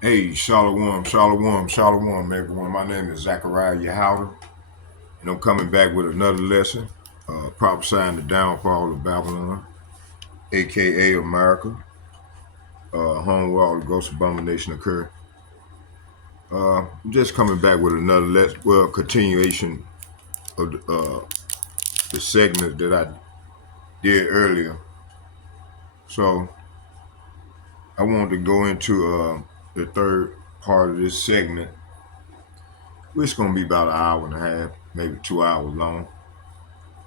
Hey, Shalom, Shalom, Shalom, everyone. My name is Zachariah Yehouder, and I'm coming back with another lesson, prophesying the downfall of Babylon, aka America, home where all the gross abomination occur. I'm just coming back with another continuation of the segment that I did earlier. So I wanted to go into the third part of this segment, which is going to be about an hour and a half, maybe 2 hours long.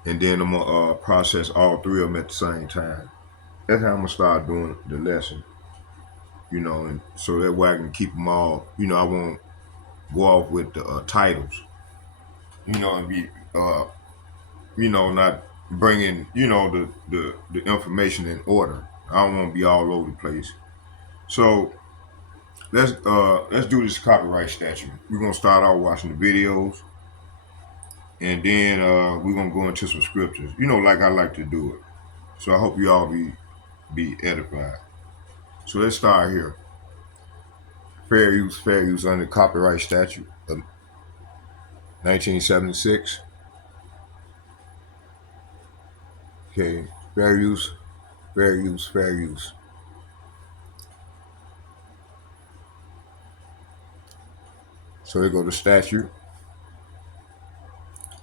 And then I'm gonna process all three of them at the same time. That's how I'm gonna start doing the lesson, and so that way I can keep them all. I won't go off with the titles, and be, not bringing, the information in order. I don't want to be all over the place. So let's do this copyright statute. We're gonna start out watching the videos, and then we're gonna go into some scriptures. Like I like to do it. So I hope you all be edified. So let's start here. Fair use under copyright statute of 1976. Okay, fair use, fair use, fair use. So here go the statute.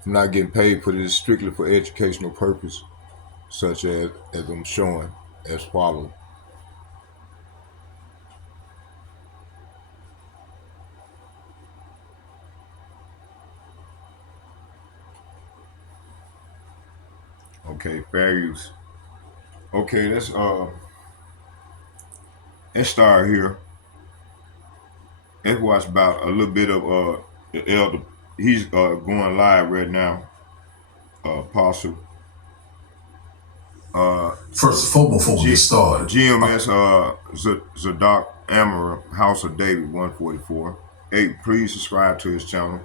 I'm not getting paid for this strictly for educational purpose, such as I'm showing as follows. Okay, fair use. Okay, let's start here. Let's watch about a little bit of the elder. He's going live right now. Apostle. First of all, before we get started, GMS Zadok Amara, House of David 144. Hey, please subscribe to his channel.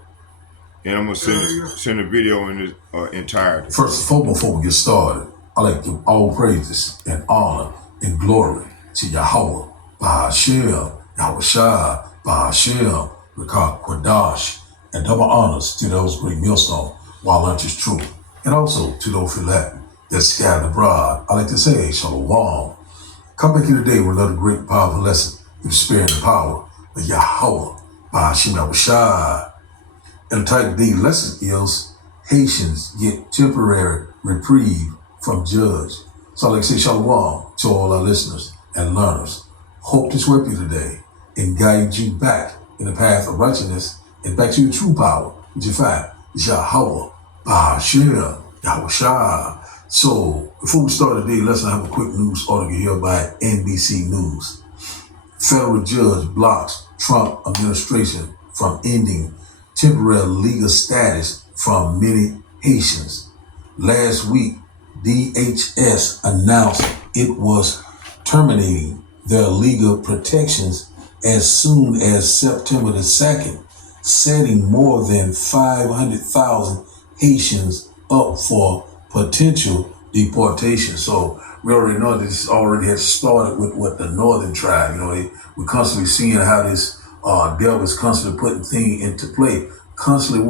And I'm gonna send a video in its entirety. First of all, before we get started, I like to give all praises and honor and glory to Yahweh, Bahashem, Yahweh Shai, Bahashem, Rekah Quadash, and double honors to those great millstones while lunch is true. And also to those elect that scattered abroad. I like to say, Shalom. Come back here today with another great powerful lesson with the spirit and power of Yahweh, Bahashem, Yahweh Shai. And the title of the lesson is Haitians get temporary reprieve from judge. So I'd like to say shalom to all our listeners and learners. Hope this worked you today and guide you back in the path of righteousness and back to your true power, which in fact is Yahweh, Ba'ashir, Yahweh Shah. So before we start today's lesson, I have a quick news article here by NBC News. Federal judge blocks Trump administration from ending temporary legal status from many Haitians. Last week, DHS announced it was terminating their legal protections as soon as September the 2nd, setting more than 500,000 Haitians up for potential deportation. So we already know this already has started with what the northern tribe, we're constantly seeing how this devil is constantly putting things into play, constantly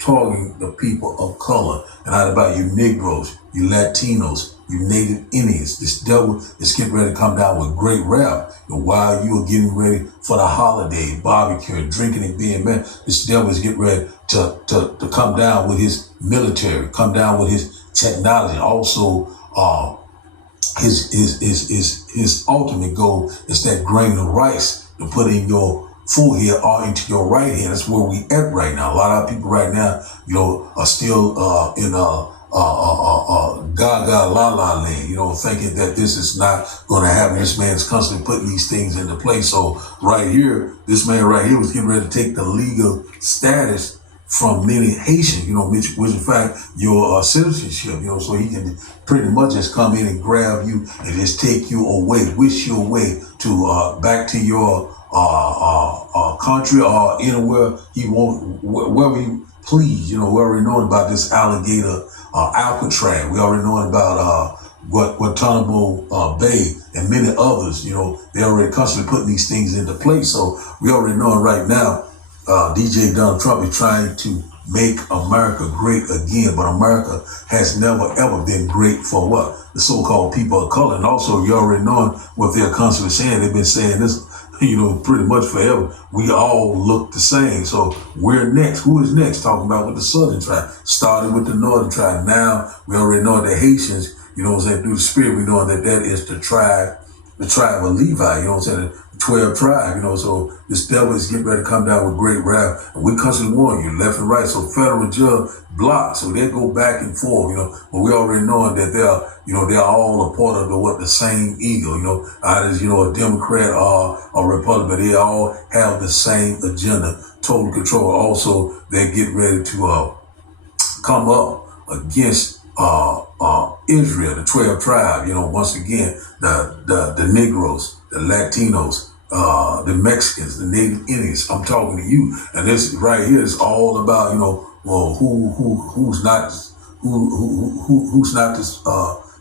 targeting the people of color. And how about you Negroes, you Latinos, you Native Indians? This devil is getting ready to come down with great rap. And while you are getting ready for the holiday, barbecue, drinking and being mad, this devil is getting ready to come down with his military, come down with his technology. Also, his ultimate goal is that grain of rice to put in your forehead or into your right hand. That's where we at right now. A lot of people right now, are still in gaga la la land, thinking that this is not going to happen. This man's constantly putting these things into place. So right here, this man right here was getting ready to take the legal status from many Haitians, which in fact your citizenship, so he can pretty much just come in and grab you and just take you away, wish you away to back to your country or anywhere he want, wherever you please. We already know about this alligator Alcatraz. We already know about Guantanamo Bay, and many others. They already constantly putting these things into place. So we already know right now, DJ Donald Trump is trying to make America great again, but America has never ever been great for what? The so-called people of color. And also, you already know what they're constantly saying. They've been saying this, pretty much forever. We all look the same. So we're next. Who is next? Talking about with the Southern tribe. Started with the Northern tribe. Now we already know the Haitians, through the spirit, we know that is the tribe of Levi, the 12 tribe, so this devil is getting ready to come down with great wrath. And we constantly warn you, left and right. So federal judge blocked. So they go back and forth, but we already know that they're all a part of the same eagle, either a Democrat or a Republican, they all have the same agenda, total control. Also, they're getting ready to come up against Israel, the 12 tribe, once again, the Negroes, the Latinos, the Mexicans, the Native Indians. I'm talking to you. And this right here is all about, who's not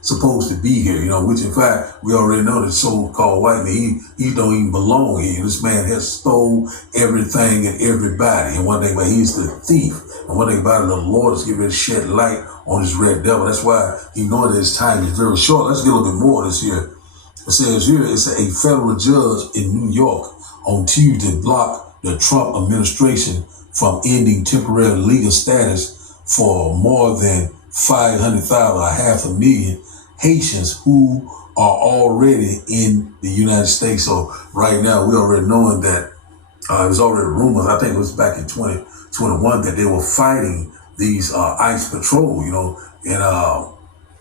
supposed to be here, which in fact, we already know the so-called white man, he don't even belong here. This man has stole everything and everybody. And one thing about he's the thief. And one thing about it, the Lord is getting ready to shed light on this red devil. That's why he knows that his time is very short. Let's get a little bit more of this here. It says here, it's a federal judge in New York on Tuesday blocked the Trump administration from ending temporary legal status for more than 500,000, or 500,000 Haitians who are already in the United States. So right now, we already knowing that it was already rumors. I think it was back in 2021 that they were fighting these ICE patrol, and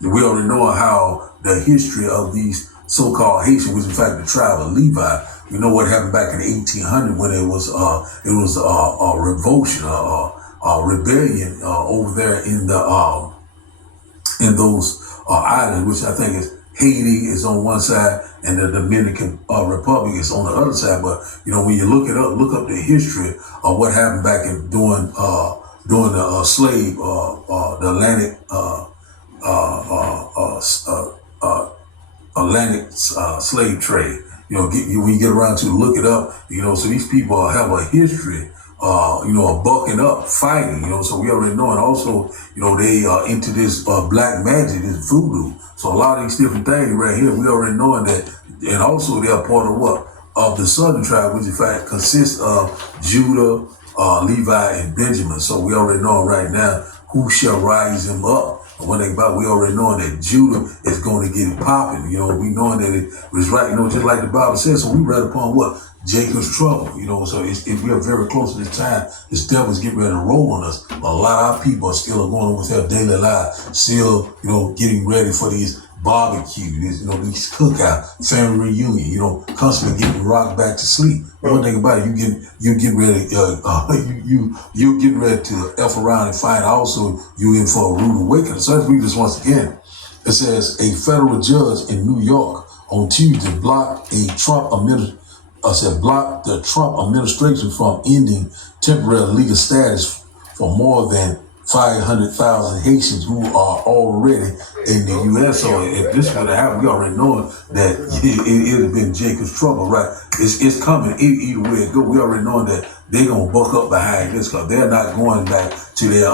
we already know how the history of these so-called Haitians, which in fact the tribe of Levi. We know what happened back in 1800 when it was a revulsion, a rebellion over there in those islands, which I think is Haiti is on one side and the Dominican Republic is on the other side. But when you look up the history of what happened back in during the slave, the Atlantic slave trade. When you get around to look it up, so these people have a history, of bucking up, fighting, so we already know. And also, they are into this black magic, this voodoo. So a lot of these different things right here, we already knowing that. And also they are part of what? Of the Southern tribe, which in fact consists of Judah, Levi, and Benjamin. So we already know right now who shall rise him up. And one thing about we already knowing that Judah is going to get it popping. We knowing that it was right, just like the Bible says. So we read upon what? Jacob's trouble, so if we are very close to this time, this devil's getting ready to roll on us. A lot of people are still going on with their daily lives, still, getting ready for these barbecue, these cookout, family reunion, constantly getting rocked back to sleep. One thing about it, you get ready, you get ready to F around and find also you in for a rude awakening. So let's read this once again. It says a federal judge in New York on Tuesday blocked the Trump administration from ending temporary legal status for more than 500,000 Haitians who are already in the U.S. So if this were to happen, we already know that it has been Jacob's trouble, right? It's coming either way it goes. We already know that they're going to buck up behind this because they're not going back to their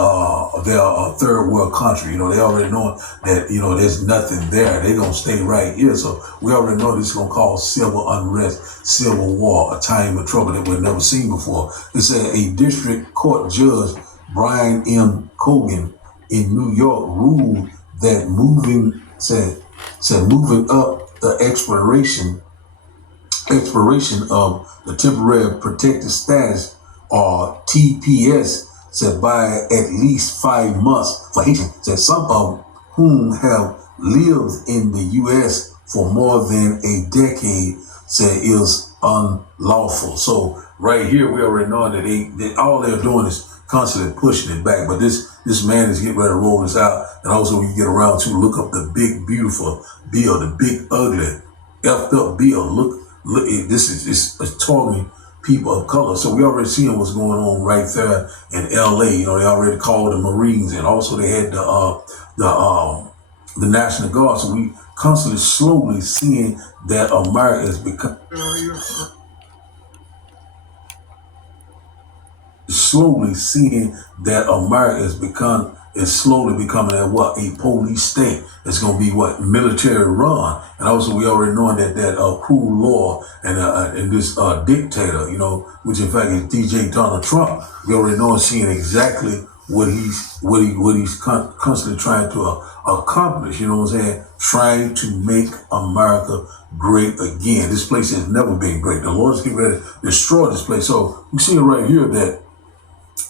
third world country. They already know that, there's nothing there. They're going to stay right here. So we already know this is going to cause civil unrest, civil war, a time of trouble that we've never seen before. It said a district court judge, Brian M. Cogan in New York, ruled that moving up the expiration of the temporary protected status, or TPS, said by at least 5 months for Haitians, said some of whom have lived in the U.S. for more than a decade, said is unlawful. So right here, we already know that they all they're doing is constantly pushing it back. But this man is getting ready to roll this out. And also when you get around to look up the big, beautiful bill, the big, ugly, effed up bill. Look, this is targeting people of color. So we already seeing what's going on right there in LA. They already called the Marines, and also they had the the National Guard. So we constantly, slowly seeing that America is becoming, slowly seeing that America is slowly becoming a police state. It's going to be military run, and also we already knowing that cruel law and this dictator, which in fact is DJ Donald Trump. We already know and seeing exactly what he's constantly trying to accomplish. You know what I'm saying? Trying to make America great again. This place has never been great. The Lord is getting ready to destroy this place. So we see it right here that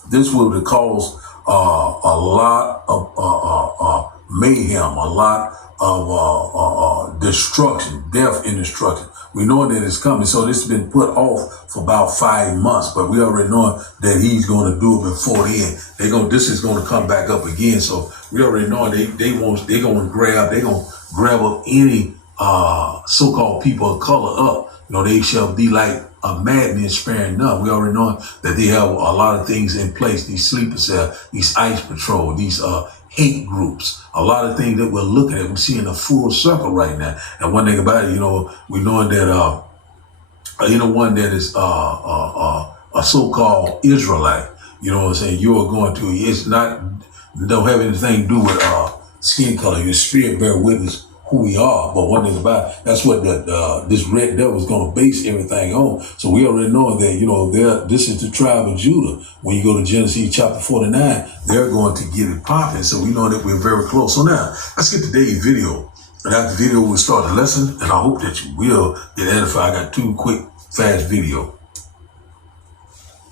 this would cause a lot of mayhem, a lot of destruction, death and destruction. We know that it's coming, so this has been put off for about 5 months. But we already know that he's going to do it before then. This is going to come back up again. So we already know they're going to grab up any so-called people of color up. They shall be like a madman sparing none. We already know that they have a lot of things in place. These sleeper cells, these ICE patrol, these hate groups, a lot of things that we're looking at. We're seeing a full circle right now. And one thing about it, we knowing that anyone that is a so-called Israelite, you know what I'm saying, you are going to, don't have anything to do with skin color. Your spirit bear witness who we are. But one thing about it, that's what this red devil is going to base everything on. So we already know that, this is the tribe of Judah. When you go to Genesis chapter 49, they're going to get it popping. So we know that we're very close. So now, let's get today's video. And after the video, we'll start the lesson. And I hope that you will get edified. I got 2 quick, fast video.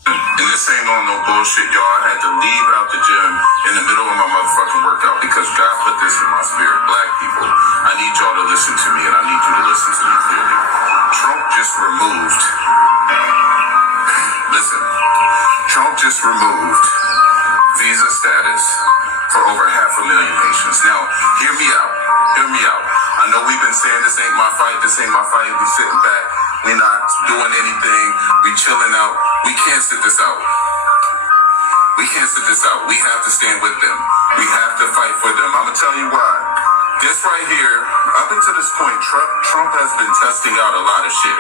And this ain't on no bullshit, y'all. I had to leave out the gym in the middle of my motherfucking workout because God put this in my spirit. Black people, I need y'all to listen to me, and I need you to listen to me clearly. Trump just removed, listen, Trump just removed visa status for over 500,000 Haitians. Now, hear me out. I know we've been saying this ain't my fight, we sitting back, we not doing anything, we chilling out. We can't sit this out. We have to stand with them. We have to fight for them. I'm gonna tell you why. This right here, up until this point, Trump has been testing out a lot of shit.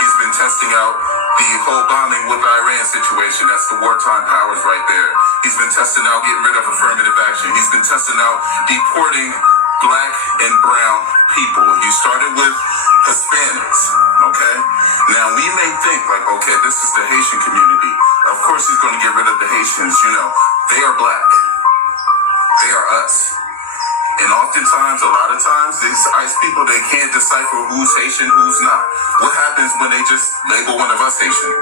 He's been testing out the whole bombing with Iran situation. That's the wartime powers right there. He's been testing out getting rid of affirmative action. He's been testing out deporting Black and brown people. He started with Hispanics, okay? Now, we may think like, okay, this is the Haitian community. Of course he's going to get rid of the Haitians. They are Black. They are us. And oftentimes, a lot of times, these ICE people, they can't decipher who's Haitian, who's not. What happens when they just label one of us Haitian?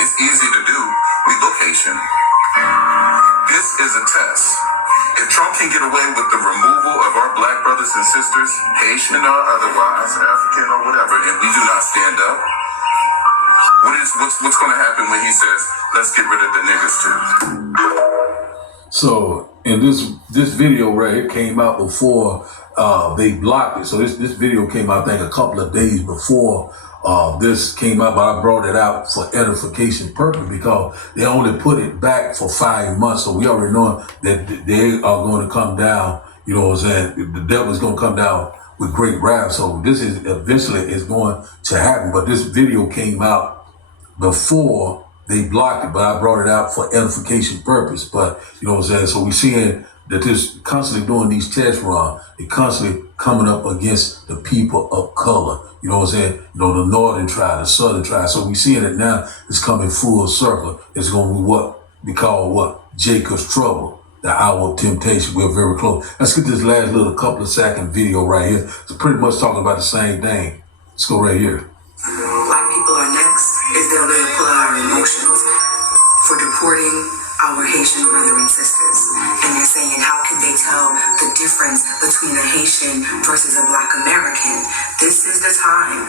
It's easy to do. We look Haitian. This is a test. If Trump can get away with the removal of our Black brothers and sisters, Haitian or otherwise, African or whatever, and we do not stand up, what's going to happen when he says, let's get rid of the niggas too? So, and this video right here came out before they blocked it. So this video came out, I think, a couple of days before this came out, but I brought it out for edification purpose because they only put it back for 5 months. So we already know that they are going to come down, you know what I'm saying? The devil is going to come down with great wrath. So this is eventually is going to happen. But this video came out before they blocked it, but I brought it out for edification purpose. But you know what I'm saying? So we're seeing that this constantly doing these test runs, they constantly coming up against the people of color. You know what I'm saying? The northern tribe, the southern tribe. So we seeing it now, it's coming full circle. It's going to be what we call Jacob's trouble, the hour of temptation. We're very close. Let's get this last little couple of second video right here. It's pretty much talking about the same thing. Let's go right here. Black people are next is they'll pull out our emotions for deporting our Haitian brother and sisters. And they're saying, how can they tell the difference between a Haitian versus a Black American? This is the time.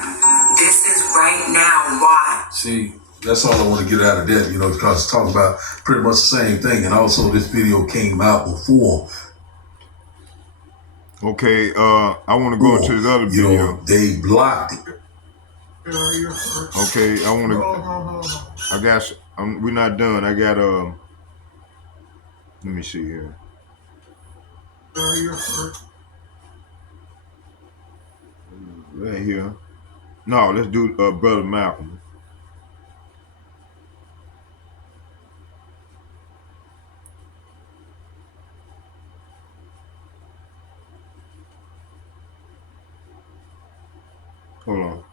This is right now. Why? See, that's all I want to get out of that, because it's talking about pretty much the same thing. And also this video came out before. Okay, I want to go into the other video. They blocked it. Okay, we're not done. I got, let me see here. Right here. No, let's do Brother Malcolm. Hold on.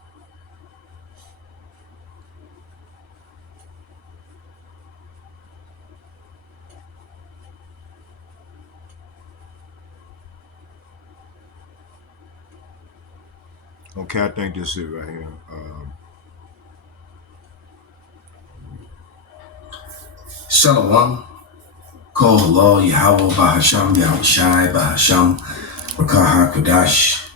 Okay, I think this is it right here. Shalom. Call Allah Yahweh Bahasham Yahushai Bahasham Rakaha Kadash.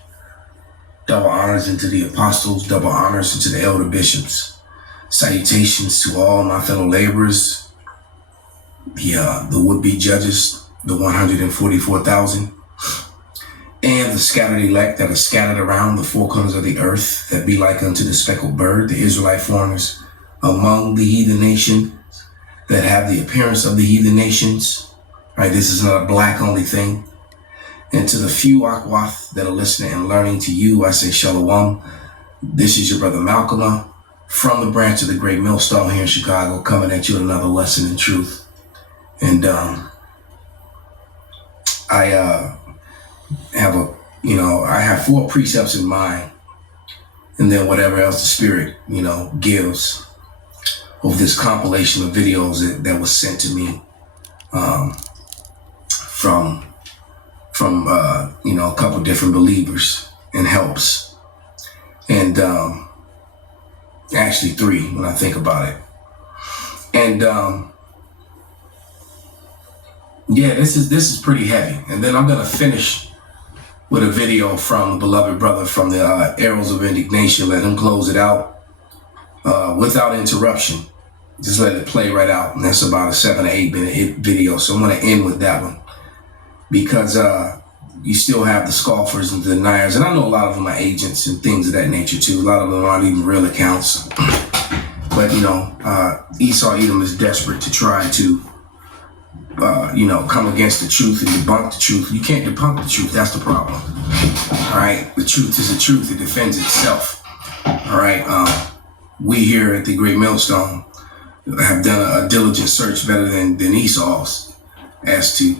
Double honors into the apostles, double honors into the elder bishops. Salutations to all my fellow laborers, the would-be judges, the 144,000, and the scattered elect that are scattered around the four corners of the earth, that be like unto the speckled bird, the Israelite foreigners among the heathen nation, that have the appearance of the heathen nations. Right, this is not a black only thing. And to the few Akwath that are listening and learning to you, I say Shalom. This is your brother Malcolm from the branch of the Great Millstone here in Chicago, coming at you with another lesson in truth. And I have 4 precepts in mind, and then whatever else the Spirit, gives of this compilation of videos that was sent to me from a couple different believers and helps, and actually 3 when I think about it. And this is pretty heavy. And then I'm gonna finish with a video from the beloved brother from the Arrows of Indignation. Let him close it out without interruption. Just let it play right out. And that's about a 7 or 8 minute video. So I'm gonna end with that one, because you still have the scoffers and the deniers, and I know a lot of them are agents and things of that nature too. A lot of them aren't even real accounts. But Esau Edom is desperate to try to come against the truth and debunk the truth. You can't debunk the truth. That's the problem. All right, the truth is the truth. It defends itself. All right, we here at the Great Millstone have done a diligent search, better than Esau's, as to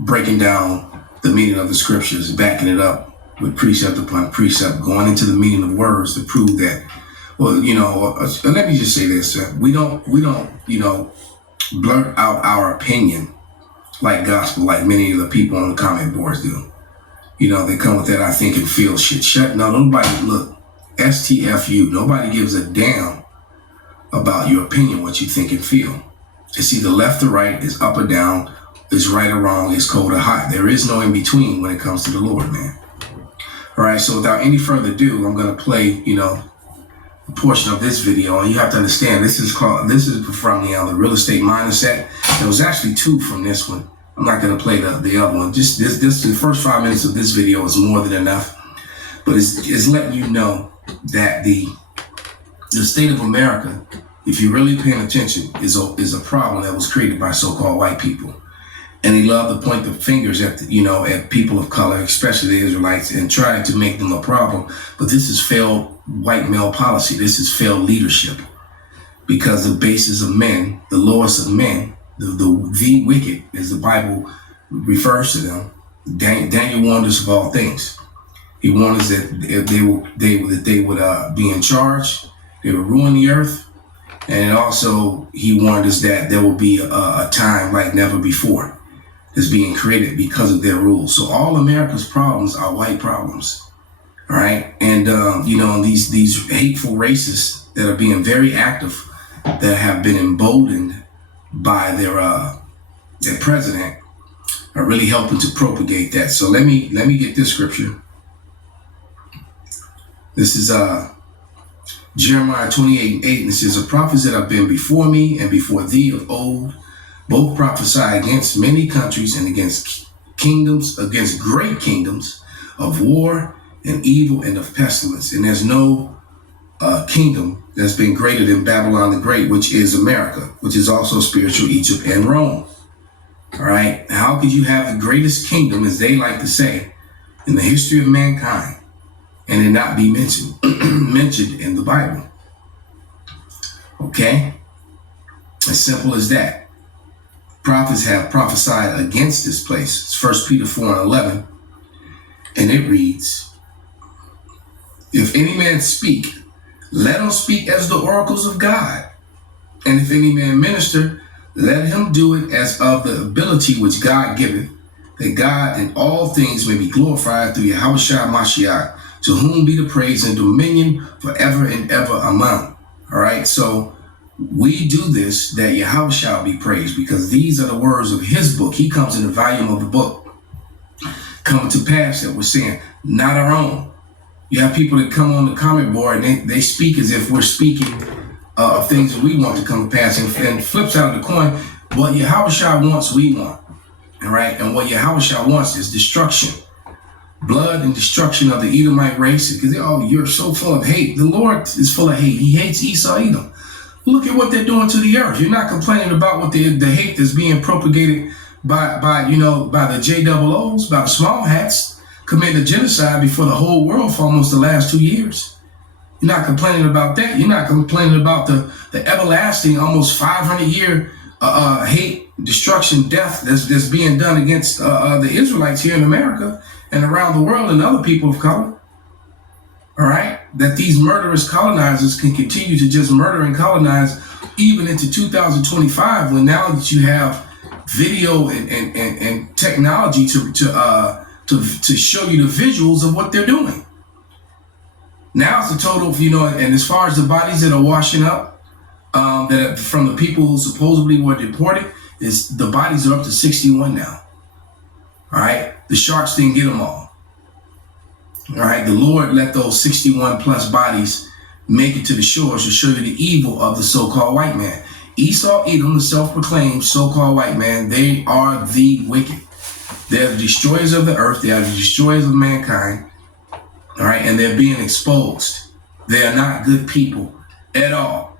breaking down the meaning of the scriptures, backing it up with precept upon precept, going into the meaning of words to prove that. Well, let me just say this: we don't blurt out our opinion like gospel, like many of the people on the comment boards do. They come with that I think and feel shit. No, nobody, look, STFU, nobody gives a damn about your opinion, what you think and feel. It's either left or right, it's up or down, it's right or wrong, it's cold or hot. There is no in between when it comes to the Lord, man. All right, so without any further ado, I'm going to play, a portion of this video. And you have to understand, this is from the real estate mindset. There was actually 2 from this one. I'm not going to play the other one. Just the first 5 minutes of this video is more than enough. But it's letting you know that the state of America, if you're really paying attention, is a problem that was created by so-called white people. And they love to point the fingers at at people of color, especially the Israelites, and try to make them a problem. But this is failed white male policy. This is failed leadership, because the basis of men, the lowest of men, the wicked, as the Bible refers to them. Daniel warned us of all things. He warned us that they would be in charge. They would ruin the earth. And also he warned us that there will be a time like never before is being created because of their rules. So all America's problems are white problems. All right. And, these hateful racists that are being very active, that have been emboldened by their president, are really helping to propagate that. So let me get this scripture. This is Jeremiah 28:8, and it says, "The prophets that have been before me and before thee of old, both prophesy against many countries and against kingdoms, against great kingdoms, of war and evil and of pestilence." And there's no kingdom that's been greater than Babylon the Great, which is America, which is also spiritual Egypt and Rome. All right. How could you have the greatest kingdom, as they like to say, in the history of mankind, and it not be mentioned mentioned in the Bible. Okay? As simple as that. Prophets have prophesied against this place. It's 1 Peter 4:11, and it reads, if any man speak, let him speak as the oracles of God. And if any man minister, let him do it as of the ability which God giveth, that God in all things may be glorified through Yahushua Mashiach, to whom be the praise and dominion forever and ever. Amen. All right, so we do this that Yahushua be praised, because these are the words of his book. He comes in the volume of the book, coming to pass that we're saying, not our own. You have people that come on the comment board and they speak as if we're speaking of things that we want to come to pass, and flip side of the coin, what Yahushua wants, we want. All right, and what Yahushua wants is destruction, blood and destruction of the Edomite race, because you're so full of hate. The Lord is full of hate. He hates Esau, Edom. Look at what they're doing to the earth. You're not complaining about what the hate that's being propagated by the JOOs, by the small hats, committing a genocide before the whole world for almost the last 2 years. You're not complaining about that. You're not complaining about the everlasting, almost 500-year hate, destruction, death that's being done against the Israelites here in America and around the world and other people of color. All right? That these murderous colonizers can continue to just murder and colonize even into 2025, when now that you have video and technology to show you the visuals of what they're doing. Now it's a total of, and as far as the bodies that are washing up, that from the people who supposedly were deported, is the bodies are up to 61 now. All right, the sharks didn't get them all. All right, the Lord let those 61 plus bodies make it to the shores to show you the evil of the so-called white man. Esau, Edom, the self-proclaimed so-called white man, they are the wicked. They're the destroyers of the earth. They are the destroyers of mankind. All right, and they're being exposed. They are not good people at all.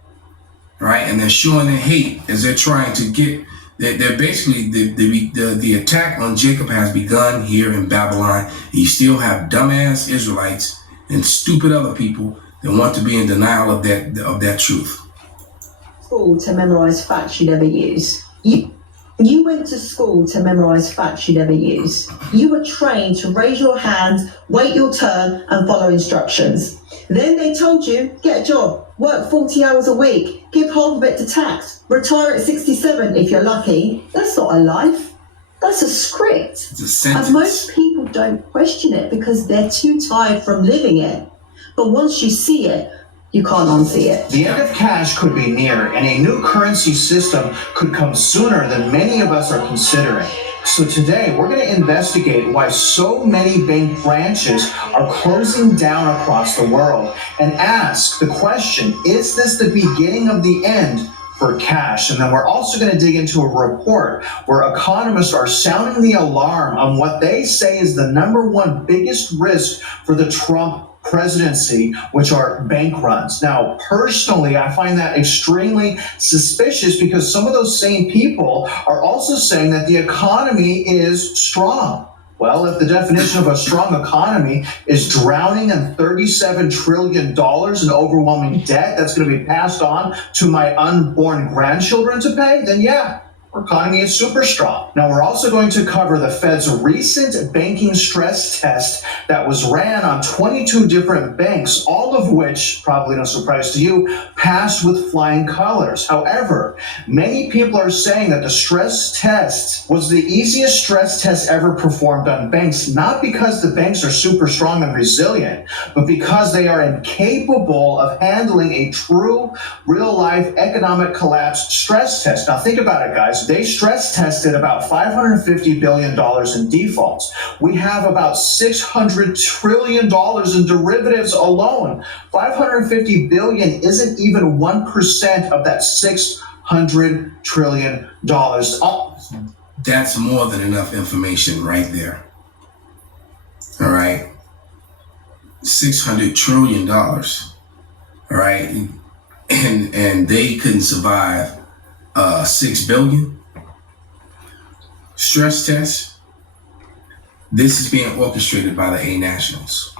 All right, and they're showing their hate as they're trying to get. They're basically the attack on Jacob has begun here in Babylon. You still have dumbass Israelites and stupid other people that want to be in denial of that truth. School to memorize facts you never use. You went to school to memorize facts you never use. You were trained to raise your hand, wait your turn, and follow instructions. Then they told you, get a job, work 40 hours a week, give half of it to tax, retire at 67 if you're lucky. That's not a life. That's a script. It's a sentence. And most people don't question it because they're too tired from living it. But once you see it, you can't unsee it. The end of cash could be near, and a new currency system could come sooner than many of us are considering. So today, we're going to investigate why so many bank branches are closing down across the world and ask the question, is this the beginning of the end for cash? And then we're also going to dig into a report where economists are sounding the alarm on what they say is the number one biggest risk for the Trump presidency, which are bank runs. Now, personally, I find that extremely suspicious because some of those same people are also saying that the economy is strong. Well, if the definition of a strong economy is drowning in $37 trillion in overwhelming debt that's going to be passed on to my unborn grandchildren to pay, then yeah, our economy is super strong. Now, we're also going to cover the Fed's recent banking stress test that was ran on 22 different banks, all of which, probably no surprise to you, passed with flying colors. However, many people are saying that the stress test was the easiest stress test ever performed on banks, not because the banks are super strong and resilient, but because they are incapable of handling a true, real-life economic collapse stress test. Now, think about it, guys. They stress tested about $550 billion in defaults. We have about $600 trillion in derivatives alone. $550 billion isn't even 1% of that $600 trillion. That's more than enough information right there. All right. $600 trillion. All right. And they couldn't survive 6 billion. Stress test. This is being orchestrated by the A Nationals.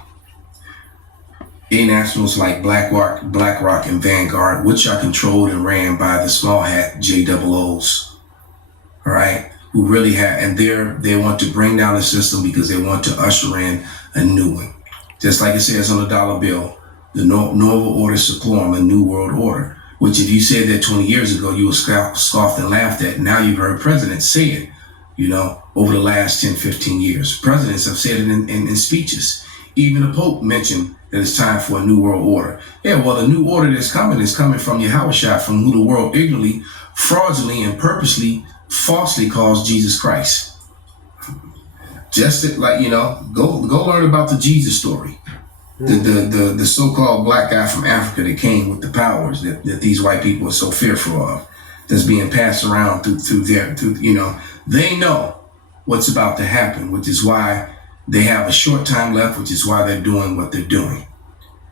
A nationals like BlackRock, and Vanguard, which are controlled and ran by the small hat JOOs. All right, who really have, and they want to bring down the system because they want to usher in a new one. Just like it says on the dollar bill, the Novo Order Seclorum, a new world order. Which, if you said that 20 years ago, you were scoffed and laughed at. Now you've heard presidents say it. Over the last 10, 15 years, presidents have said it in speeches. Even the Pope mentioned that it's time for a new world order. Yeah, well, the new order that's coming is coming from Yahushua, from who the world ignorantly, fraudulently, and purposely, falsely calls Jesus Christ. Just like, go learn about the Jesus story. The so-called black guy from Africa that came with the powers that these white people are so fearful of, that's being passed around through they know what's about to happen, which is why they have a short time left, which is why they're doing what they're doing.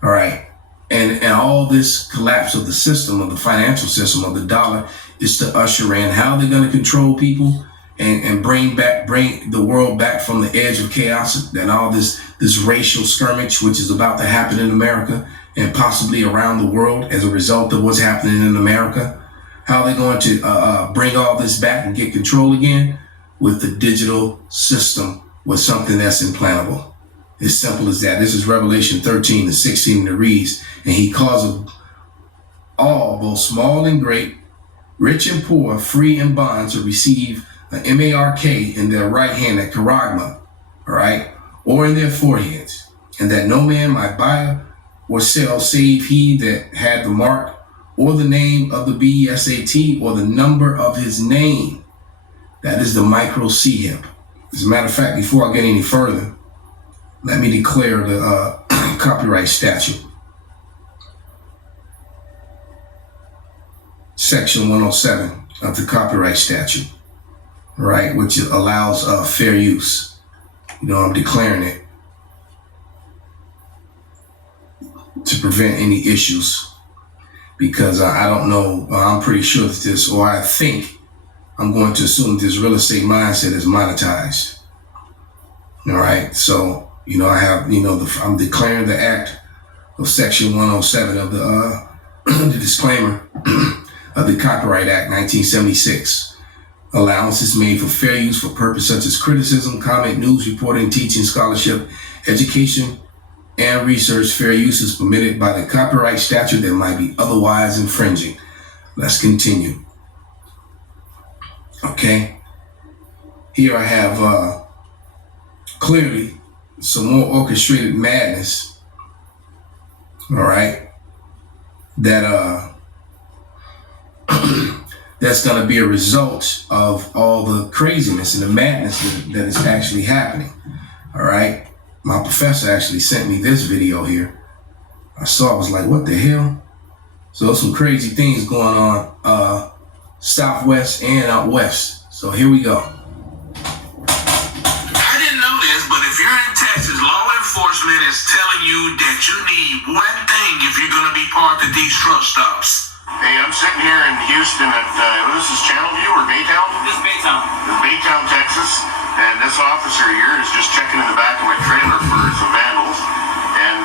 All right. And all this collapse of the system, of the financial system, of the dollar, is to usher in how they're going to control people and bring the world back from the edge of chaos, and all this racial skirmish, which is about to happen in America and possibly around the world as a result of what's happening in America. How they're going to bring all this back and get control again with the digital system, with something that's implantable. As simple as that. This is Revelation 13-16, and it reads, "And he caused all, both small and great, rich and poor, free and bond, to receive an mark in their right hand, at charagma, all right, or in their foreheads, and that no man might buy or sell save he that had the mark, or the name of the BESAT, or the number of his name." That is the micro CHIP. As a matter of fact, before I get any further, let me declare the copyright statute. Section 107 of the copyright statute, right, which allows fair use. I'm declaring it to prevent any issues, because I don't know, I'm pretty sure that this, or I think, I'm going to assume this real estate mindset is monetized. All right, so, I have, I'm declaring the act of Section 107 of the the disclaimer of the Copyright Act 1976. Allowance is made for fair use for purposes such as criticism, comment, news, reporting, teaching, scholarship, education, and research. Fair use is permitted by the copyright statute that might be otherwise infringing. Let's continue. Okay. Here I have clearly some more orchestrated madness. All right. That that's going to be a result of all the craziness and the madness that is actually happening. All right. My professor actually sent me this video here. I saw it, was like, what the hell? So there's some crazy things going on southwest and out west. So here we go. I didn't know this, but if you're in Texas, law enforcement is telling you that you need one thing if you're going to be parked at these truck stops. Hey, I'm sitting here in Houston at, this is Channelview or Baytown? This is Baytown. This is Baytown, Texas. And this officer here is just checking in the back of my trailer for some vandals. And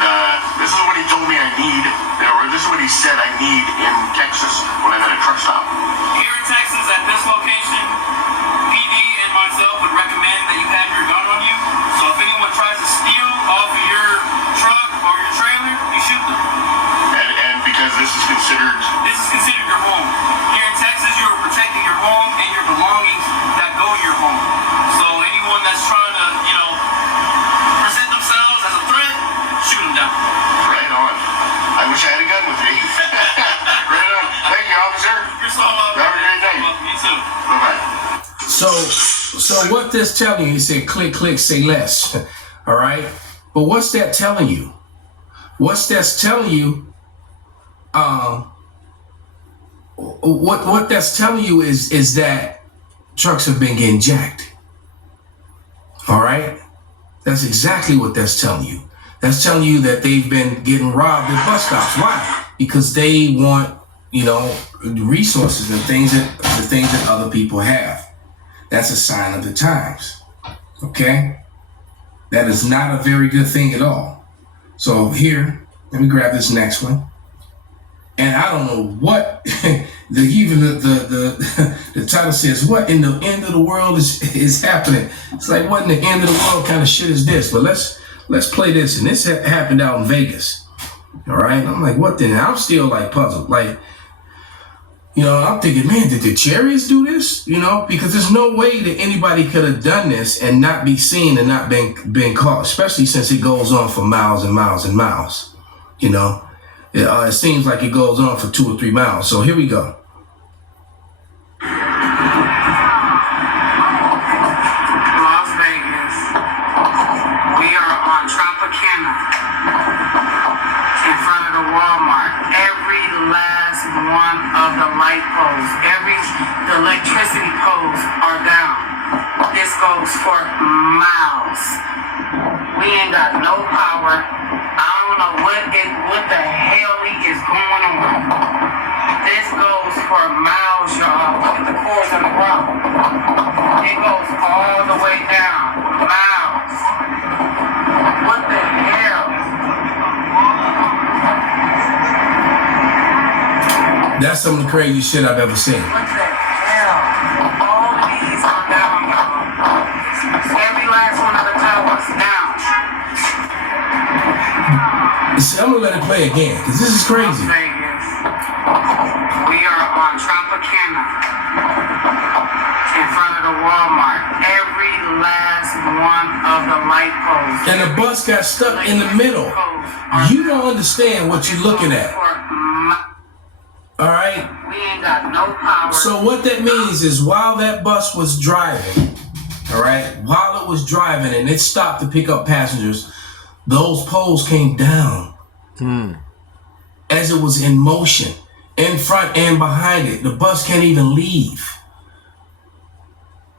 this is what he told me I need, or this is what he said I need in Texas when I'm at a truck stop. Here in Texas, at this location, PD and myself would recommend that you have your gun on you. So if anyone tries to steal off of your truck or your trailer, you shoot them. And because this is considered your home. Here in Texas, you're protecting your home and your belongings that go to your home. So anyone that's trying to, present themselves as a threat, shoot them down. Right on. I wish I had a gun with me. Right on. Thank you, officer. You're so welcome. Have a great day. You too. Bye-bye. So what this telling you, he said, click, click, say less. All right. But what's that telling you? What's that's telling you? What that's telling you is that trucks have been getting jacked. All right. That's exactly what that's telling you. That's telling you that they've been getting robbed at bus stops. Why? Because they want, resources and the things that other people have. That's a sign of the times. Okay. That is not a very good thing at all. So here, Let me grab this next one. And I don't know what the title says, what in the end of the world is happening? It's like, what in the end of the world kind of shit is this? But let's play this. And this happened out in Vegas. All right. I'm like, what then? I'm still like puzzled. Like, you know, I'm thinking, man, did the Chariots do this? You know, because there's no way that anybody could have done this and not be seen and not been caught, especially since it goes on for miles and miles and miles. You know, it seems like it goes on for 2 or 3 miles. So here we go. Las Vegas. We are on Tropicana in front of the Walmart. Every last one of the light poles, the electricity poles are down. This goes for miles. We ain't got no power. I don't know what the hell is going on. This goes for miles, y'all. Look at the cords on the ground. It goes all the way down. Miles. What the hell? That's some of the craziest shit I've ever seen. What the hell? All of these are down, y'all. Every last one of the towers down. See, I'm gonna let it play again, because this is crazy. Las Vegas. We are on Tropicana in front of the Walmart. Every last one of the light poles. And the bus got stuck in the middle. You don't understand what you're looking at. All right? We ain't got no power. So what that means is while that bus was driving, all right, while it was driving and it stopped to pick up passengers, those poles came down as it was in motion, in front and behind it. The bus can't even leave.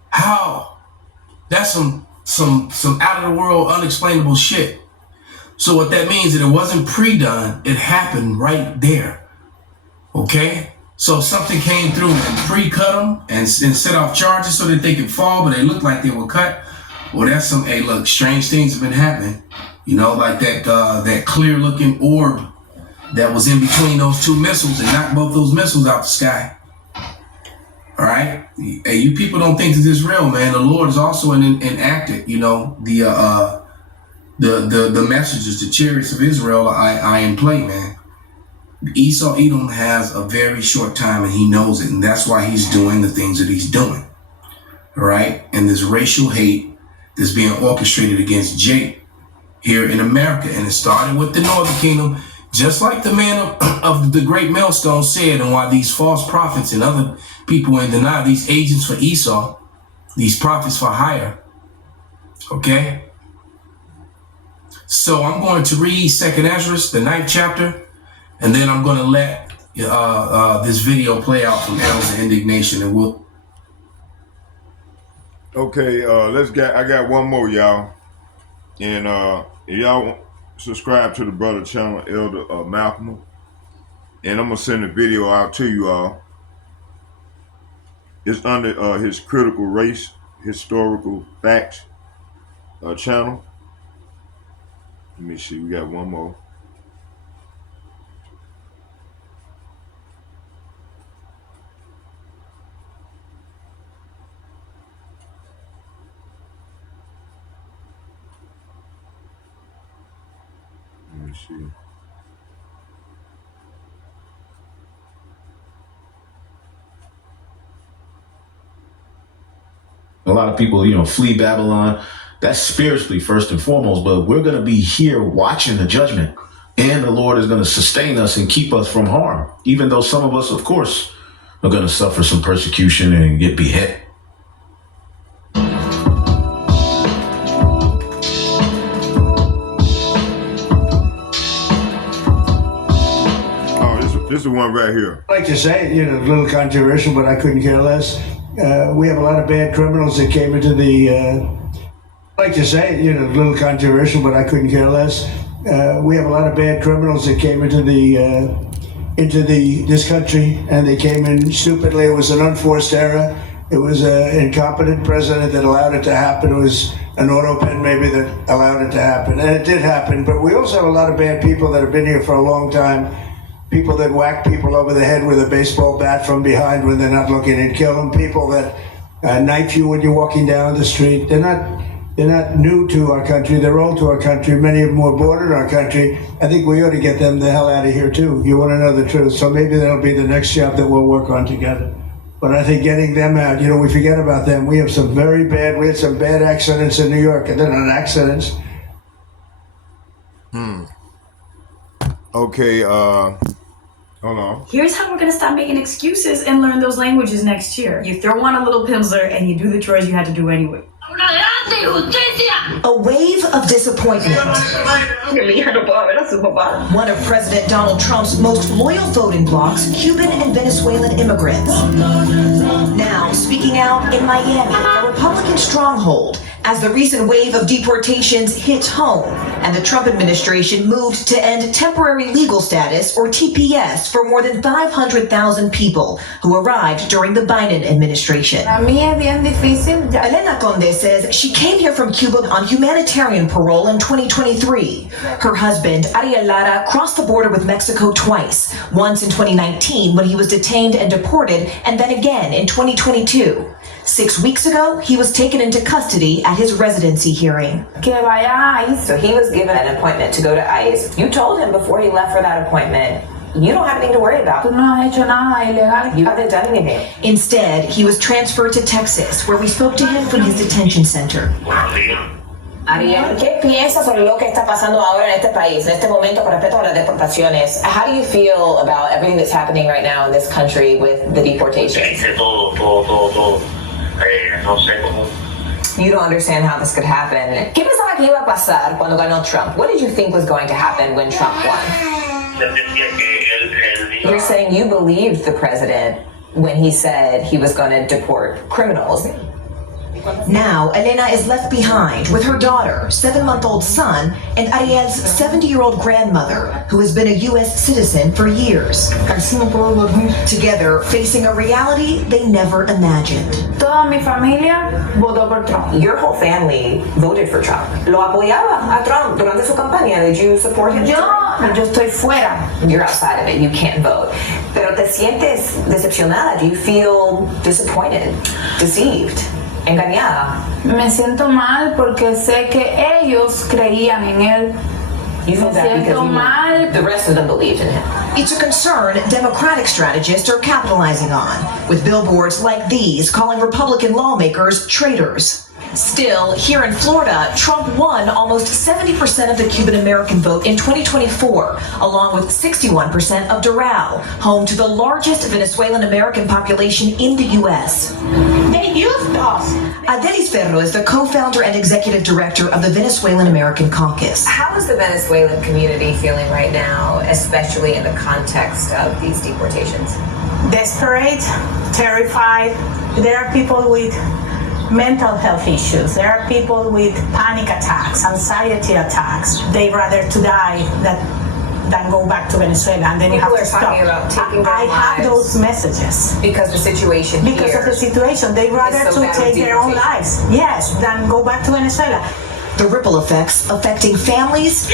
How? That's some out of the world, unexplainable shit. So what that means is that it wasn't pre-done, it happened right there. Okay? So something came through and pre-cut them and set off charges so that they could fall, but they looked like they were cut. Well, that's some, hey, look, strange things have been happening. You know, like that clear-looking orb that was in between those 2 missiles and knocked both those missiles out the sky. All right? Hey, you people don't think that this is real, man. The Lord is also enacted, you know, the messages, the chariots of Israel are in play, man. Esau Edom has a very short time and he knows it, and that's why he's doing the things that he's doing. All right? And this racial hate that's being orchestrated against Jake here in America, and it started with the Northern Kingdom, just like the man of the great millstone said, and why these false prophets and other people in denial, these agents for Esau, these prophets for hire. Okay? So I'm going to read 2nd Ezra, the 9th chapter, and then I'm going to let this video play out from Annals of Indignation, and we'll. Okay, I got one more, y'all. And if y'all subscribe to the brother channel, Elder Malcolm, and I'm gonna send the video out to you all. It's under his Critical Race Historical Facts channel. Let me see, we got one more. Let me see. A lot of people, flee Babylon. That's spiritually first and foremost, but we're going to be here watching the judgment, and the Lord is going to sustain us and keep us from harm, even though some of us, of course, are going to suffer some persecution and get beheaded. This is the one right here. I like to say it, a little controversial, but I couldn't care less. We have a lot of bad criminals that came into the. I like to say it, a little controversial, but I couldn't care less. We have a lot of bad criminals that came into this country, and they came in stupidly. It was an unforced error, It was an incompetent president that allowed it to happen. It was an auto pen maybe that allowed it to happen. And it did happen. But we also have a lot of bad people that have been here for a long time. People that whack people over the head with a baseball bat from behind when they're not looking and kill them. People that knife you when you're walking down the street. They're not new to our country. They're old to our country. Many of them were born in our country. I think we ought to get them the hell out of here too. You want to know the truth. So maybe that'll be the next job that we'll work on together. But I think getting them out, we forget about them. We had some bad accidents in New York, and they're not accidents. Okay, hold on. Here's how we're gonna stop making excuses and learn those languages next year. You throw on a little Pimsler and you do the chores you had to do anyway. A wave of disappointment. One of President Donald Trump's most loyal voting blocs, Cuban and Venezuelan immigrants. Now speaking out in Miami, a Republican stronghold, as the recent wave of deportations hits home and the Trump administration moved to end temporary legal status, or TPS, for more than 500,000 people who arrived during the Biden administration. Elena Conde says she came here from Cuba on humanitarian parole in 2023. Her husband, Ariel Lara, crossed the border with Mexico twice, once in 2019 when he was detained and deported, and then again in 2022. 6 weeks ago, he was taken into custody at his residency hearing. So he was given an appointment to go to ICE. You told him before he left for that appointment, you don't have anything to worry about. You haven't done anything. Instead, he was transferred to Texas, where we spoke to him from his detention center. Ariel, ¿qué piensas sobre lo que está pasando ahora en este país, en este momento con respecto a las deportaciones? How do you feel about everything that's happening right now in this country with the deportations? You don't understand how this could happen. ¿Qué pensaba que iba a pasar cuando ganó Trump? What did you think was going to happen when Trump won? You're saying you believed the president when he said he was going to deport criminals. Now, Elena is left behind with her daughter, 7-month-old son, and Ariel's 70-year-old grandmother, who has been a U.S. citizen for years. Together, facing a reality they never imagined. Toda mi familia votó por Trump. Your whole family voted for Trump. Lo apoyaba a Trump durante su campaña. Did you support him? Yo estoy fuera. You're outside of it. You can't vote. Pero te sientes decepcionada. Do you feel disappointed, deceived? Engañada. Me siento mal porque sé que ellos creían en él. You feel that because you mal. The rest of them believed in him. It's a concern Democratic strategists are capitalizing on, with billboards like these calling Republican lawmakers traitors. Still, here in Florida, Trump won almost 70% of the Cuban American vote in 2024, along with 61% of Doral, home to the largest Venezuelan American population in the U.S. They used us. Adelis Ferro is the co-founder and executive director of the Venezuelan American Caucus. How is the Venezuelan community feeling right now, especially in the context of these deportations? Desperate, terrified. There are people with mental health issues. There are people with panic attacks, anxiety attacks. They'd rather to die than go back to Venezuela, and then People you have are to stop. talking about taking their I have lives those messages. because the situation Because here of the situation, they'd rather so to bad take with their own deportation. lives, yes, than go back to Venezuela. The ripple effects affecting families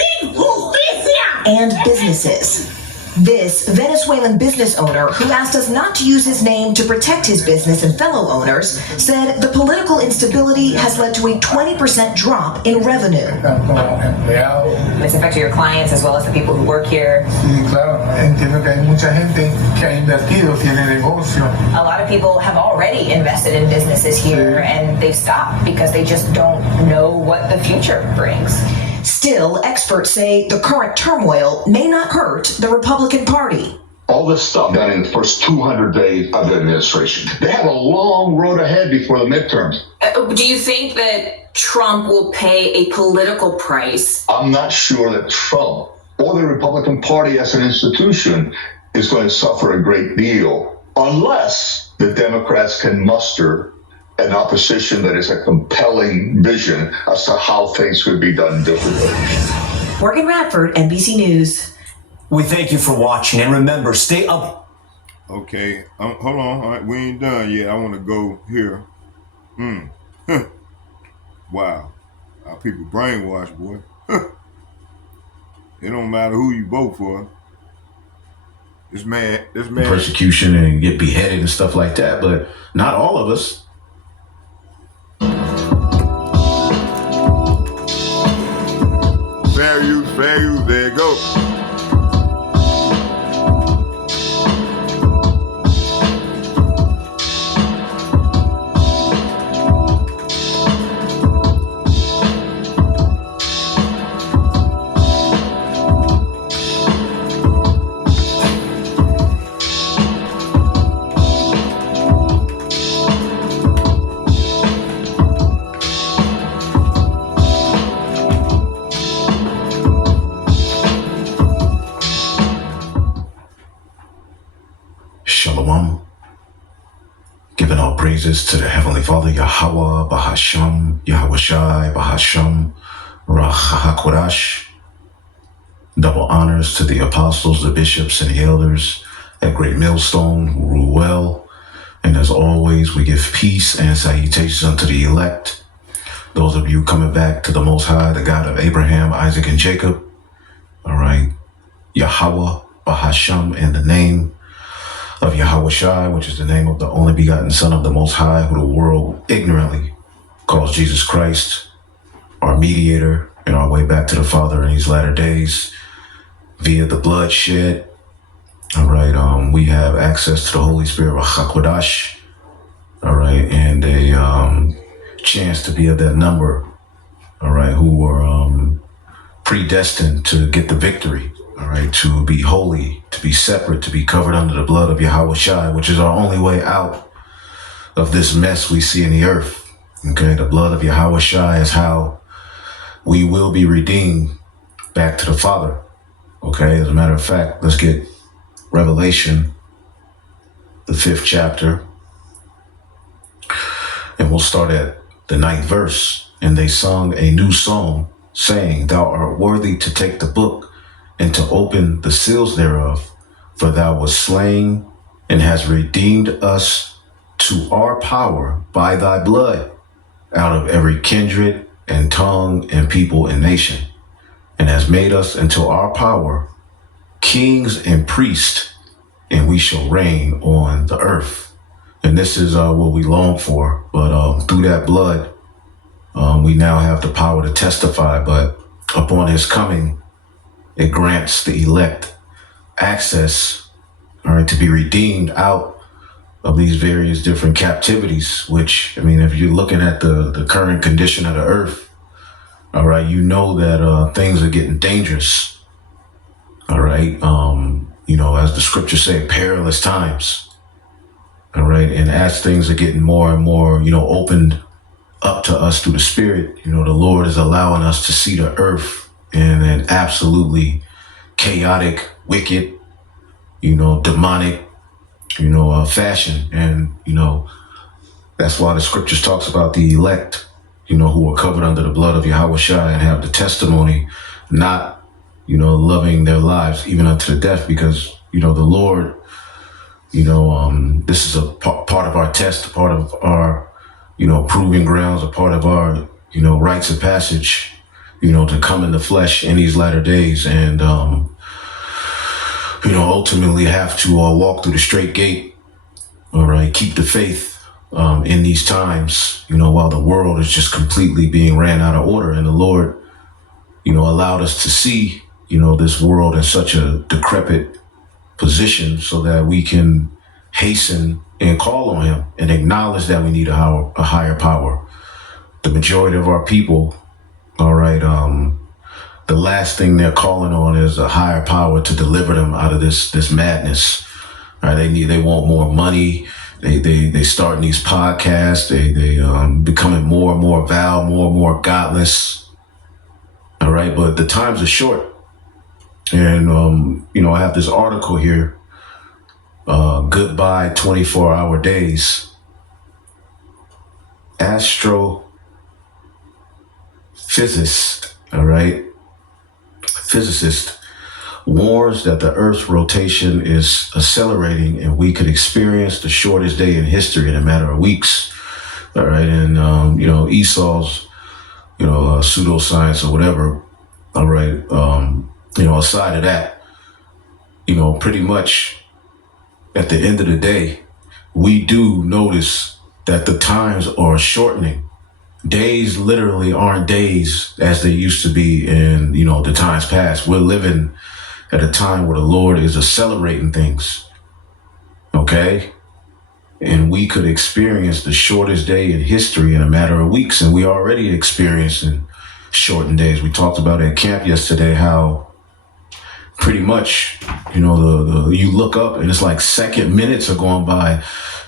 and businesses. This Venezuelan business owner, who asked us not to use his name to protect his business and fellow owners, said the political instability has led to a 20% drop in revenue. It's affected your clients as well as the people who work here. A lot of people have already invested in businesses here and they've stopped because they just don't know what the future brings. Still, experts say the current turmoil may not hurt the Republican Party. All this stuff done in the first 200 days of the administration. They have a long road ahead before the midterms. Do you think that Trump will pay a political price? I'm not sure that Trump or the Republican Party as an institution is going to suffer a great deal unless the Democrats can muster an opposition that is a compelling vision as to how things could be done differently. Morgan Radford, NBC News. We thank you for watching, and remember, stay up. Okay, hold on. All right, we ain't done yet. I want to go here. Mm. Wow. Our people brainwashed, boy. It don't matter who you vote for. This man. Persecution and get beheaded and stuff like that, but not all of us. Fair use, there you go. Shalom. Giving all praises to the Heavenly Father, Yahweh, Bahasham, Yahweh Shai, Bahasham, Rahakodash. Double honors to the apostles, the bishops, and the elders at Great Millstone who rule well. And as always, we give peace and salutations unto the elect. Those of you coming back to the Most High, the God of Abraham, Isaac, and Jacob. All right. Yahweh, Bahasham, in the name of Yahweh Shai, which is the name of the only begotten Son of the Most High, who the world ignorantly calls Jesus Christ, our mediator, and our way back to the Father in these latter days via the blood shed. All right, we have access to the Holy Spirit of HaKodash, all right, and a chance to be of that number, all right, who were predestined to get the victory, all right, to be holy, to be separate, to be covered under the blood of Yahweh Shai, which is our only way out of this mess we see in the earth. Okay, the blood of Yahweh Shai is how we will be redeemed back to the Father. Okay, as a matter of fact, let's get Revelation, the 5th chapter, and we'll start at the 9th verse. And they sung a new song, saying, Thou art worthy to take the book and to open the seals thereof, for thou wast slain and hast redeemed us to our power by thy blood out of every kindred and tongue and people and nation, and has made us into our power kings and priests, and we shall reign on the earth. And this is what we long for. But through that blood, we now have the power to testify. But upon his coming, it grants the elect access, all right, to be redeemed out of these various different captivities, which, I mean, if you're looking at the current condition of the earth, all right, you know that things are getting dangerous. All right. You know, as the scriptures say, perilous times. All right. And as things are getting more and more, you know, opened up to us through the Spirit, you know, the Lord is allowing us to see the earth in an absolutely chaotic, wicked, you know, demonic, you know, fashion. And, you know, that's why the scriptures talks about the elect, you know, who are covered under the blood of Yahweh Shai and have the testimony, not, you know, loving their lives even unto the death, because, you know, the Lord, you know, this is a part of our test, a part of our, you know, proving grounds, a part of our, you know, rites of passage, you know, to come in the flesh in these latter days and, you know, ultimately have to walk through the straight gate, all right, keep the faith in these times, you know, while the world is just completely being ran out of order. And the Lord, you know, allowed us to see, you know, this world in such a decrepit position so that we can hasten and call on him and acknowledge that we need a higher power. The majority of our people, all right, the last thing they're calling on is a higher power to deliver them out of this madness. Right? They want more money. They starting these podcasts. They becoming more and more vile, more and more godless. All right, but the times are short. And, you know, I have this article here, Goodbye 24-Hour Days. Astrophysicist, all right, physicist warns that the Earth's rotation is accelerating and we could experience the shortest day in history in a matter of weeks. All right. And, Esau's, pseudoscience or whatever. All right. Aside of that, pretty much at the end of the day, we do notice that the times are shortening. Days literally aren't days as they used to be in, the times past. We're living at a time where the Lord is accelerating things. Okay? And we could experience the shortest day in history in a matter of weeks. And we already experiencing shortened days. We talked about at camp yesterday how pretty much, you look up and it's like minutes are going by,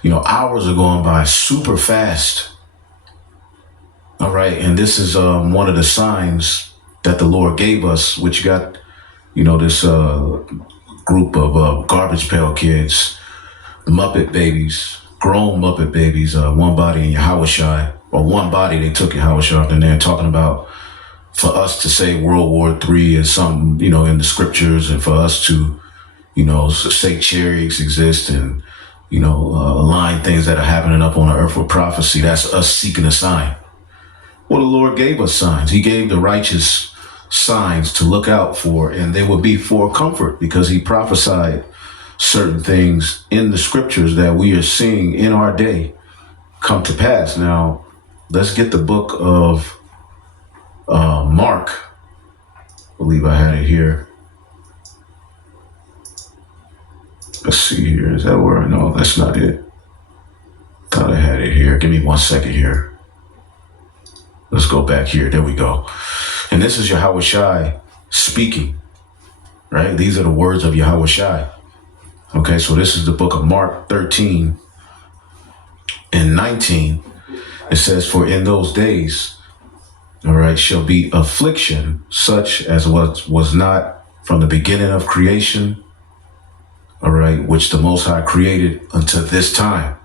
hours are going by super fast. All right. And this is one of the signs that the Lord gave us, which got, this group of garbage pail kids, Muppet babies, grown Muppet babies, one body in Yahushai, or one body they took Yahushai, and they're talking about for us to say World War III is something, in the scriptures, and for us to, say chariots exist and, align things that are happening up on the earth with prophecy. That's us seeking a sign. Well, the Lord gave us signs. He gave the righteous signs to look out for, and they would be for comfort because he prophesied certain things in the scriptures that we are seeing in our day come to pass. Now, let's get the book of Mark. I believe I had it here. Let's see here. Is that where? No, that's not it. Thought I had it here. Give me 1 second here. Let's go back here. There we go. And this is Yahushai speaking, right? These are the words of Yahushai. Okay, so this is the book of Mark 13 and 19. It says, for in those days, all right, shall be affliction such as was not from the beginning of creation, all right, which the Most High created unto this time,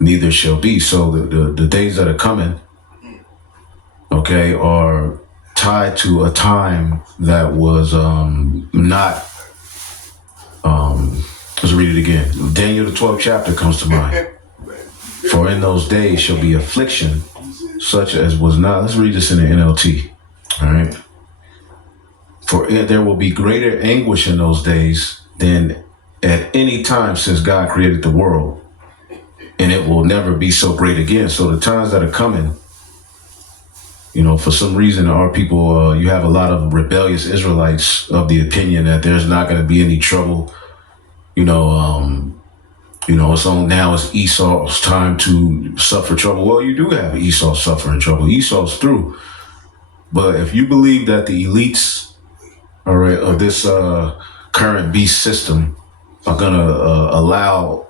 neither shall be. So the days that are coming, okay, are tied to a time that was not, let's read it again. Daniel, the 12th chapter comes to mind. For in those days shall be affliction such as was not. Let's read this in the NLT. All right. For there will be greater anguish in those days than at any time since God created the world. And it will never be so great again. So the times that are coming, for some reason, our people, you have a lot of rebellious Israelites of the opinion that there's not going to be any trouble. It's on now it's Esau's time to suffer trouble. Well, you do have Esau suffering trouble. Esau's through. But if you believe that the elites, all right, of this current beast system are going to allow,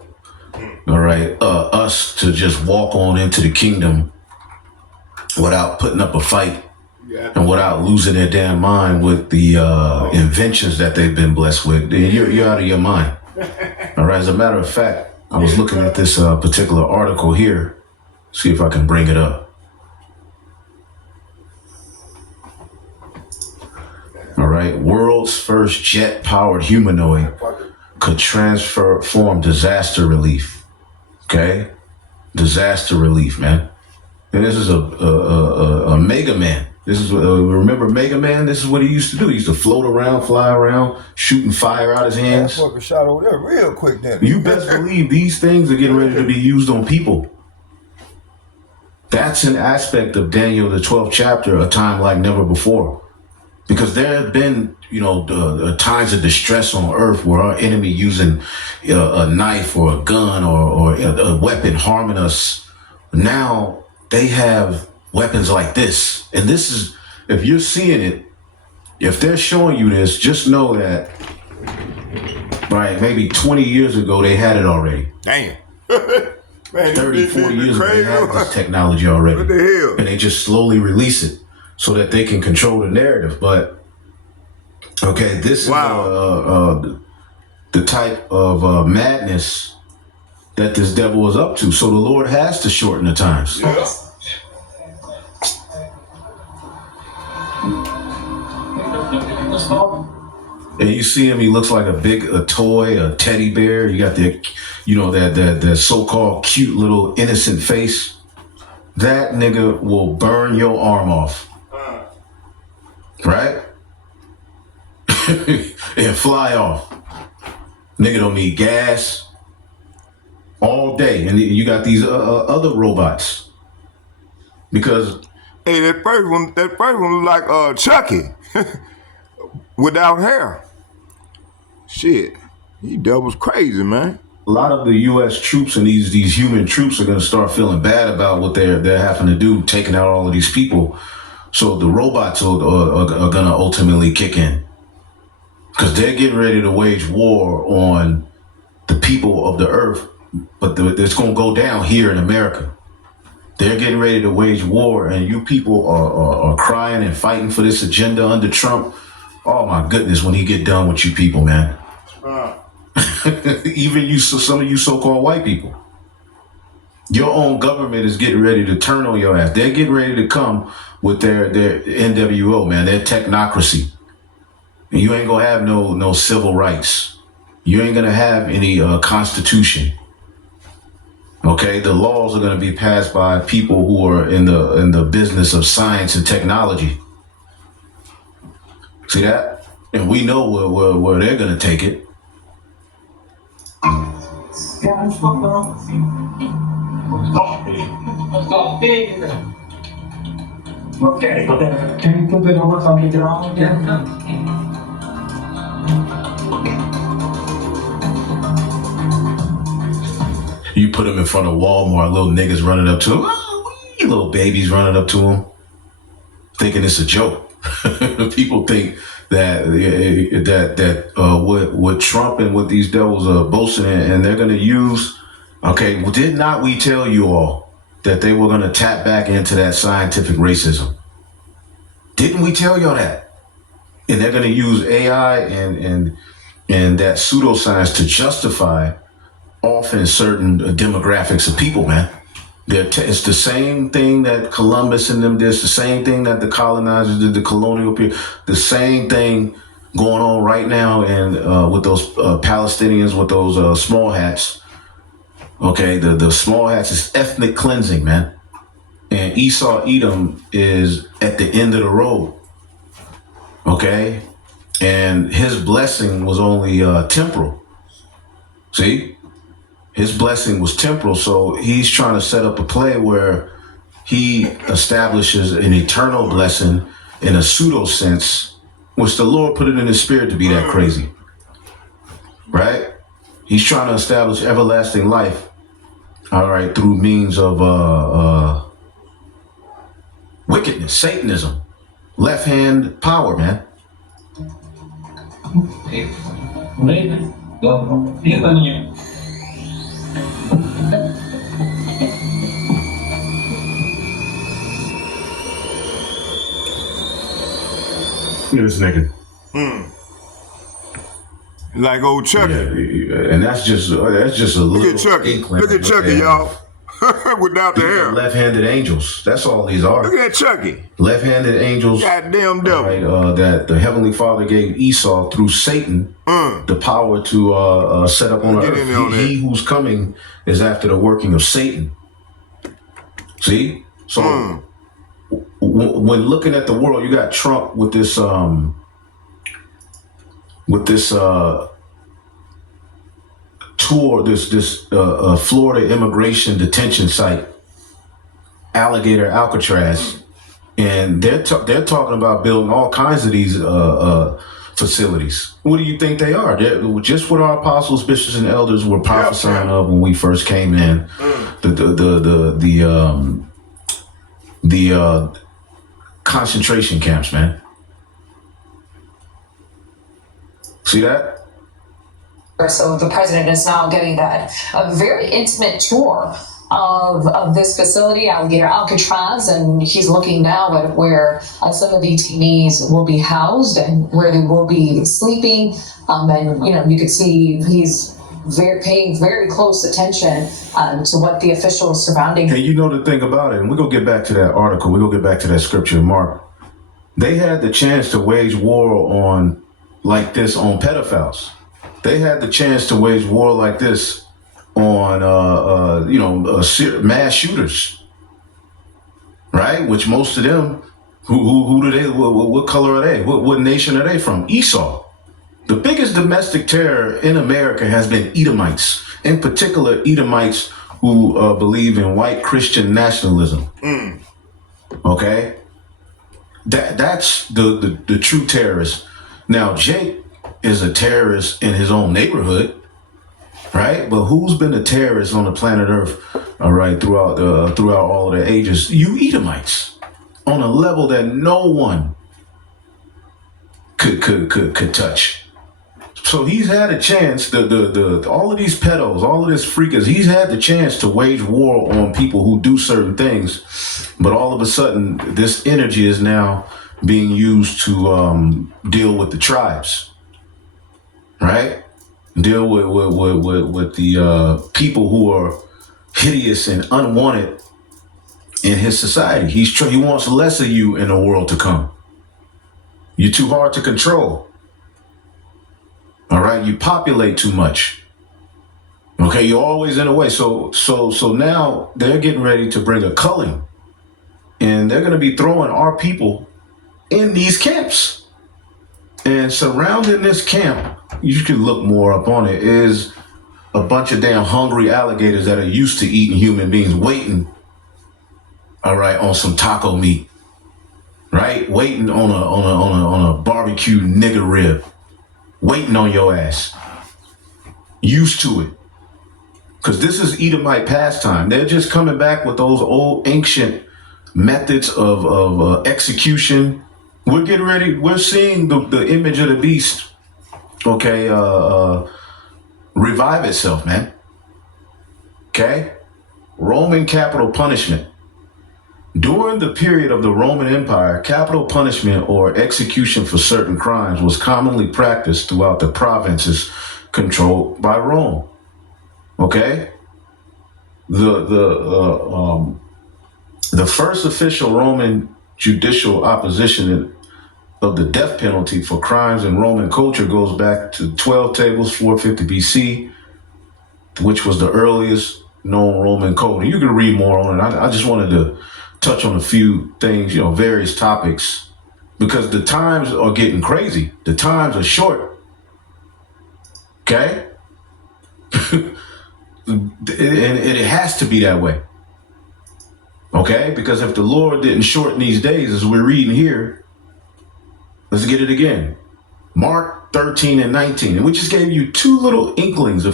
all right, us to just walk on into the kingdom without putting up a fight and without losing their damn mind with the inventions that they've been blessed with, then you're out of your mind. All right. As a matter of fact, I was looking at this particular article here. See if I can bring it up. All right. World's first jet-powered humanoid could transform disaster relief. Okay. Disaster relief, man. And this is a Mega Man. This is remember Mega Man? This is what he used to do. He used to float around, fly around, shooting fire out his hands. That fucker shot over there real quick then. You best believe these things are getting ready to be used on people. That's an aspect of Daniel, the 12th chapter, a time like never before. Because there have been, times of distress on earth where our enemy using a knife or a gun or a weapon harming us. Now they have weapons like this. And this is, if you're seeing it, if they're showing you this, just know that, right, maybe 20 years ago, they had it already. Damn. Man, 30, 40 years ago, they had this technology already. What the hell? And they just slowly release it so that they can control the narrative. But, okay, this is the type of madness that this devil is up to. So the Lord has to shorten the times. Yeah. And you see him, he looks like a toy, a teddy bear. You got that so-called cute little innocent face. That nigga will burn your arm off. Right? And fly off. Nigga don't need gas all day. And you got these other robots. Because hey, that first one was like Chucky without hair. Shit, he doubles crazy, man. A lot of the U.S. troops and these human troops are going to start feeling bad about what they're having to do, taking out all of these people. So the robots are going to ultimately kick in. Because they're getting ready to wage war on the people of the earth, but it's going to go down here in America. They're getting ready to wage war, and you people are crying and fighting for this agenda under Trump. Oh my goodness, when he get done with you people, man. Even you, some of you so-called white people. Your own government is getting ready to turn on your ass. They're getting ready to come with their NWO, man, their technocracy. And you ain't gonna have no civil rights. You ain't gonna have any constitution. Okay, the laws are gonna be passed by people who are in the business of science and technology. See that? And we know where they're gonna take it. Okay, can you put it over so I can get on again? You put them in front of Walmart, little niggas running up to them. Oh, little babies running up to them, thinking it's a joke. People think that what Trump and what these devils are boasting and they're going to use. Okay, well, did not we tell you all that they were going to tap back into that scientific racism? Didn't we tell y'all that? And they're going to use AI and that pseudoscience to justify often certain demographics of people, man. It's the same thing that Columbus and them did. It's the same thing that the colonizers did, the colonial period. The same thing going on right now, and with those Palestinians with those small hats. Okay, the small hats is ethnic cleansing, man. And Esau Edom is at the end of the road. Okay, and his blessing was only temporal. See? His blessing was temporal, so he's trying to set up a play where he establishes an eternal blessing in a pseudo sense, which the Lord put it in his spirit to be that crazy, right? He's trying to establish everlasting life, all right, through means of wickedness, Satanism, left hand power, man. This nigga. Like old Chucky. Yeah, and that's just a little. Look at Chucky. Look at Chucky, y'all. Without the hair. Left-handed angels. That's all these are. Look at Chucky. Left-handed angels. Goddamn devil. Right, that the Heavenly Father gave Esau through Satan the power to set up on earth. He who's coming is after the working of Satan. See? So when looking at the world, you got Trump with this tour, this Florida immigration detention site, Alligator Alcatraz, and they're talking about building all kinds of these facilities. What do you think they are? They're just what our apostles, bishops, and elders were prophesying of when we first came in. The concentration camps, man. See that? So the president is now getting a very intimate tour of this facility, Alligator Alcatraz, and he's looking now at where some of the detainees will be housed and where they will be sleeping. And you could see he's paying very close attention to what the officials surrounding. Hey, you know the thing about it, and we're gonna get back to that article. We're gonna get back to that scripture, Mark. They had the chance to wage war on like this on pedophiles. They had the chance to wage war like this on, mass shooters, right? Which most of them, who do they? What color are they? What nation are they from? Esau. The biggest domestic terror in America has been Edomites, in particular Edomites who believe in white Christian nationalism. Okay, that's the true terrorist. Now Jake is a terrorist in his own neighborhood, right? But who's been a terrorist on the planet Earth, all right, throughout all of the ages? You Edomites, on a level that no one could touch. So he's had a chance, all of these pedos, all of this freakers, he's had the chance to wage war on people who do certain things. But all of a sudden, this energy is now being used to deal with the tribes, right? Deal with the people who are hideous and unwanted in his society. He wants less of you in the world to come. You're too hard to control. All right, you populate too much. Okay, you're always in the way. So now they're getting ready to bring a culling, and they're going to be throwing our people in these camps. And surrounding this camp, you can look more up on it, is a bunch of damn hungry alligators that are used to eating human beings, waiting, all right, on some taco meat, right? Waiting on a barbecue nigger rib. Waiting on your ass. Used to it. Because this is Edomite pastime. They're just coming back with those old ancient methods of execution. We're getting ready. We're seeing the image of the beast, okay, revive itself, man. Okay? Roman capital punishment. During the period of the Roman Empire, capital punishment or execution for certain crimes was commonly practiced throughout the provinces controlled by Rome. Okay? The first official Roman judicial opposition of the death penalty for crimes in Roman culture goes back to 12 Tables, 450 BC, which was the earliest known Roman code. And you can read more on it. I just wanted to touch on a few things, various topics, because the times are getting crazy. The times are short. Okay? and it has to be that way. Okay? Because if the Lord didn't shorten these days, as we're reading here, let's get it again. Mark 13 and 19. And we just gave you a few little inklings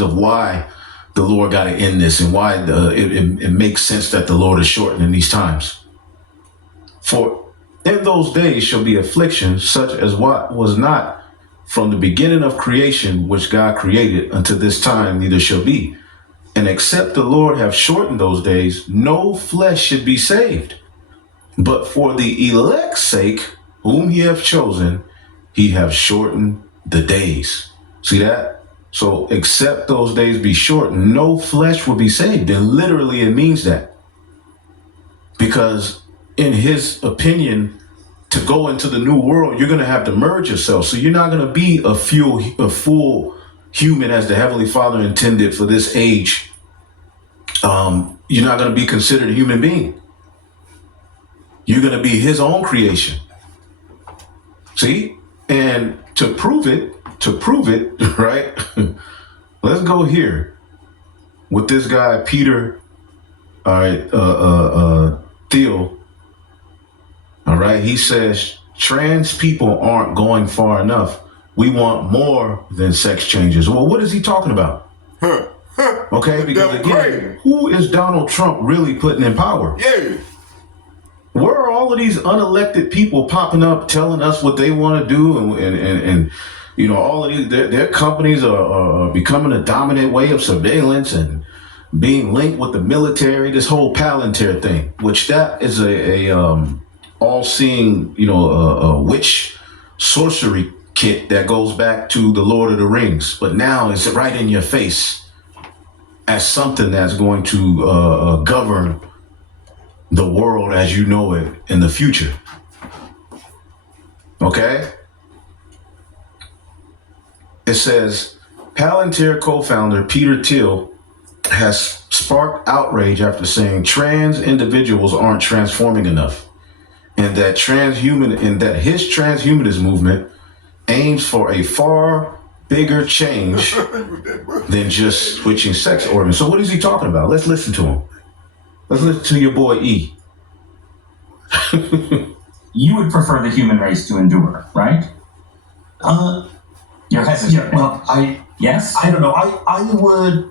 of why the Lord got to end this, and why it makes sense that the Lord is shortening these times. For in those days shall be affliction, such as what was not from the beginning of creation, which God created, unto this time neither shall be. And except the Lord have shortened those days, no flesh should be saved. But for the elect's sake, whom he hath chosen, he hath shortened the days. See that? So except those days be shortened, no flesh will be saved. And literally it means that. Because in his opinion, to go into the new world, you're going to have to merge yourself. So you're not going to be a full human as the Heavenly Father intended for this age. You're not going to be considered a human being. You're going to be his own creation. See? And to prove it, right? Let's go here with this guy, Peter, all right, Thiel. All right. He says trans people aren't going far enough. We want more than sex changes. Well, what is he talking about? Okay. Because again, who is Donald Trump really putting in power? Yeah. Where are all of these unelected people popping up telling us what they want to do, and all of these their companies are becoming a dominant way of surveillance and being linked with the military, this whole Palantir thing, which that is a all-seeing, a witch sorcery kit that goes back to the Lord of the Rings, but now it's right in your face as something that's going to govern the world as you know it in the future. Okay? It says, Palantir co-founder Peter Thiel has sparked outrage after saying trans individuals aren't transforming enough, and that his transhumanism movement aims for a far bigger change than just switching sex organs. So what is he talking about? Let's listen to him. Let's listen to your boy E. You would prefer the human race to endure, right? You're hesitant. Yeah, well, yes? I don't know. I would.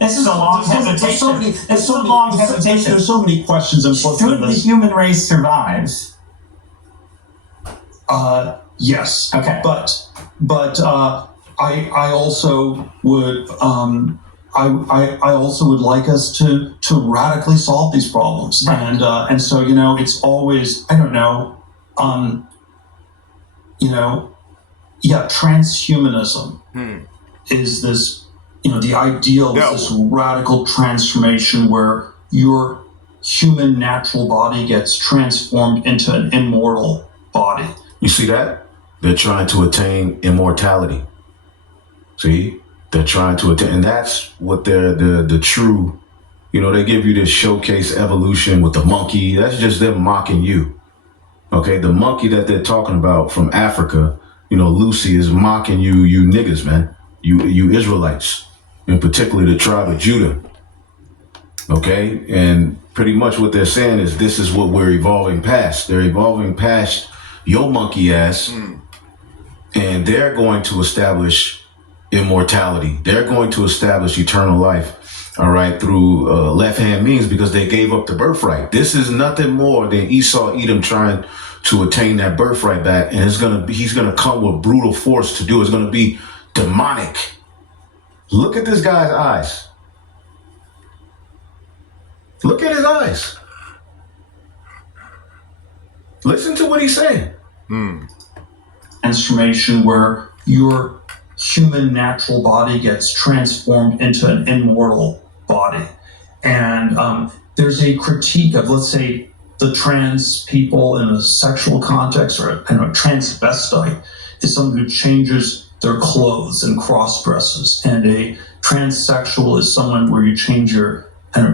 This is a long hesitation. There's so many questions implicit in Should the this. human race survive? Yes. Okay. But I also would I also would like us to radically solve these problems. Right. And so it's always, I don't know, transhumanism is this, the ideal is this radical transformation where your human natural body gets transformed into an immortal body. You see that? They're trying to attain immortality. See? They're trying to attain, and that's what they're the true, they give you this showcase evolution with the monkey. That's just them mocking you. Okay, the monkey that they're talking about from Africa, Lucy is mocking you niggas, man. You Israelites, and particularly the tribe of Judah. Okay, and pretty much what they're saying is this is what we're evolving past. They're evolving past your monkey ass, and they're going to establish immortality. They're going to establish eternal life, all right, through left-hand means, because they gave up the birthright. This is nothing more than Esau Edom trying to attain that birthright back, and he's gonna come with brutal force to do it. It's gonna be demonic. Look at this guy's eyes. Look at his eyes. Listen to what he's saying. Transformation where your human natural body gets transformed into an immortal body. And there's a critique of, let's say, the trans people in a sexual context, or a transvestite is someone who changes their clothes and cross-dresses. And a transsexual is someone where you change your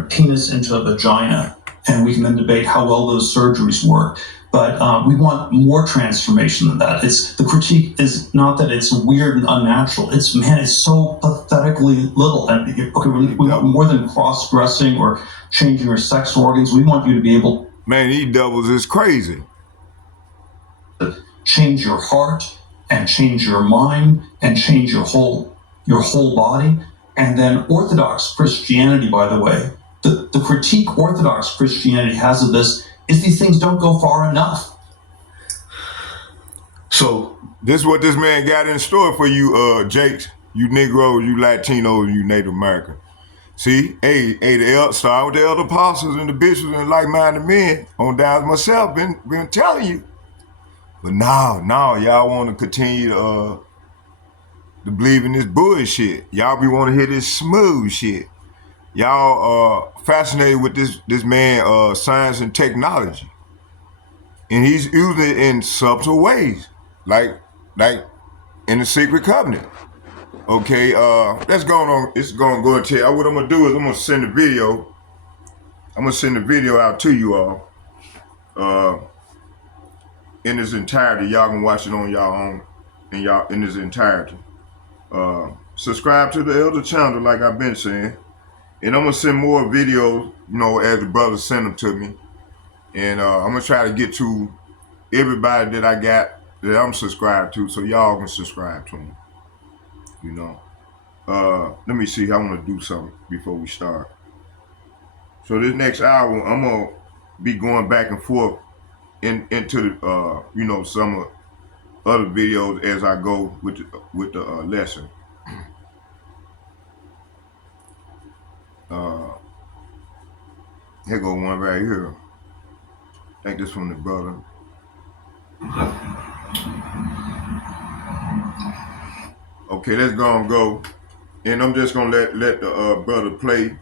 penis into a vagina. And we can then debate how well those surgeries work. But we want more transformation than that. The critique is not that it's weird and unnatural. It's so pathetically little. And we want more than cross-dressing or changing your sex organs. We want you to be able. Man, these devils is crazy. To change your heart and change your mind and change your whole body. And then Orthodox Christianity, by the way, the critique Orthodox Christianity has of this is these things don't go far enough. So this is what this man got in store for you, Jakes, you Negroes, you Latinos, you Native Americans. See, start with the elder apostles and the bishops and like-minded men on down to myself, been telling you. But now y'all want to continue to believe in this bullshit. Y'all be want to hear this smooth shit. Y'all fascinated with this man, science and technology, and he's using it in subtle ways, like in the secret covenant. Okay, let's go on. It's gonna go and tell you what I'm gonna do is I'm gonna send the video. I'm gonna send the video out to you all in its entirety. Y'all can watch it on y'all own in its entirety. Subscribe to the Elder channel, like I've been saying. And I'm going to send more videos, as the brothers send them to me. And I'm going to try to get to everybody that I got that I'm subscribed to, so y'all can subscribe to them. Let me see. I want to do something before we start. So this next hour, I'm going to be going back and forth into, some other videos as I go with the lesson. Here go one right here. I think this from the brother. Okay, let's go. And I'm just gonna let the brother play.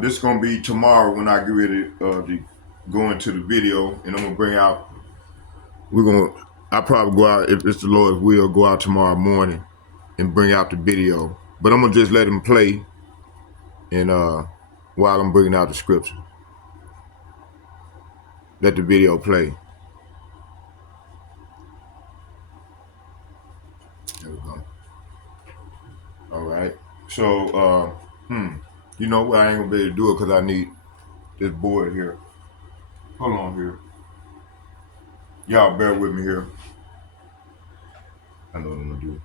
This is gonna be tomorrow when I get ready to go into the video, and I'm gonna bring out. We're gonna I'll probably go out, if it's the Lord's will, go out tomorrow morning and bring out the video. But I'm gonna just let him play, and while I'm bringing out the scripture, let the video play. There we go. All right. So, you know what? I ain't gonna be able to do it because I need this board here. Hold on here. Y'all bear with me here. I know what I'm gonna do.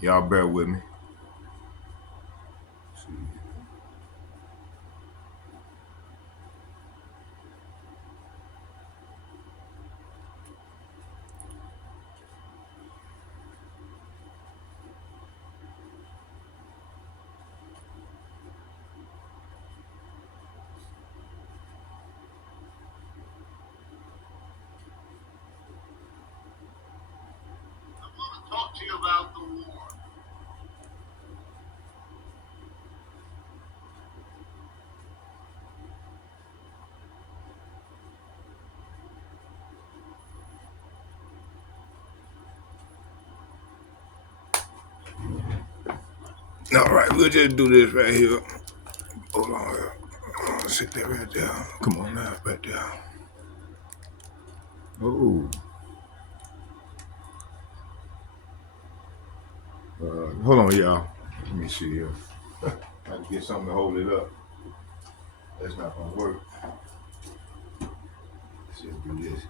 Y'all bear with me. Talk to you about the war. All right, we'll just do this right here. Hold on here. Sit that right there. Come on now, right there. Oh. Hold on, y'all. Let me see here. I can get something to hold it up. That's not gonna work. Let's just do this.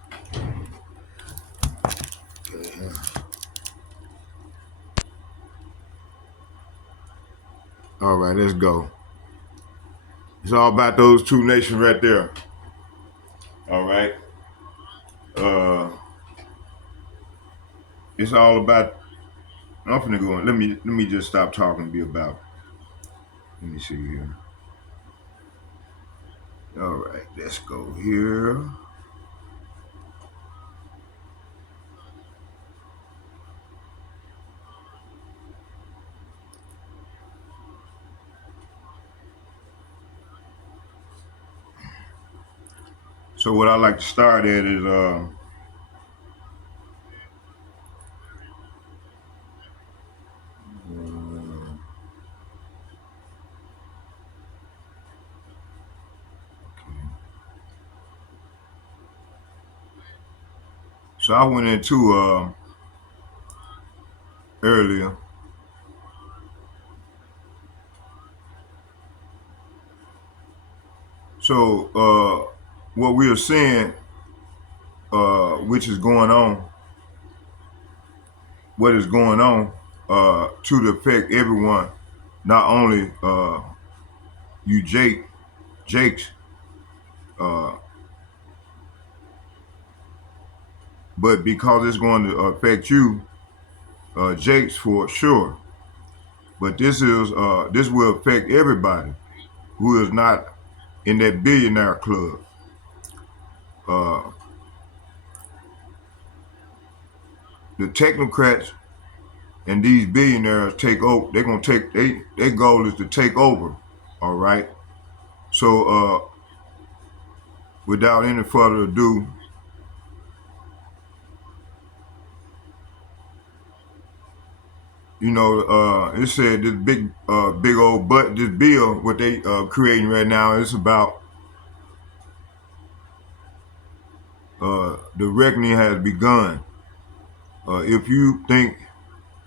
Okay. All right, let's go. It's all about those two nations right there. All right. It's all about. I'm finna go. Let me just stop talking and be about it. Let me see here. All right, let's go here. So what I like to start at is so I went into earlier. So what we are seeing, which is going on, what is going on to affect everyone, not only you Jakes, but because it's going to affect you, Jakes for sure. But this will affect everybody who is not in that billionaire club. The technocrats and these billionaires take over. They're gonna take. Their goal is to take over. All right. So without any further ado, you know, it said this big old this bill, what they creating right now, is about the reckoning has begun. If you think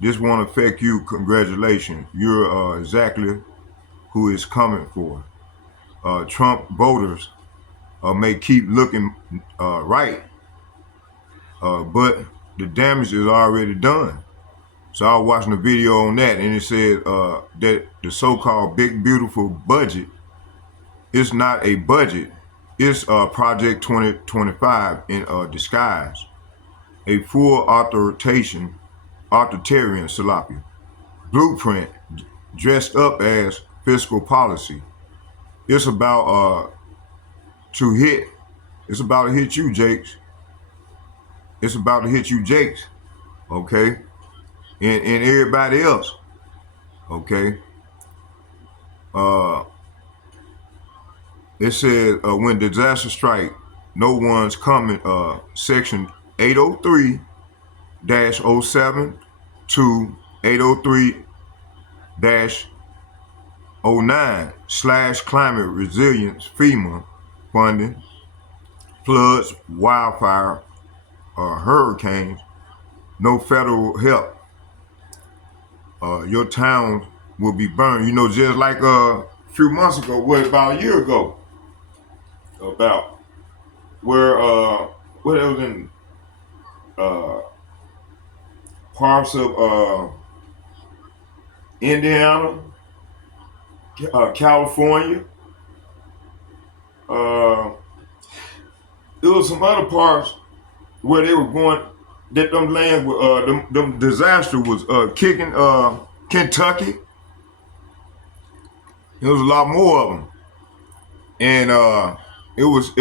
this won't affect you, congratulations. You're exactly who it's coming for. Trump voters may keep looking right, but the damage is already done. So I was watching a video on that, and it said that the so-called big, beautiful budget is not a budget. It's Project 2025 in disguise. A full authoritarian salapia blueprint dressed up as fiscal policy. It's about to hit. It's about to hit you, Jakes. It's about to hit you, Jakes. Okay, and everybody else. Okay. It says when disaster strike, no one's coming. Section 803-07 to 803-09/climate resilience FEMA funding, floods, wildfire, hurricanes, no federal help. Your town will be burned. You know, just like a few months ago, about a year ago, about where what it was in parts of Indiana, California. There was some other parts where they were going, that them land, them disaster was kicking Kentucky. There was a lot more of them, and it was.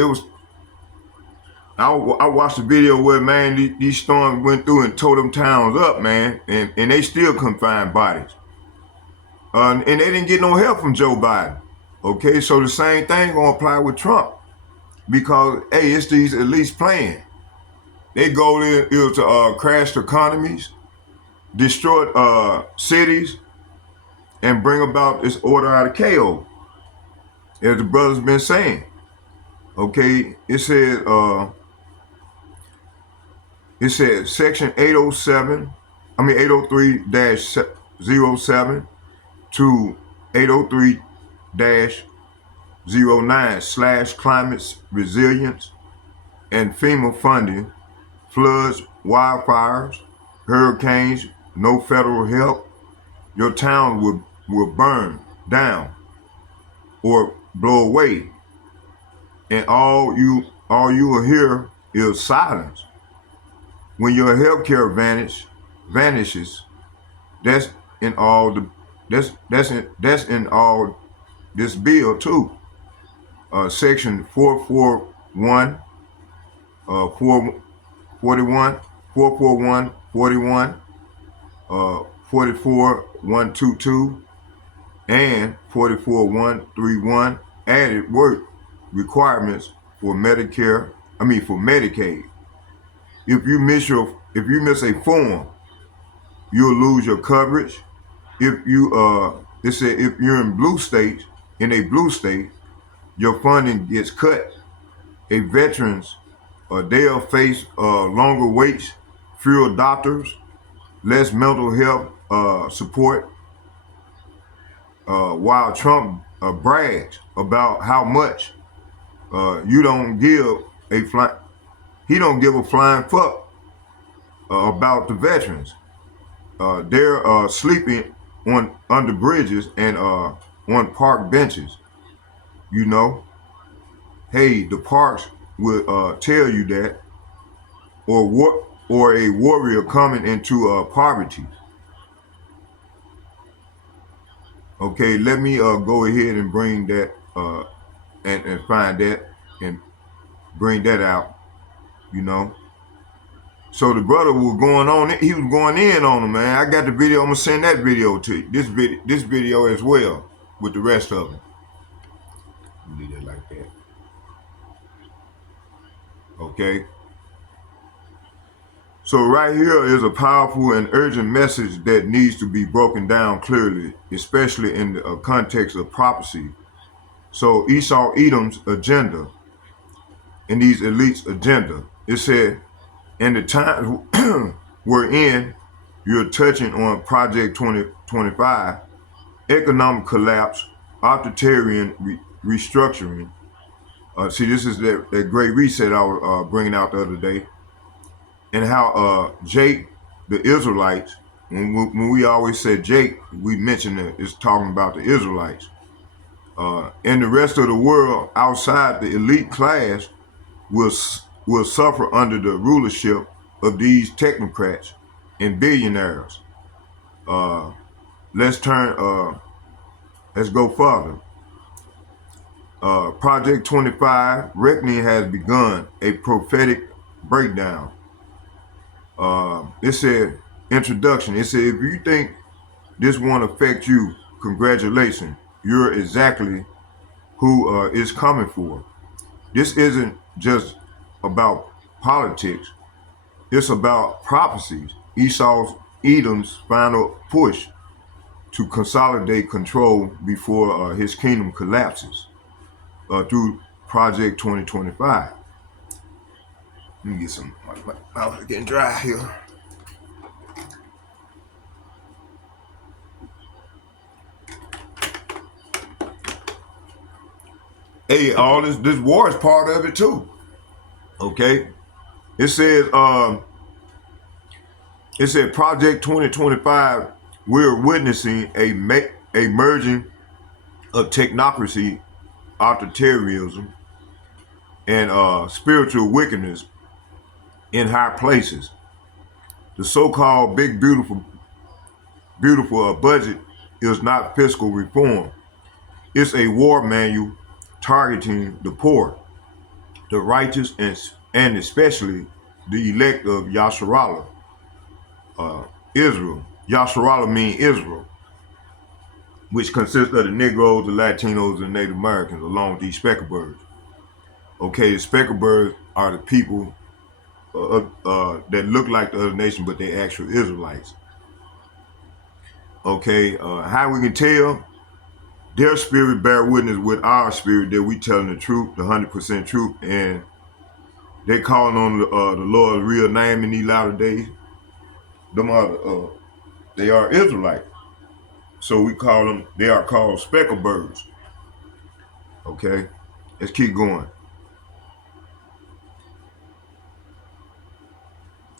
I watched the video where, man, these storms went through and tore them towns up, man, and they still couldn't find bodies. And they didn't get no help from Joe Biden. Okay, so the same thing gonna apply with Trump, because hey, it's these elites playing. Their goal is to crash economies, destroy cities, and bring about this order out of chaos, as the brother's been saying. Okay, it says section 803-07 to 803-09/climate resilience and FEMA funding, floods, wildfires, hurricanes, no federal help. Your town will burn down or blow away, and all you will hear is silence. When your healthcare vanishes, that's in all this bill too. Section 441, 441, 44122, and 44131 added work requirements for Medicaid. If you miss a form, you'll lose your coverage. If you it said if you're in a blue state, your funding gets cut. Veterans, they'll face longer waits, fewer doctors, less mental health support. While Trump brags about how much he don't give a flying fuck about the veterans. They're sleeping under bridges and on park benches. You know, hey, the parks will tell you that, or a warrior coming into poverty. Okay, let me go ahead and bring that and find that and bring that out. You know. So the brother was going on. He was going in on him, man. I got the video. I'm gonna send that video to you. This video as well with the rest of them. Leave it like that. Okay. So right here is a powerful and urgent message that needs to be broken down clearly, especially in the context of prophecy. So Esau Edom's agenda and these elites' agenda. It said, in the times we're in, you're touching on Project 2025, economic collapse, authoritarian restructuring. See, this is that great reset I was bringing out the other day, and how Jake, the Israelites, when we always said Jake, we mentioned that it's talking about the Israelites. And the rest of the world outside the elite class will suffer under the rulership of these technocrats and billionaires. Let's go further. Project 25, reckoning has begun, a prophetic breakdown. It said, introduction. It said, if you think this won't affect you, congratulations. You're exactly who it's coming for. This isn't just about politics. It's about prophecies. Edom's final push to consolidate control before his kingdom collapses through Project 2025. Let me get some, my mouth is getting dry here. Hey, all this war is part of it too. Okay. It said Project 2025, we're witnessing a merging of technocracy, authoritarianism, and spiritual wickedness in high places. The so-called big beautiful budget is not fiscal reform. It's a war manual targeting the poor, the righteous, and especially the elect of Yasharallah, Israel. Yasharallah means Israel, which consists of the Negroes, the Latinos, and Native Americans, along with these speckled birds. Okay, the speckled birds are the people that look like the other nation, but they actual Israelites. Okay, how we can tell? Their spirit bear witness with our spirit that we telling the truth, the 100% truth, and they calling on the Lord's real name in these latter days. They are Israelites, so we call them. They are called speckled birds. Okay, let's keep going.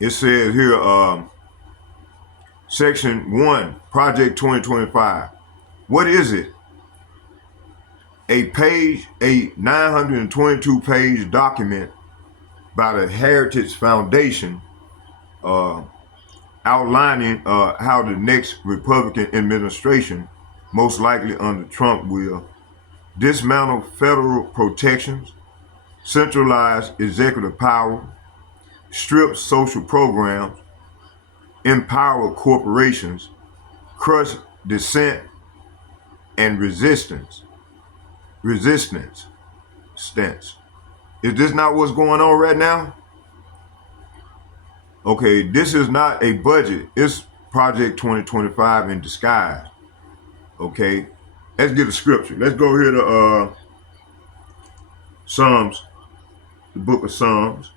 It says here, Section 1, Project 2025. What is it? A 922-page document by the Heritage Foundation outlining how the next Republican administration, most likely under Trump, will dismantle federal protections, centralize executive power, strip social programs, empower corporations, crush dissent and resistance. Stance. Is this not what's going on right now? Okay, this is not a budget. It's Project 2025 in disguise. Okay, let's get a scripture. Let's go here to Psalms, the book of Psalms.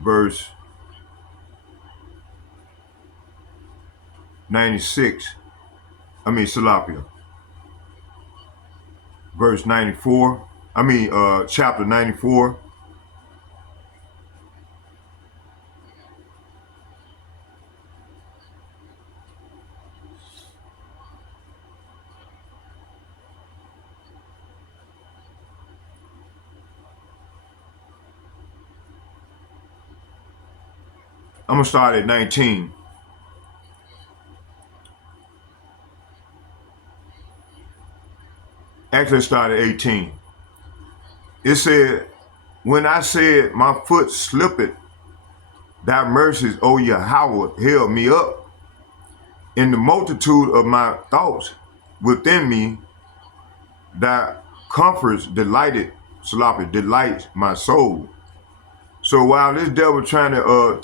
Verse 96. Salapia. Verse 94. Chapter 94. I'm gonna start at 19. Actually, start at 18. It said, when I said my foot slipped, thy mercies, O Yahweh, held me up. In the multitude of my thoughts within me, thy comforts delights my soul. So while this devil trying to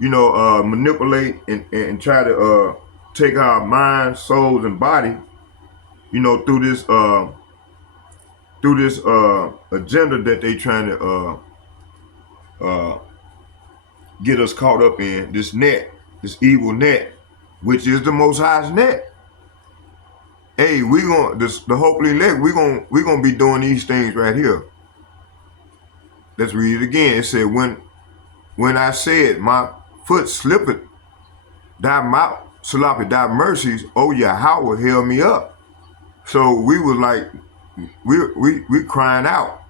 manipulate and try to take our mind, souls, and body, through this agenda that they trying to get us caught up in, this evil net, which is the Most High's net. Hey, the hopefully elect, we gonna be doing these things right here. Let's read it again. It said, when I said my foot slipped, thy mercies, O Yahweh, held me up. So we was like, we crying out.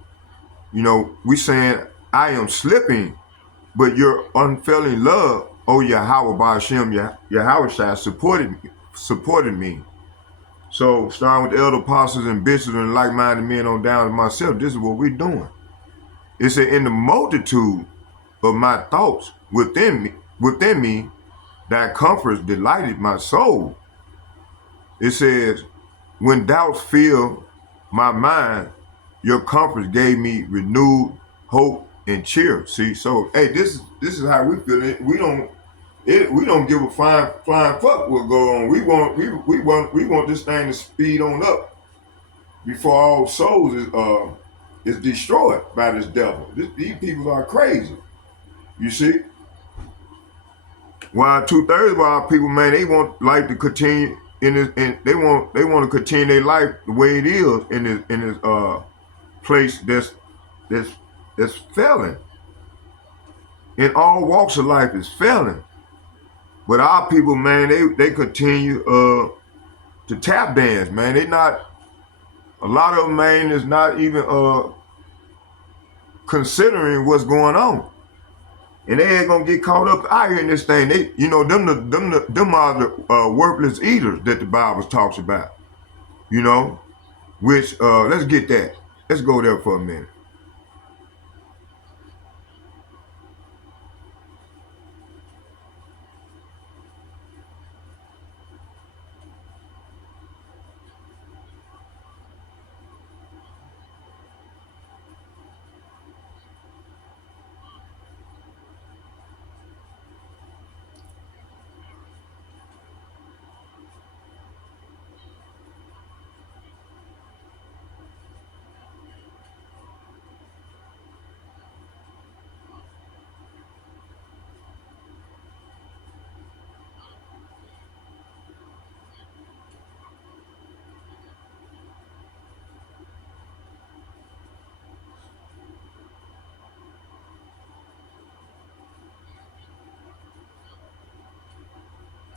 We saying, I am slipping, but your unfailing love, O Yahweh Ba'ashem, Yahweh Shai, supported me. So starting with the elder apostles and bishops and like-minded men on down to myself, this is what we're doing. It said, in the multitude of my thoughts within me, thy comforts delighted my soul. It says, when doubts fill my mind, your comforts gave me renewed hope and cheer. See, so hey, this is how we feel it. We don't give a flying fuck what go on. We want this thing to speed on up before all souls is destroyed by this devil. These people are crazy. You see? While 2/3 of our people, man, they want life to continue in this, and they want to continue their life the way it is in this place that's failing. In all walks of life is failing. But our people, man, they continue to tap dance, man. They not, a lot of them, man, is not even considering what's going on. And they ain't gonna get caught up out here in this thing. They, you know, them are the worthless eaters that the Bible talks about. You know, which let's get that. Let's go there for a minute.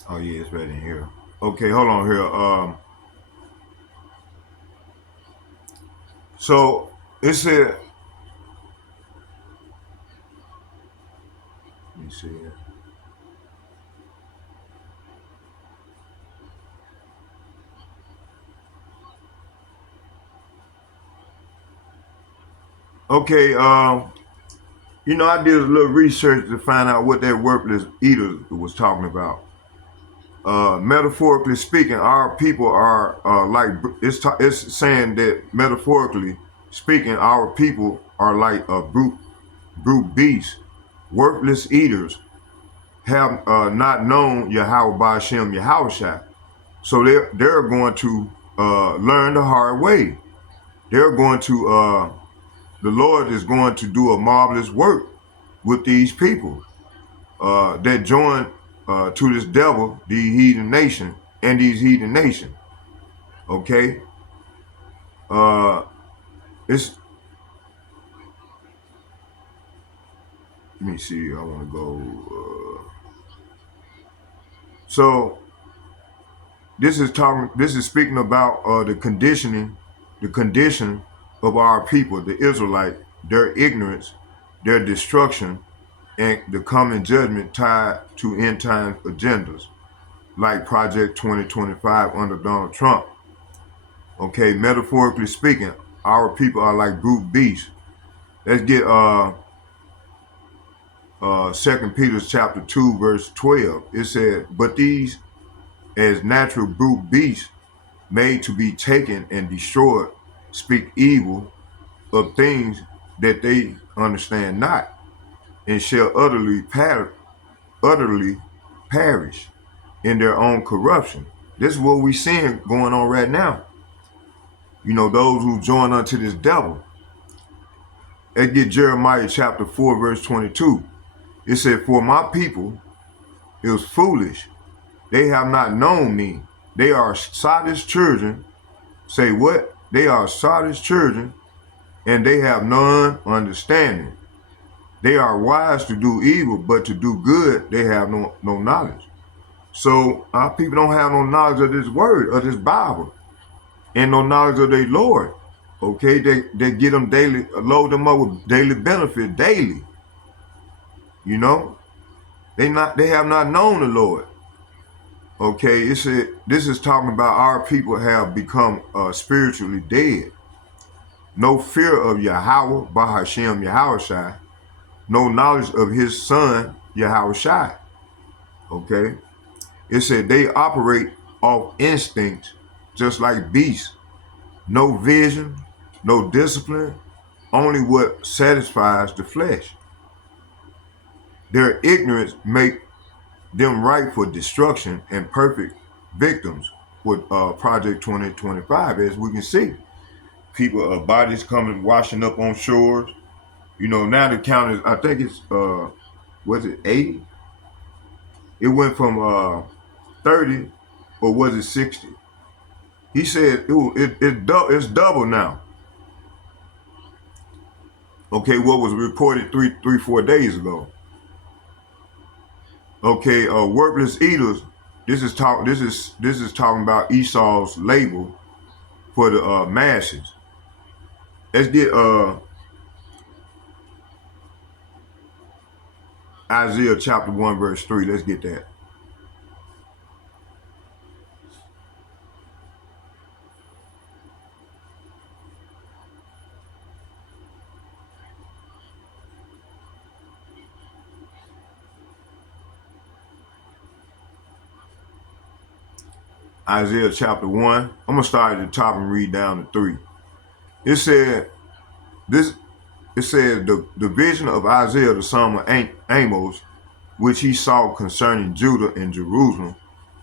Oh yeah, it's right in here. Okay, hold on here. So it said, let me see here. Okay, you know, I did a little research to find out what that worthless eater was talking about. Metaphorically speaking, our people are like, it's saying that metaphorically speaking, our people are like a brute beast, worthless eaters, have not known Yahweh Ba'ashem Yahushua. So they're going to learn the hard way. They're going to the Lord is going to do a marvelous work with these people that join to this devil, the heathen nation, and these heathen nations. Okay, it's. Let me see. I want to go. So this is talking. This is speaking about the condition of our people, the Israelite, their ignorance, their destruction, and the coming judgment tied to end time agendas, like Project 2025 under Donald Trump. Okay, metaphorically speaking, our people are like brute beasts. Let's get 2 Peter chapter 2, verse 12. It said, but these as natural brute beasts made to be taken and destroyed speak evil of things that they understand not, and shall utterly perish in their own corruption. This is what we're seeing going on right now. You know, those who join unto this devil. Let's get Jeremiah chapter 4, verse 22. It said, for my people is foolish. They have not known me. They are Sodom's children. Say what? They are Sodom's children, and they have none understanding. They are wise to do evil, but to do good, they have no knowledge. So our people don't have no knowledge of this word, of this Bible, and no knowledge of their Lord. Okay, they get them daily, load them up with daily benefit daily. You know, they have not known the Lord. Okay, it said this is talking about our people have become spiritually dead. No fear of Yahweh, Bahashem Yahushai, no knowledge of his son Yahushai. Okay, it said they operate off instinct, just like beasts. No vision, no discipline, only what satisfies the flesh. Their ignorance make them ripe for destruction and perfect victims with Project 2025. As we can see, people, bodies coming washing up on shores. You know, now the count is, I think it's, was it 80? It went from 30, or was it 60? He said it's double now. Okay, what was reported 4 days ago. Okay, worthless eaters. This is talking about Esau's label for the masses. Let's get Isaiah chapter 1 verse 3. Let's get that. Isaiah chapter 1. I'm gonna start at the top and read down to 3. It said the vision of Isaiah the son of Amos, which he saw concerning Judah and Jerusalem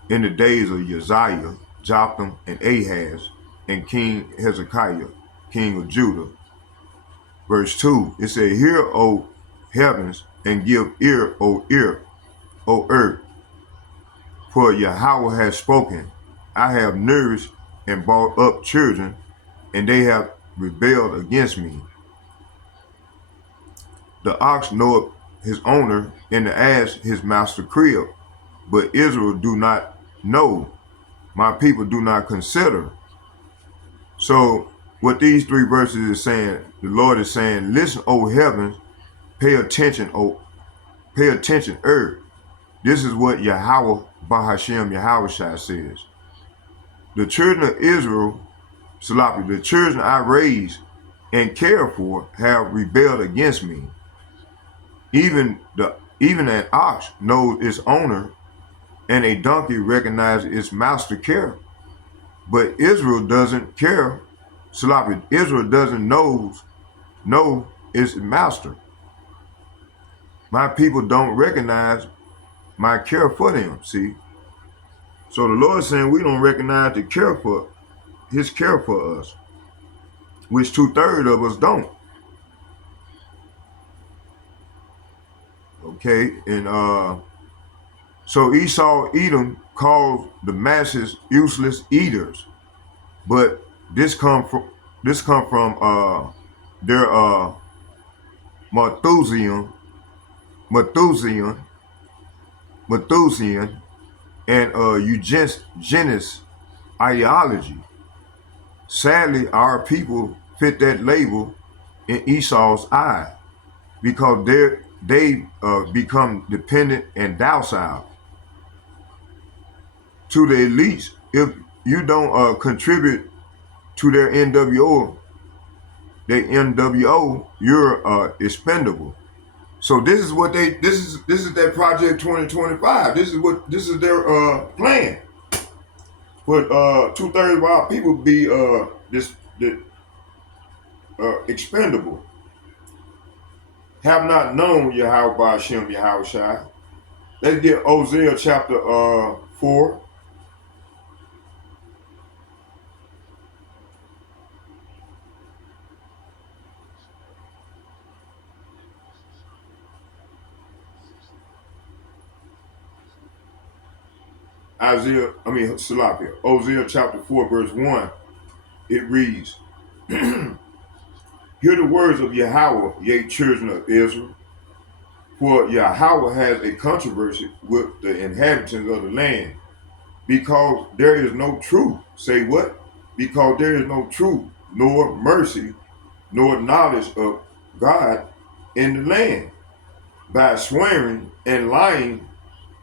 in the days of Uzziah, Jotham, and Ahaz, and King Hezekiah, king of Judah. Verse 2, it said, "Hear, O heavens, and give ear, O earth, for Yahweh has spoken. I have nourished and brought up children, and they have rebelled against me. The ox knoweth his owner, and the ass his master crib. But Israel do not know, my people do not consider." So what these 3 verses is saying, the Lord is saying, listen, O heavens, pay attention, earth. This is what Yahweh Bahashem Yahushai says. The children of Israel, Salafi, the children I raised and care for, have rebelled against me. Even an ox knows its owner, and a donkey recognizes its master care. But Israel doesn't care. Salafi, Israel doesn't know its master. My people don't recognize my care for them, see? So the Lord is saying we don't recognize his care for us, which 2/3 of us don't. Okay, and so Esau, Edom called the masses useless eaters, but this come from their Methusian, and eugenics ideology. Sadly, our people fit that label in Esau's eye because they become dependent and docile to the elites. If you don't contribute to their NWO, you're expendable. So this is what this is their Project 2025. This is their plan. But 2/3 of our people be expendable. Have not known Yahweh Hashem Yahushai. Let's get Hosea chapter 4. Hosea chapter 4 verse 1. It reads, "Hear the words of Yahweh, ye children of Israel. For Yahweh has a controversy with the inhabitants of the land, because there is no truth." Say what? Because there is no truth nor mercy, nor knowledge of God in the land. By swearing and lying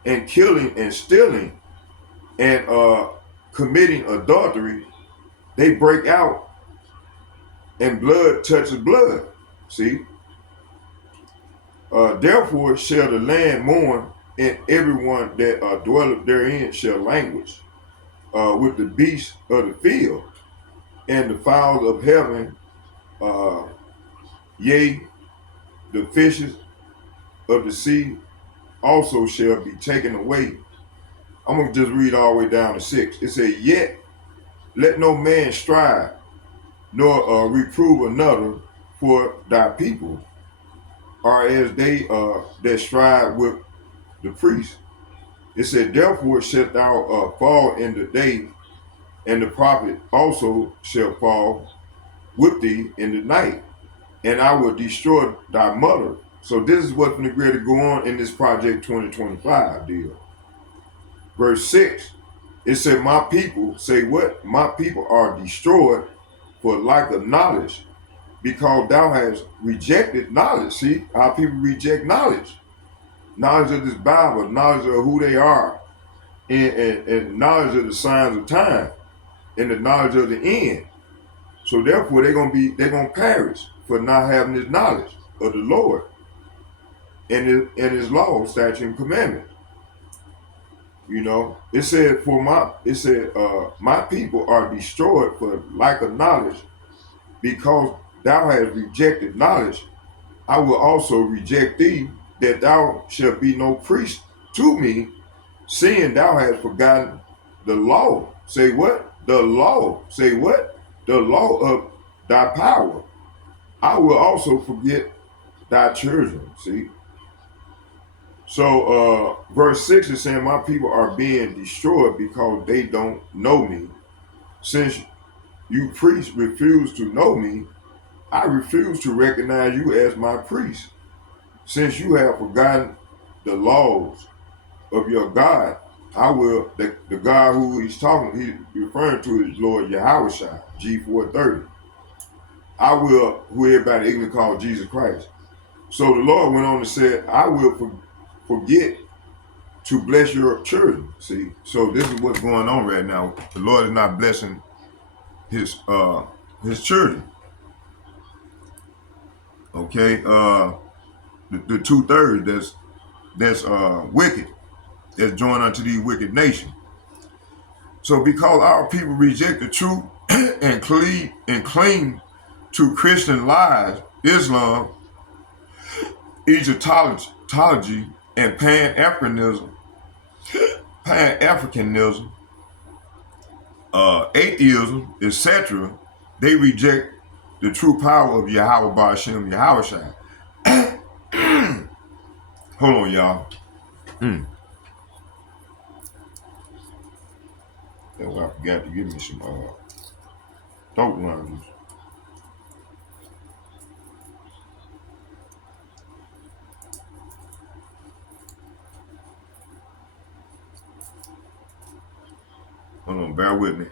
and killing and stealing and committing adultery, they break out and blood touches blood. See? Therefore shall the land mourn, and everyone that dwelleth therein shall languish with the beasts of the field and the fowls of heaven, uh, yea, the fishes of the sea also shall be taken away. I'm going to just read all the way down to 6. It says, yet let no man strive, nor reprove another, for thy people are as they that strive with the priest. It said, therefore shalt thou fall in the day, and the prophet also shall fall with thee in the night, and I will destroy thy mother. So this is what's going to go on in this Project 2025 deal. Verse 6, it said, my people, say what? My people are destroyed for lack of knowledge, because thou hast rejected knowledge. See, our people reject knowledge. Knowledge of this Bible, knowledge of who they are, and knowledge of the signs of time, and the knowledge of the end. So therefore they're gonna perish for not having this knowledge of the Lord and his law, statute, and commandments. You know, it said my people are destroyed for lack of knowledge, because thou hast rejected knowledge. I will also reject thee, that thou shalt be no priest to me, seeing thou hast forgotten the law. Say what? The law. Say what? The law of thy power. I will also forget thy children. See? So verse 6 is saying, my people are being destroyed because they don't know me. Since you priests refuse to know me, I refuse to recognize you as my priest. Since you have forgotten the laws of your God, I will, the God who he's referring to is Lord Yahushua, G430. I will, who everybody ignorantly call Jesus Christ. So the Lord went on and said, I will forget to bless your children. See, so this is what's going on right now. The Lord is not blessing his children. Okay, the 2/3 that's wicked, that's joined unto these wicked nations. So because our people reject the truth and cling to Christian lies, Islam, Egyptology, and Pan-Africanism, atheism, etc., they reject the true power of Yahweh Ba'ashem Yahushua. Hold on, y'all. Oh, I forgot to give me some throat runners. Hold on, bear with me.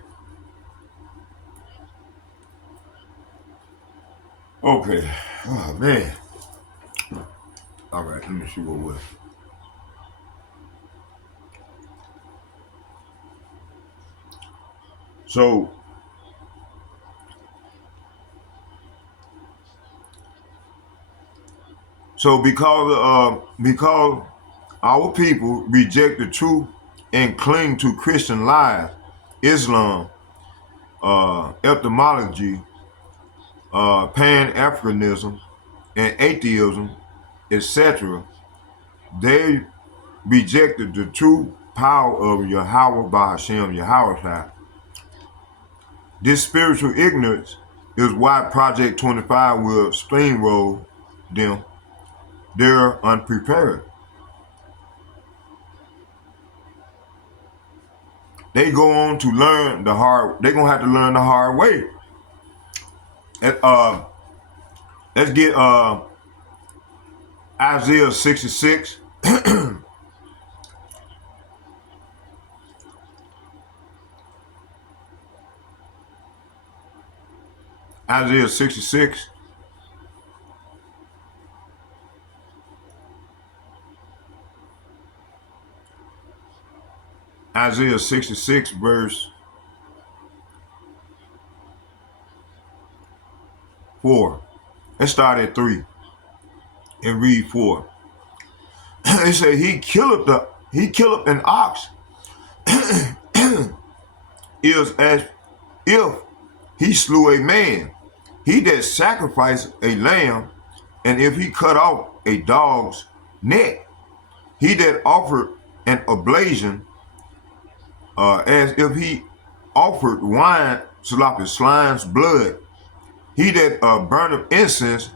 Okay. Oh, man. All right, let me see what was. So because our people reject the truth and cling to Christian lies, Islam, etymology, Pan-Africanism, and atheism, etc., they rejected the true power of Yahweh Ba'ashem Yahushua. This spiritual ignorance is why Project 25 will steamroll them. They're unprepared. They go on to learn they're gonna have to learn the hard way. And, let's get Isaiah 66. Isaiah 66. Isaiah 66 verse 4. Let's start at 3 and read 4. It said he killeth an ox is as if he slew a man. He that sacrificed a lamb, and if he cut off a dog's neck, he that offered an oblation, as if he offered wine, swine's blood, he that burneth incense,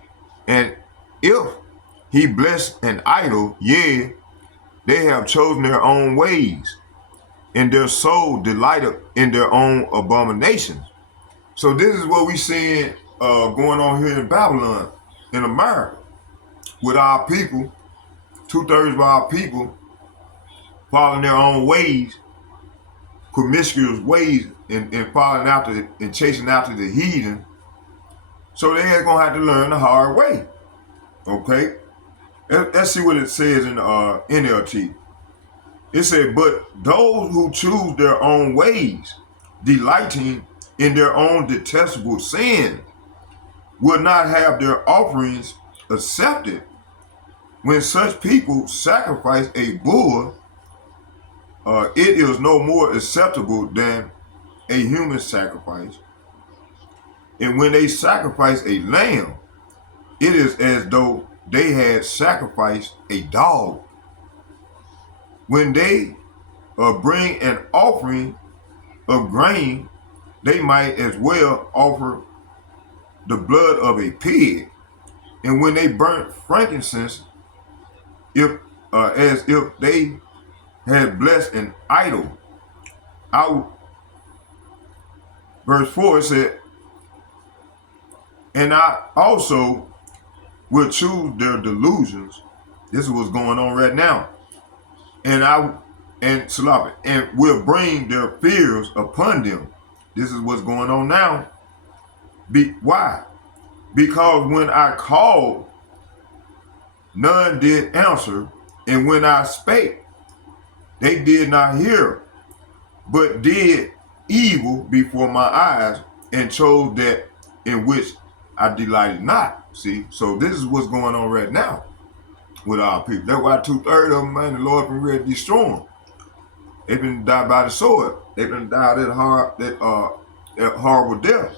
and if he bless an idol, yea, they have chosen their own ways, and their soul delighted in their own abominations. So this is what we seeing going on here in Babylon, in America, with our people, 2/3 of our people following their own ways, promiscuous ways, and following after and chasing after the heathen. So they're gonna have to learn the hard way. Okay, let's see what it says in NLT. It said, but those who choose their own ways, delighting in their own detestable sin, will not have their offerings accepted. When such people sacrifice a bull, it is no more acceptable than a human sacrifice. And when they sacrifice a lamb, it is as though they had sacrificed a dog. When they bring an offering of grain, they might as well offer the blood of a pig. And when they burnt frankincense, as if they had blessed an idol. Verse 4 said, and I also will choose their delusions. This is what's going on right now. And will bring their fears upon them. This is what's going on now. Why? Because when I called, none did answer, and when I spake, they did not hear, but did evil before my eyes, and chose that in which I delighted not. See, so this is what's going on right now with our people. That's why 2/3 of them, man, the Lord been ready to destroy them. They've been died by the sword. They've been died that horrible death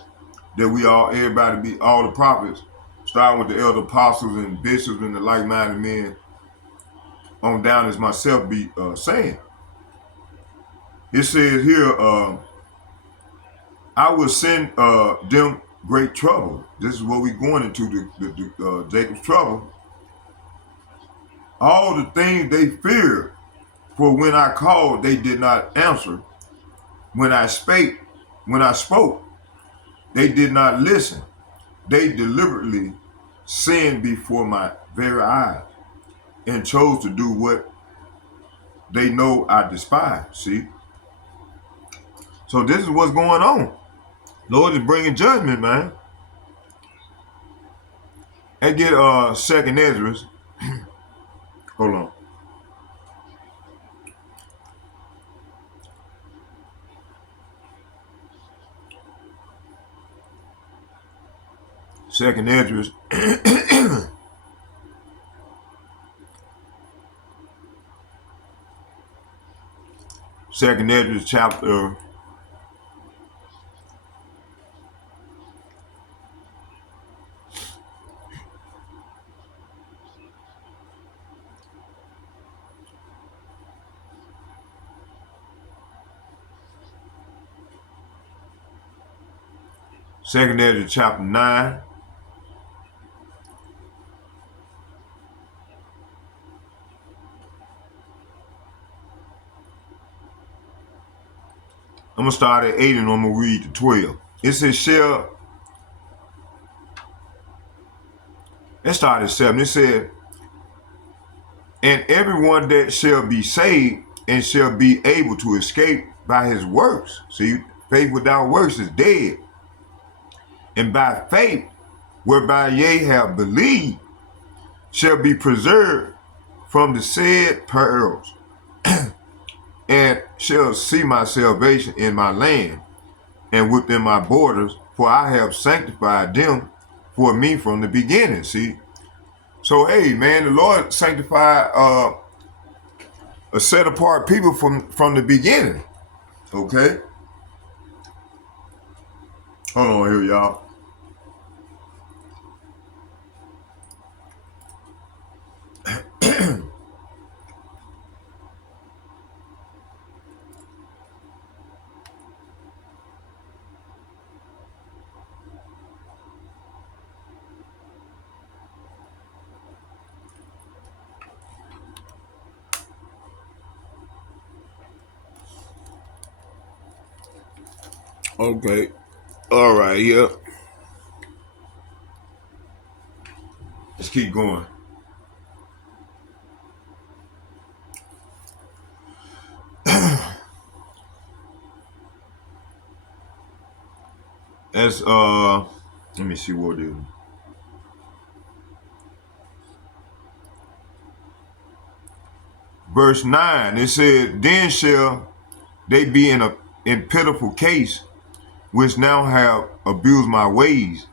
that all the prophets, starting with the elder apostles and bishops and the like-minded men on down as myself be saying. It says here, I will send them great trouble. This is what we're going into, the Jacob's trouble. All the things they feared, for when I called, they did not answer. When I spoke, they did not listen. They deliberately sinned before my very eyes and chose to do what they know I despise. See? So this is what's going on. Lord is bringing judgment, man. And get 2nd Ezra. Hold on. Second Ezra. 2nd Ezra chapter 2nd Ezra chapter 9. I'm going to start at 8 and I'm going to read to 12. It says, let's start at 7. It said, and everyone that shall be saved and shall be able to escape by his works. See, faith without works is dead. and by faith, whereby ye have believed, shall be preserved from the said perils, and shall see my salvation in my land and within my borders, for I have sanctified them for me from the beginning. See? So hey man, the Lord sanctified a set apart people from the beginning. Okay? Hold on here, y'all. Okay. All right, yeah. Let's keep going. As let me see what it is. Verse 9, it said, then shall they be in pitiful case, which now have abused my ways,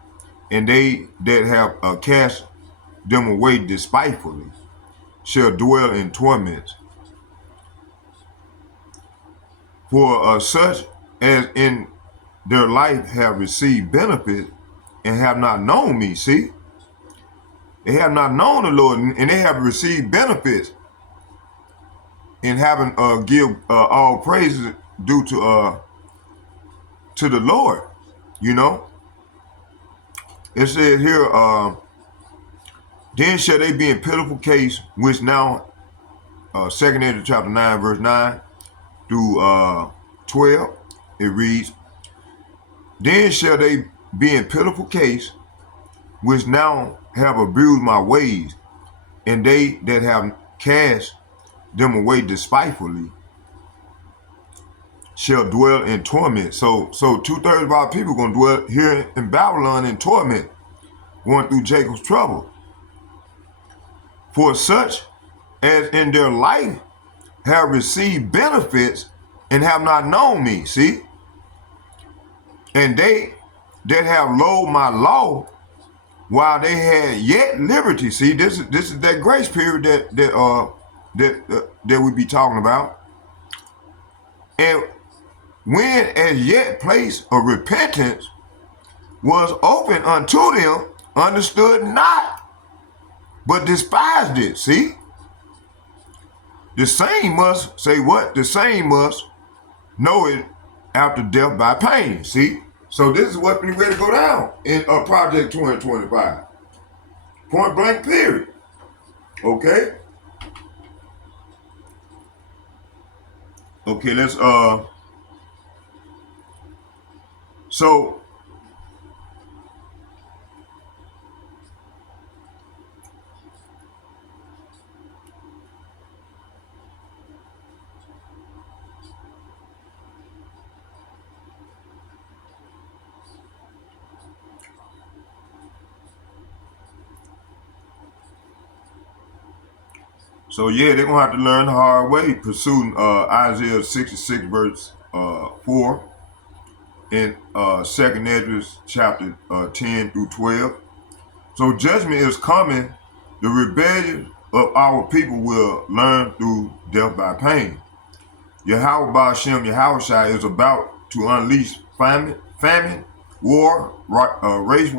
and they that have cast them away despitefully shall dwell in torments. For such as in their life have received benefit and have not known me. See, they have not known the Lord, and they have received benefits in having give all praises due to the Lord. You know, it says here, then shall they be in pitiful case, which now, 2nd Ezra chapter 9, verse 9 through 12, it reads, then shall they be in pitiful case, which now have abused my ways, and they that have cast them away despitefully shall dwell in torment. So 2/3 of our people are going to dwell here in Babylon in torment, going through Jacob's trouble. For such as in their life have received benefits and have not known me. See? And they that have loathed my law while they had yet liberty. See, this is that grace period that we be talking about. And when as yet place of repentance was open unto them, understood not, but despised it. See? The same must say what? The same must know it after death by pain. See? So this is what we ready to go down in Project 2025. Point blank period. Okay? Okay, let's So yeah, they're gonna have to learn the hard way, pursuing Isaiah 66 verse 4 and 2nd Ezra chapter 10 through 12. So judgment is coming. The rebellion of our people will learn through death by pain. Yahweh Ba'Shem Yahushua is about to unleash famine, war, race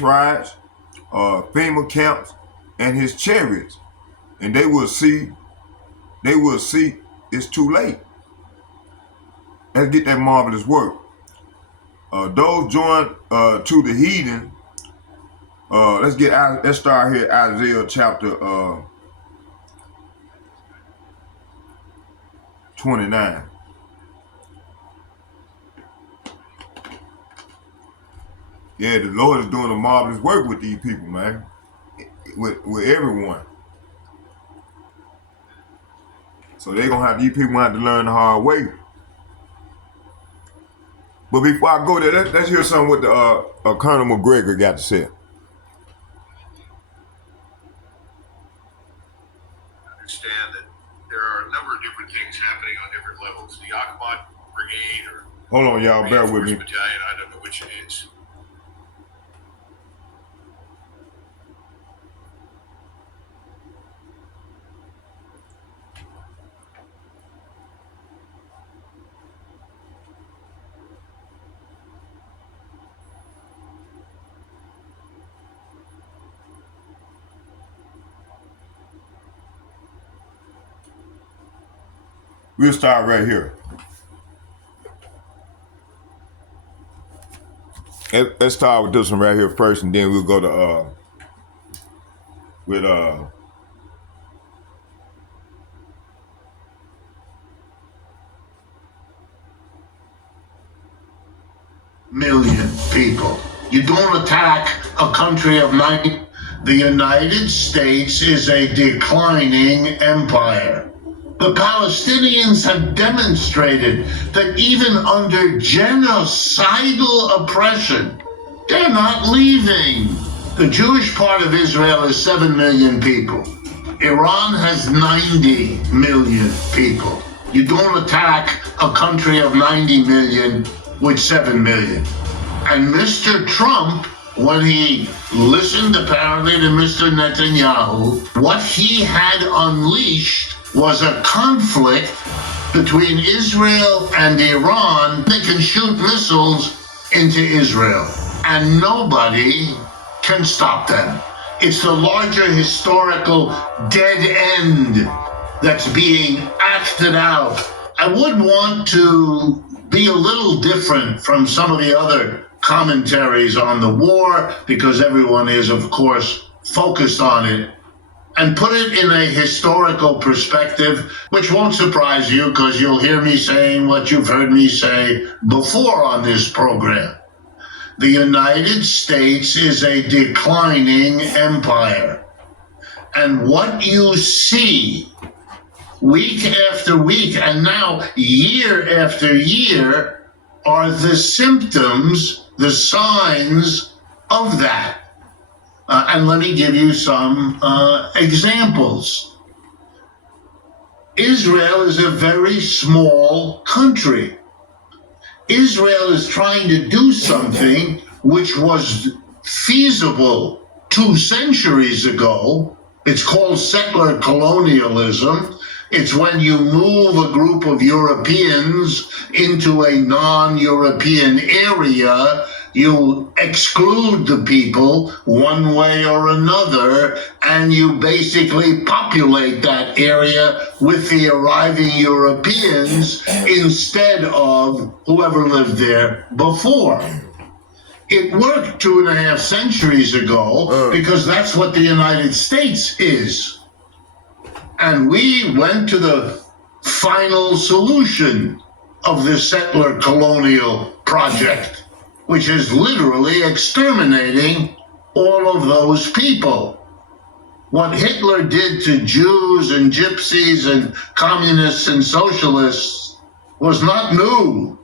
riots, FEMA camps, and his chariots, and they will see it's too late. Let's get that marvelous work. Those joined to the heathen. Let's start here at Isaiah chapter 29. Yeah, the Lord is doing a marvelous work with these people, man. With everyone. So these people gonna have to learn the hard way. But before I go there, let's hear something what the Colonel McGregor got to say. Understand that there are a number of different things happening on different levels. The Akhmat Brigade or Hold on, y'all, bear with me. Battalion, I don't know which it is. We'll start right here. Let's start with this one right here first, and then we'll go to with million people. You don't attack a country of 90. The United States is a declining empire. The Palestinians have demonstrated that even under genocidal oppression, they're not leaving. The Jewish part of Israel is 7 million people. Iran has 90 million people. You don't attack a country of 90 million with 7 million. And Mr. Trump, when he listened apparently to Mr. Netanyahu, what he had unleashed was a conflict between Israel and Iran. They can shoot missiles into Israel, and nobody can stop them. It's the larger historical dead end that's being acted out. I would want to be a little different from some of the other commentaries on the war, because everyone is, of course, focused on it, and put it in a historical perspective, which won't surprise you because you'll hear me saying what you've heard me say before on this program. The United States is a declining empire. And what you see week after week, and now year after year, are the symptoms, the signs of that. And let me give you some examples. Israel is a very small country. Israel is trying to do something which was feasible 2 centuries ago. It's called settler colonialism. It's when you move a group of Europeans into a non-European area, you exclude the people one way or another, and you basically populate that area with the arriving Europeans instead of whoever lived there before. It worked 2.5 centuries ago because that's what the United States is. And we went to the final solution of the settler colonial project, which is literally exterminating all of those people. What Hitler did to Jews and gypsies and communists and socialists was not new.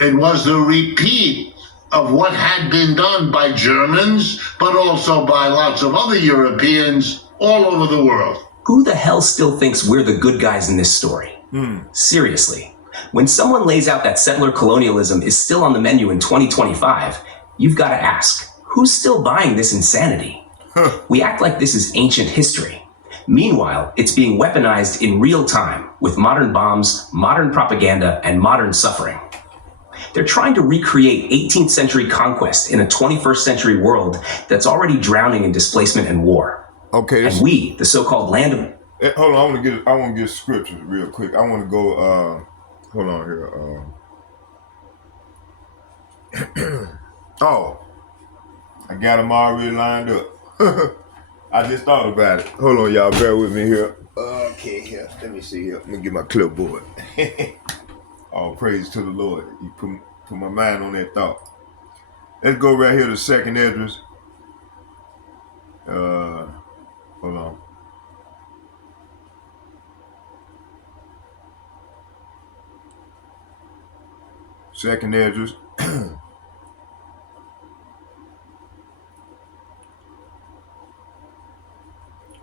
It was the repeat of what had been done by Germans, but also by lots of other Europeans all over the world. Who the hell still thinks we're the good guys in this story? Seriously. When someone lays out that settler colonialism is still on the menu in 2025, you've got to ask, who's still buying this insanity? We act like this is ancient history. Meanwhile, it's being weaponized in real time with modern bombs, modern propaganda, and modern suffering. They're trying to recreate 18th century conquest in a 21st century world that's already drowning in displacement and war. Okay. And we, the so-called land of... Hold on, I want to get scriptures real quick. I want to go, hold on here. Oh, I got them already lined up. I just thought about it. Hold on, y'all, bear with me here. Okay, here, let me see here. Let me get my clipboard. All praise to the Lord. You put my mind on that thought. Let's go right here to 2nd Esdras. Hold on. Second Ezra,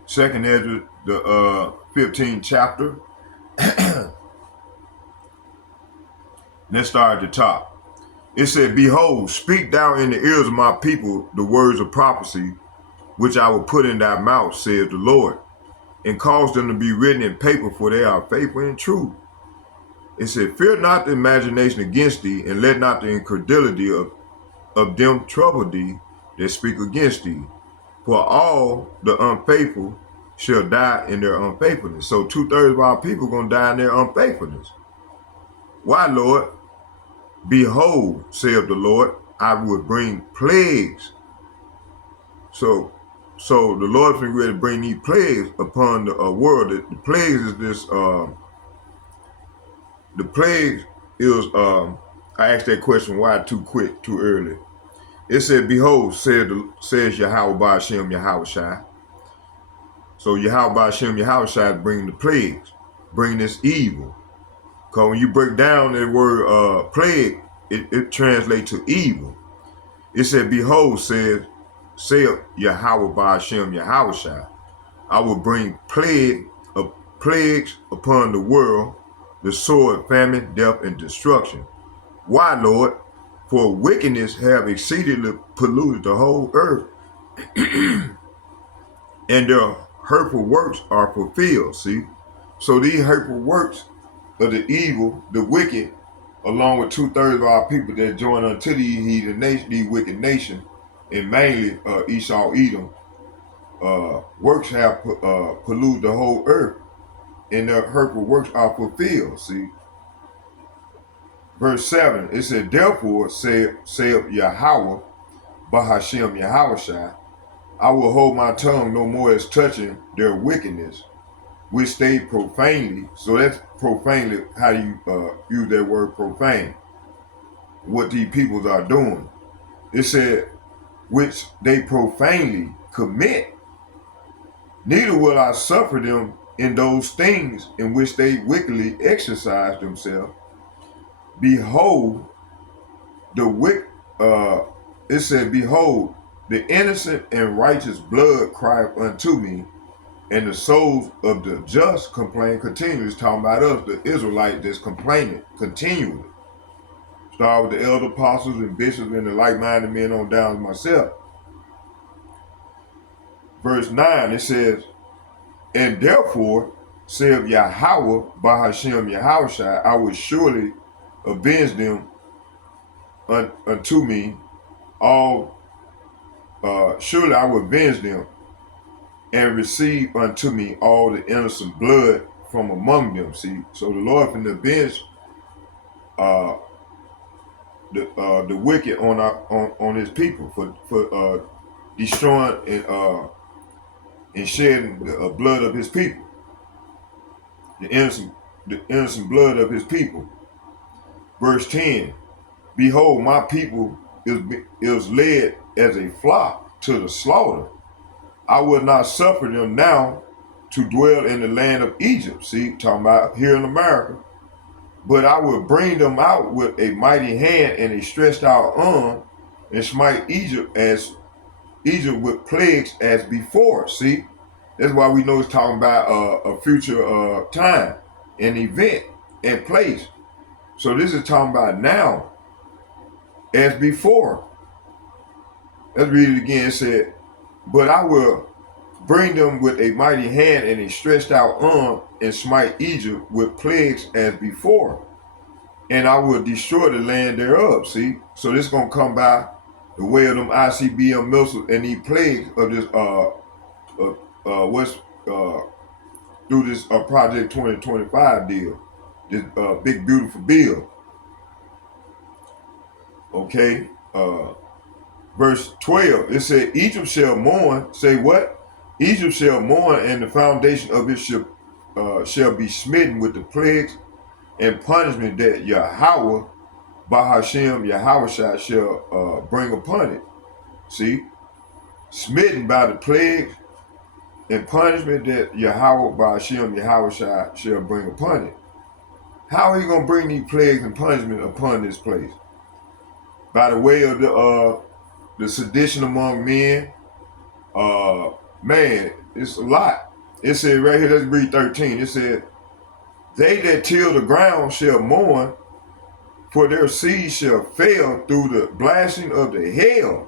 Second Ezra, the 15th chapter. Let's start at the top. It said, "Behold, speak thou in the ears of my people the words of prophecy, which I will put in thy mouth, saith the Lord, and cause them to be written in paper, for they are faithful and true." It said, "Fear not the imagination against thee, and let not the incredulity of them trouble thee that speak against thee. For all the unfaithful shall die in their unfaithfulness." So 2/3 of our people are going to die in their unfaithfulness. Why, Lord? "Behold, saith the Lord, I will bring plagues." So the Lord's been ready to bring these plagues upon the world. The plagues is this, the plagues is, I asked that question, why too quick, too early? It said, "Behold, says Yahweh Ba'ashem Yahweh Shai." So Yahweh Ba'ashem Yahweh Shai is bringing the plagues, bringing this evil. Because when you break down that word plague, it translates to evil. It said, "Behold, saith Yahweh Ba'ashem Yahweh Shai, I will bring plagues upon the world, the sword, famine, death, and destruction." Why, Lord? "For wickedness have exceedingly polluted the whole earth, and their hurtful works are fulfilled." See? So these hurtful works of the evil, the wicked, along with 2/3 of our people that join unto these heathen nation, these wicked nations, and mainly Esau, Edom, works have polluted the whole earth, and their hurtful works are fulfilled. See? Verse 7, it said, "Therefore saith Yahweh Bahashem Yahweh Shai, I will hold my tongue no more as touching their wickedness, which they profanely." So that's profanely, how you use that word profane, what these peoples are doing. It said, "which they profanely commit, neither will I suffer them in those things in which they wickedly exercise themselves. Behold, it said, behold, the innocent and righteous blood crieth unto me, and the souls of the just complain continually." It's talking about us, the Israelites, that's complaining continually. Start with the elder apostles and bishops and the like-minded men on down to myself. Verse 9, it says, "And therefore, saith Yahweh Bahashem Yahweh Shai, I will surely avenge them unto me all, surely I will avenge them and receive unto me all the innocent blood from among them." See, so the Lord finna avenge the wicked on his people for destroying and shedding the blood of his people, the innocent blood of his people. Verse 10, "Behold, my people is led as a flock to the slaughter. I will not suffer them now to dwell in the land of Egypt." See, talking about here in America. "But I will bring them out with a mighty hand and a stretched out arm, and smite Egypt with plagues as before." See, that's why we know it's talking about a future time, an event, and place. So this is talking about now, as before. Let's read it again. It said, "But I will bring them with a mighty hand and a stretched out arm, and smite Egypt with plagues as before. And I will destroy the land thereof." See, so this is gonna come by the way of them ICBM missiles and these plagues of this through this Project 2025 deal, this big beautiful bill. Okay, verse 12, it said, "Egypt shall mourn." Say what? "Egypt shall mourn, and the foundation of it shall be smitten with the plagues and punishment that Yahweh Bahashem Yahweh shall bring upon it." See, smitten by the plagues and punishment that Yahweh Bahashem Yahweh shall bring upon it. How are he going to bring these plagues and punishment upon this place? By the way of the sedition among men. Man, it's a lot. It said right here, let's read 13. It said, they that till the ground shall mourn, for their seed shall fail through the blashing of the hail.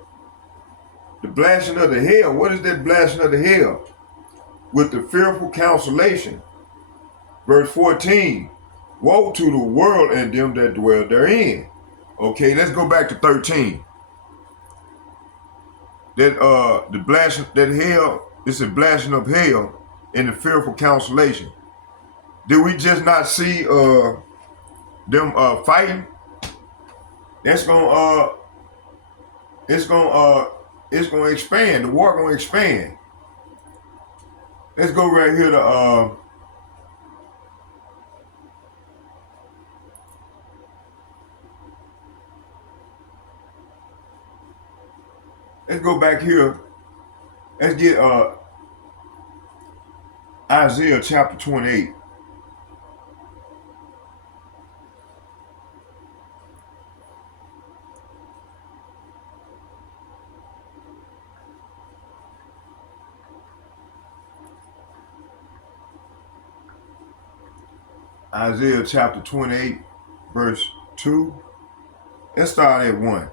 The blashing of the hail. What is that blashing of the hail? With the fearful consolation. Verse 14. Woe to the world and them that dwell therein. Okay, let's go back to 13. That the blashing, that hail, it's a blashing of hail and the fearful consolation. Did we just not see them fighting? That's gonna it's gonna expand. The war gonna expand. Let's go right here to let's go back here. Let's get Isaiah chapter 28. Isaiah chapter 28, verse 2. Let's start at 1.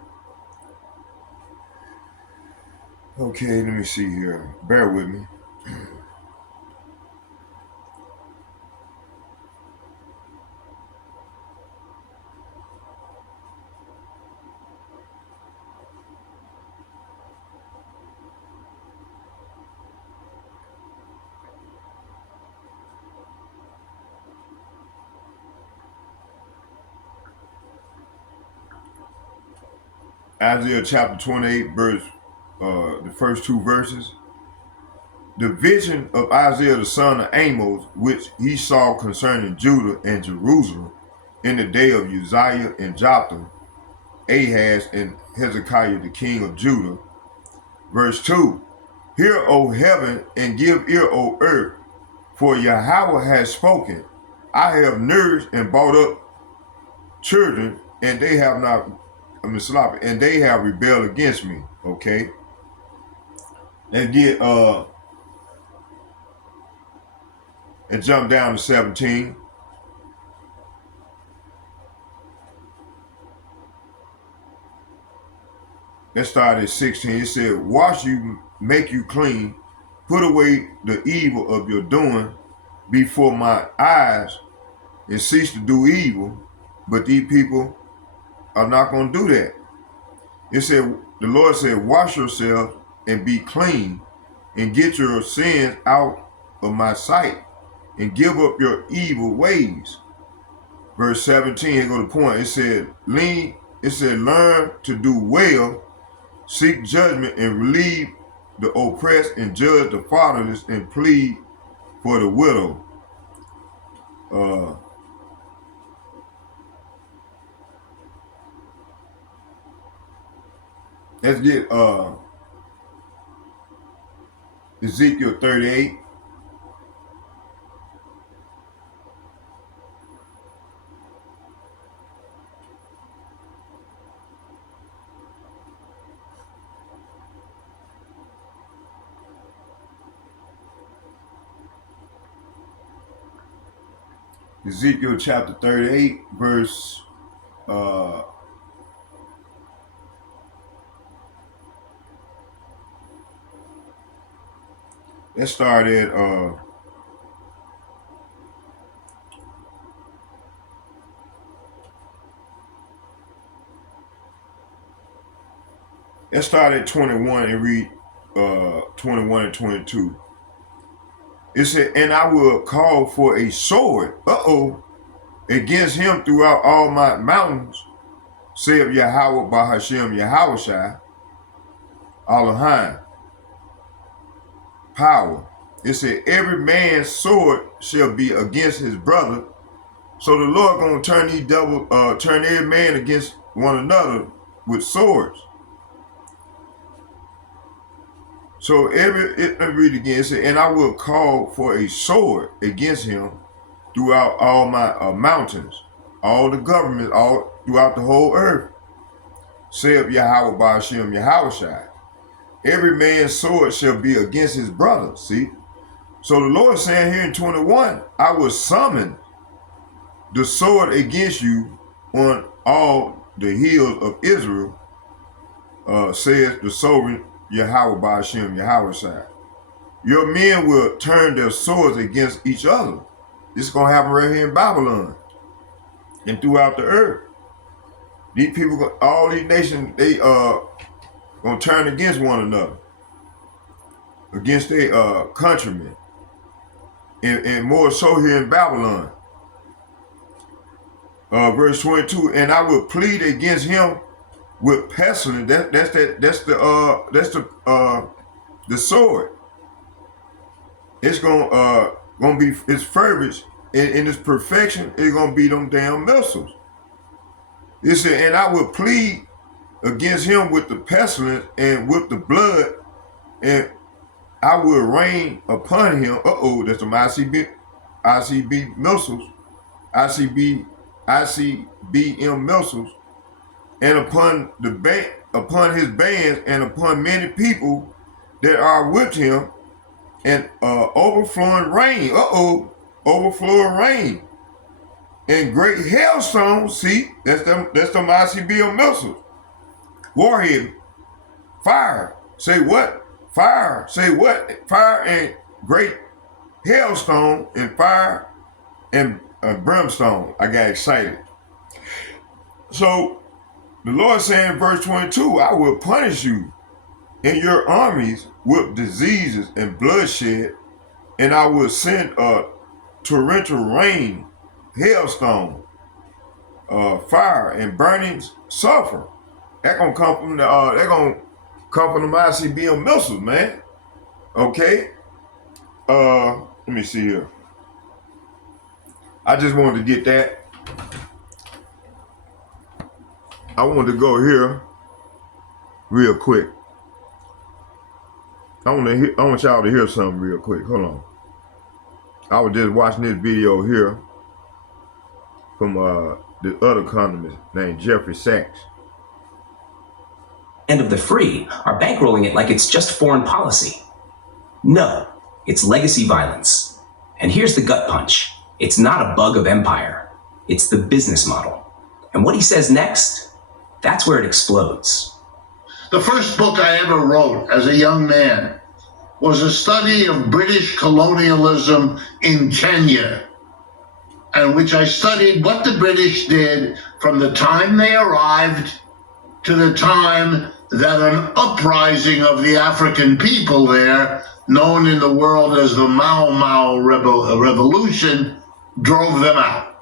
Okay, let me see here. Bear with me. Isaiah chapter 28, verse, the first 2 verses. The vision of Isaiah the son of Amos, which he saw concerning Judah and Jerusalem in the day of Uzziah and Jotham, Ahaz and Hezekiah the king of Judah. Verse 2. Hear, O heaven, and give ear, O earth, for Yahweh has spoken. I have nourished and brought up children, and they have not, and they have rebelled against me. Okay. Let's get and jump down to 17. Let's start at 16. It said, wash you, make you clean, put away the evil of your doing before my eyes, and cease to do evil. But these people are not going to do that. It said, the Lord said, wash yourself and be clean, and get your sins out of my sight, and give up your evil ways. Verse 17, here go the point. It said, learn to do well, seek judgment and relieve the oppressed, and judge the fatherless, and plead for the widow. Let's get Ezekiel 38. Ezekiel chapter 38, verse let's start at let's start at 21 and read 21 and 22. It said, and I will call for a sword, against him throughout all my mountains, saith Yahweh Bahashem Yahushai, Elohim, power. It said, every man's sword shall be against his brother. So the Lord gonna turn turn every man against one another with swords. So let me read again. It said, and I will call for a sword against him throughout all my mountains, all the governments, all throughout the whole earth, saith Yahweh Ba'ashem Yahushai. Every man's sword shall be against his brother. See? So the Lord is saying here in 21, I will summon the sword against you on all the hills of Israel, says the sovereign Yahweh Ba'ashem Yahushai. Your men will turn their swords against each other. This is going to happen right here in Babylon and throughout the earth. These people, all these nations, they going to turn against one another, against their countrymen. And more so here in Babylon. Verse 22, and I will plead against him with pestilence. That's the sword. It's gonna be its fervence in its perfection. It's gonna be them damn missiles. It said, and I will plead against him with the pestilence and with the blood, and I will rain upon him. That's some ICB missiles, ICBM missiles, and upon his bands, and upon many people that are with him, and overflowing rain. Overflowing rain, and great hailstones. See, that's them ICBM missiles. Warhead, fire. Say what? Fire. Say what? Fire and great hailstone and fire and brimstone. I got excited. So the Lord saying in verse 22, I will punish you and your armies with diseases and bloodshed, and I will send a torrential rain, hailstone, fire, and burning sulfur. That's gonna come from the ICBM missiles, man. Okay. Let me see here. I just wanted to get that. I wanted to go here real quick. I want y'all to hear something real quick. Hold on. I was just watching this video here from the other economist named Jeffrey Sachs. And of the free are bankrolling it like it's just foreign policy. No, it's legacy violence. And here's the gut punch. It's not a bug of empire. It's the business model. And what he says next, that's where it explodes. The first book I ever wrote as a young man was a study of British colonialism in Kenya, in which I studied what the British did from the time they arrived to the time that an uprising of the African people there, known in the world as the Mau Mau Revolution, drove them out.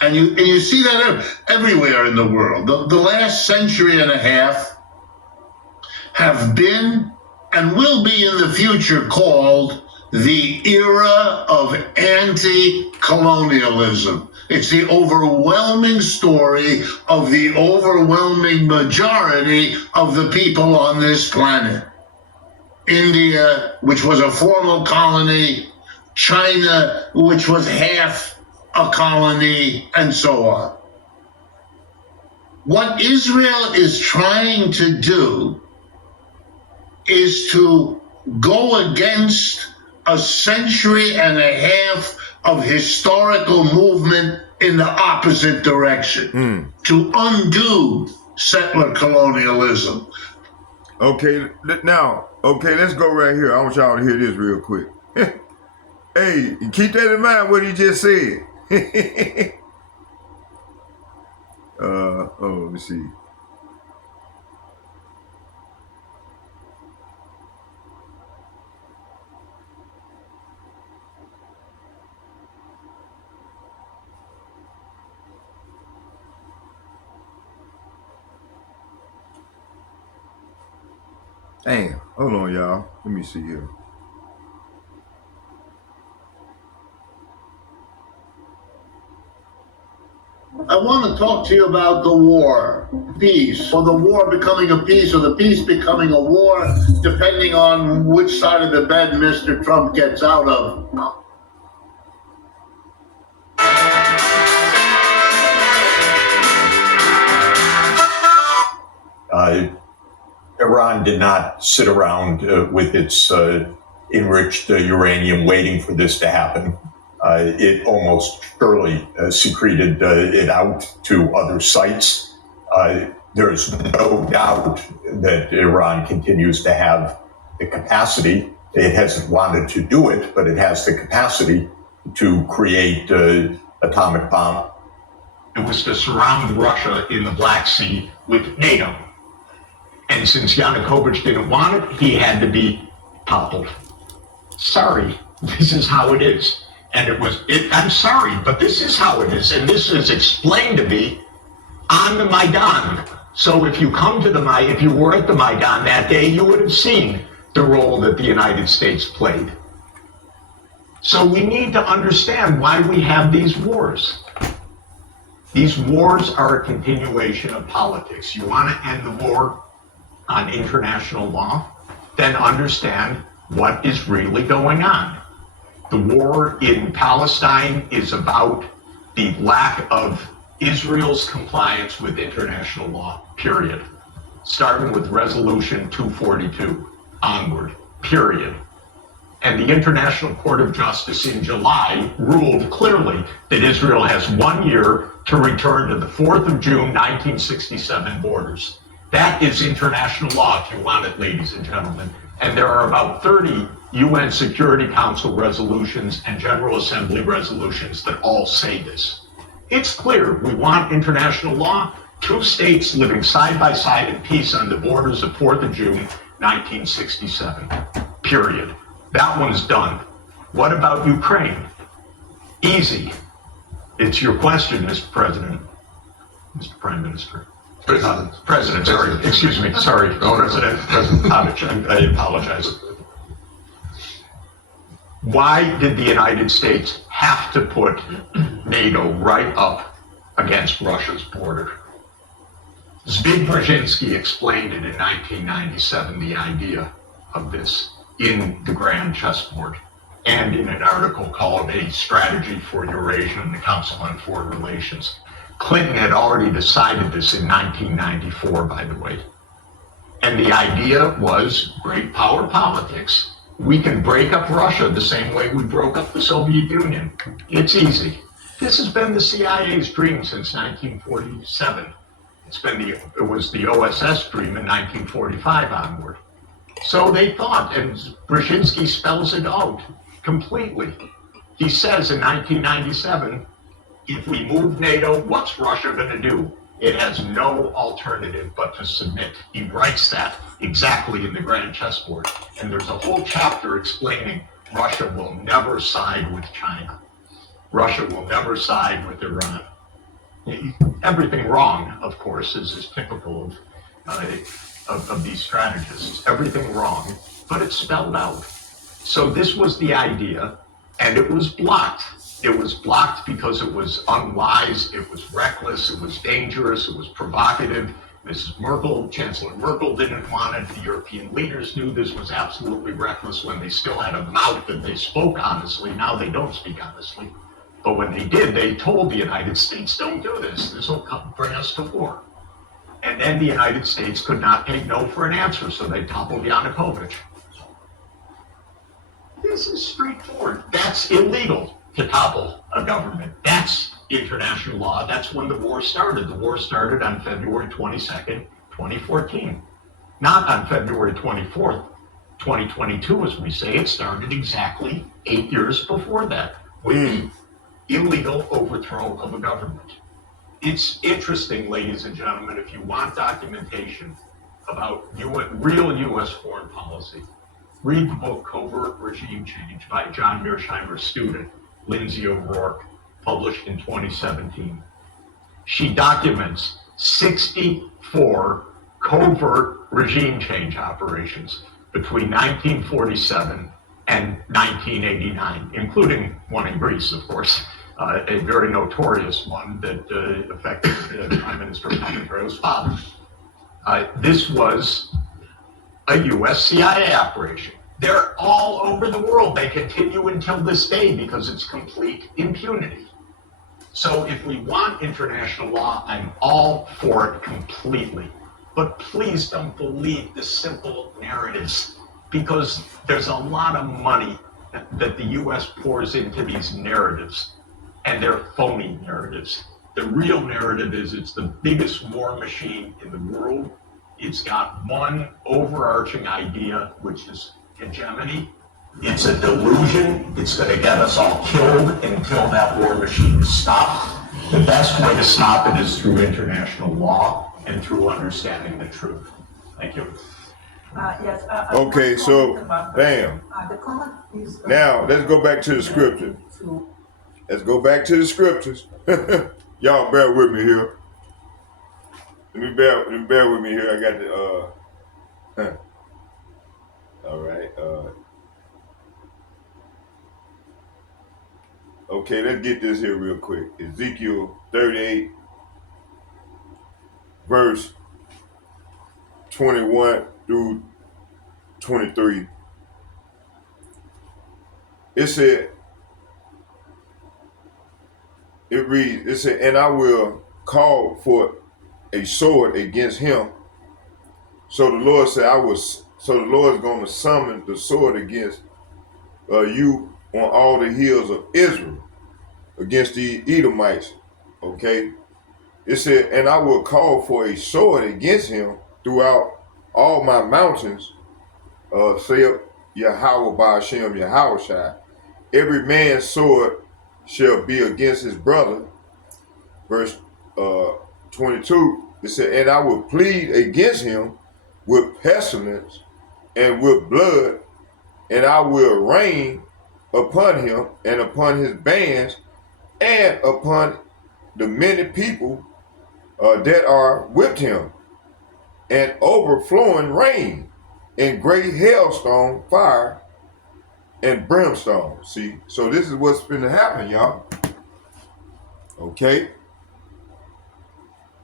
And you see that everywhere in the world. The last century and a half have been and will be in the future called the era of anti-colonialism. It's the overwhelming story of the overwhelming majority of the people on this planet. India, which was a formal colony, China, which was half a colony, and so on. What Israel is trying to do is to go against a century and a half of historical movement in the opposite direction, to undo settler colonialism. Okay, let's go right here. I want y'all to hear this real quick. Hey, keep that in mind what he just said. Let me see. Damn, hold on, y'all. Let me see here. I want to talk to you about the war, peace, or the war becoming a peace, or the peace becoming a war, depending on which side of the bed Mr. Trump gets out of. Iran did not sit around with its enriched uranium waiting for this to happen. It almost surely secreted it out to other sites. There's no doubt that Iran continues to have the capacity. It hasn't wanted to do it, but it has the capacity to create atomic bomb. It was to surround Russia in the Black Sea with NATO. And since Yanukovych didn't want it, he had to be toppled. Sorry, this is how it is. And I'm sorry, but this is how it is. And this is explained to me on the Maidan. So if you if you were at the Maidan that day, you would have seen the role that the United States played. So we need to understand why we have these wars. These wars are a continuation of politics. You want to end the war on international law? Then understand what is really going on. The war in Palestine is about the lack of Israel's compliance with international law, period. Starting with Resolution 242 onward, period. And the International Court of Justice in July ruled clearly that Israel has 1 year to return to the 4th of June, 1967 borders. That is international law, if you want it, ladies and gentlemen. And there are about 30 UN Security Council resolutions and General Assembly resolutions that all say this. It's clear we want international law. 2 states living side by side in peace on the borders of 4th of June, 1967, period. That one's done. What about Ukraine? Easy. It's your question, Mr. President. Mr. Prime Minister. President, sorry. Excuse me. Sorry. President Pavich, I apologize. Why did the United States have to put NATO right up against Russia's border? Zbigniew Brzezinski explained it in 1997, the idea of this, in the Grand Chessboard, and in an article called A Strategy for Eurasia in the Council on Foreign Relations. Clinton had already decided this in 1994, by the way. And the idea was great power politics. We can break up Russia the same way we broke up the Soviet Union. It's easy. This has been the CIA's dream since 1947. It was the OSS dream in 1945 onward. So they thought, and Brzezinski spells it out completely. He says in 1997, if we move NATO, what's Russia going to do? It has no alternative but to submit. He writes that exactly in the Grand Chessboard. And there's a whole chapter explaining Russia will never side with China. Russia will never side with Iran. Everything wrong, of course, is typical of these strategists. Everything wrong, but it's spelled out. So this was the idea, and it was blocked. It was blocked because it was unwise, it was reckless, it was dangerous, it was provocative. Mrs. Merkel, Chancellor Merkel didn't want it. The European leaders knew this was absolutely reckless when they still had a mouth and they spoke honestly. Now they don't speak honestly. But when they did, they told the United States, don't do this. This will bring us to war. And then the United States could not take no for an answer, so they toppled Yanukovych. This is straightforward. That's illegal to topple a government. That's international law. That's when the war started. The war started on February 22nd, 2014. Not on February 24th, 2022, as we say. It started exactly 8 years before that with the illegal overthrow of a government. It's interesting, ladies and gentlemen, if you want documentation about real U.S. foreign policy, read the book Covert Regime Change by John Mearsheimer's student, Lindsay O'Rourke, published in 2017. She documents 64 covert regime change operations between 1947 and 1989, including one in Greece, of course, a very notorious one that affected Prime Minister Papaandreou's father. This was a U.S. CIA operation. They're all over the world. They continue until this day because it's complete impunity. So if we want international law, I'm all for it completely. But please don't believe the simple narratives, because there's a lot of money that the U.S. pours into these narratives, and they're phony narratives. The real narrative is it's the biggest war machine in the world. It's got one overarching idea, which is hegemony. It's a delusion. It's going to get us all killed until that war machine is stopped. The best way to stop it is through international law and through understanding the truth. Thank you. Yes. Okay, so, bam. Now, let's go back to the scripture. Let's go back to the scriptures. Y'all bear with me here. Let me bear with me here. I got the, all right. Okay, let's get this here real quick. Ezekiel 38, verse 21 through 23. It reads, and I will call for a sword against him. So the Lord said, so the Lord is going to summon the sword against you on all the hills of Israel, against the Edomites. Okay. It said, and I will call for a sword against him throughout all my mountains, saith Yahweh Ba'ashem Yahushai. Every man's sword shall be against his brother. Verse 22, it said, and I will plead against him with pestilence and with blood, and I will rain upon him and upon his bands and upon the many people that are with him, and overflowing rain and great hailstone, fire and brimstone. See, so this is what's going to happen, y'all. Okay.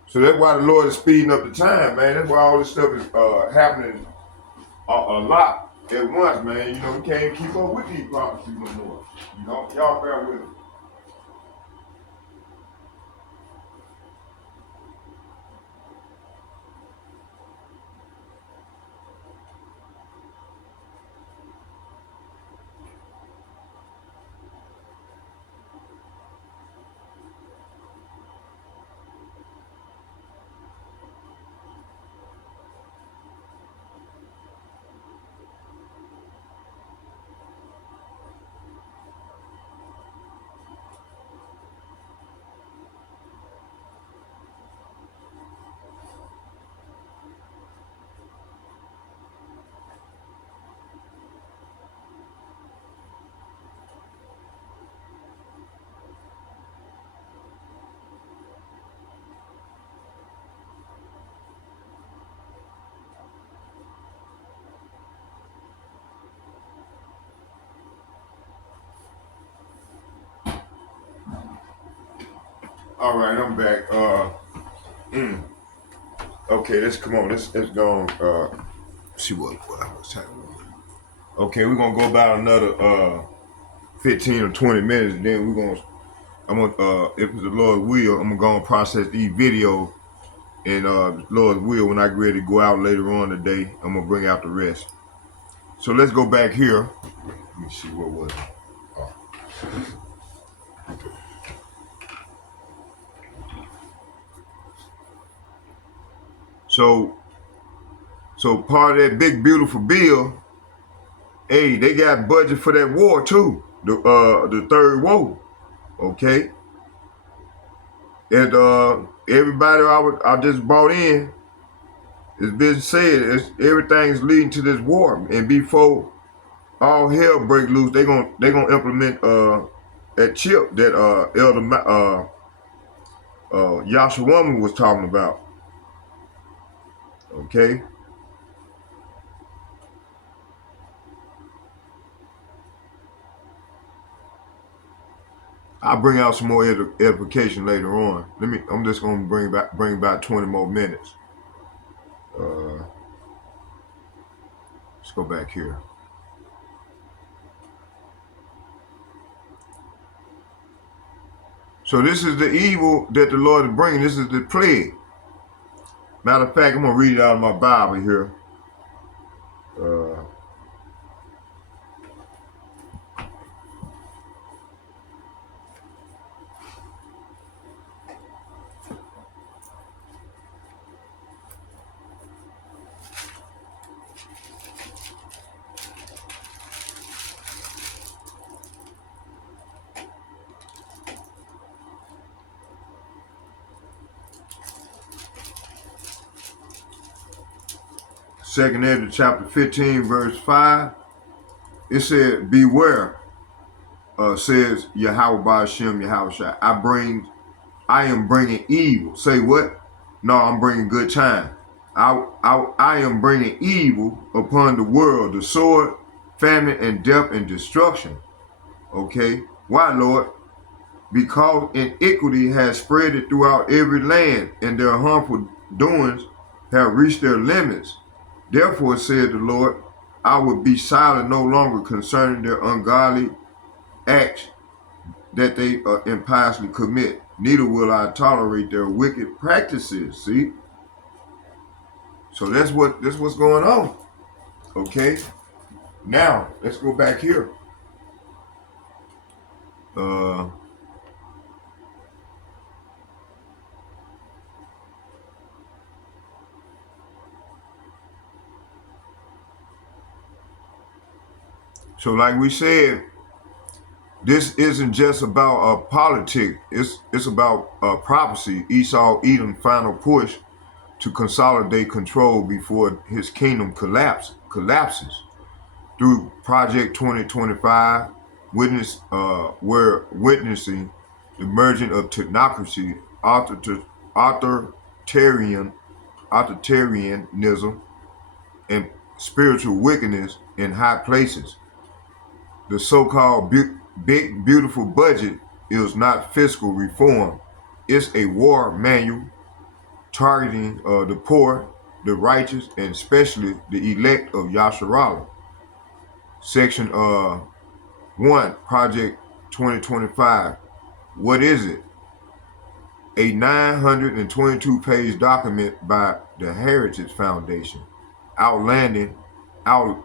So that's why the Lord is speeding up the time, man. That's why all this stuff is happening a lot at once, man. You know, we can't keep up with these prophecies no more. You know, y'all bear with me. All right, I'm back. Okay, let's go on. See what I was talking about. Okay, we're gonna go about another 15 or 20 minutes, and then if it's the Lord will, I'm gonna go and process these videos, and Lord will, when I get ready to go out later on today, I'm gonna bring out the rest. So let's go back here. Let me see, what was it? So part of that big beautiful bill, hey, they got budget for that war too, the third war, okay? And everybody I just brought in, it's been said, everything's leading to this war, and before all hell break loose, they gonna implement that chip that Elder Yahshua was talking about, okay? I'll bring out some more edification later on. I'm just gonna bring about 20 more minutes. Let's go back here. So this is the evil that the Lord is bringing. This is the plague. Matter of fact, I'm going to read it out of my Bible here. Second Ezra chapter 15, verse 5. It said, beware, says Yahweh Ba'ashem Yahweh Shai. I am bringing evil. Say what? No, I'm bringing good time. I am bringing evil upon the world, the sword, famine, and death, and destruction. Okay? Why, Lord? Because iniquity has spread it throughout every land, and their harmful doings have reached their limits. Therefore, said the Lord, I will be silent no longer concerning their ungodly acts that they impiously commit. Neither will I tolerate their wicked practices. See? So that's what's going on. Okay? Now, let's go back here. So like we said, this isn't just about politics. It's about prophecy. Esau, Edom, final push to consolidate control before his kingdom collapses. Through Project 2025, we're witnessing the merging of technocracy, authoritarianism, and spiritual wickedness in high places. The so-called big, beautiful budget is not fiscal reform. It's a war manual targeting the poor, the righteous, and especially the elect of Yasharallah. Section 1, Project 2025. What is it? A 922-page document by the Heritage Foundation outlining how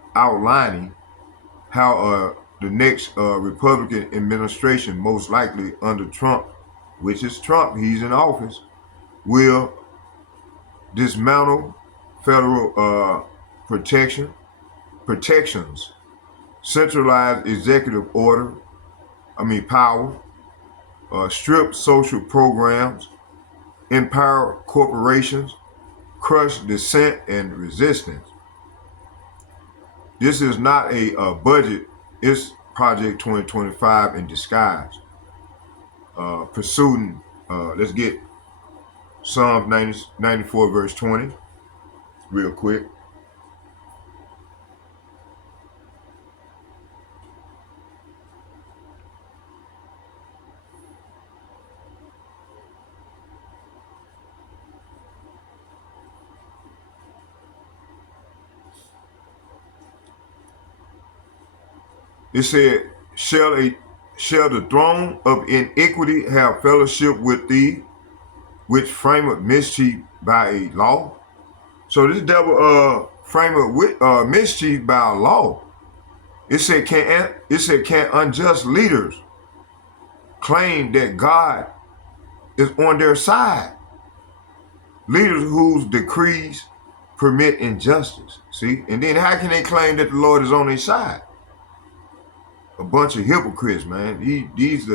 the next Republican administration, most likely under Trump, which is Trump, he's in office, will dismantle federal protections, centralize executive power, strip social programs, empower corporations, crush dissent and resistance. This is not a budget, it's Project 2025 in disguise. Pursuing, let's get Psalms 94 verse 20 real quick. It said, shall the throne of iniquity have fellowship with thee, which frameth mischief by a law? So this devil frameth mischief by a law. It said, can unjust leaders claim that God is on their side? Leaders whose decrees permit injustice. See? And then how can they claim that the Lord is on their side? A bunch of hypocrites, man. This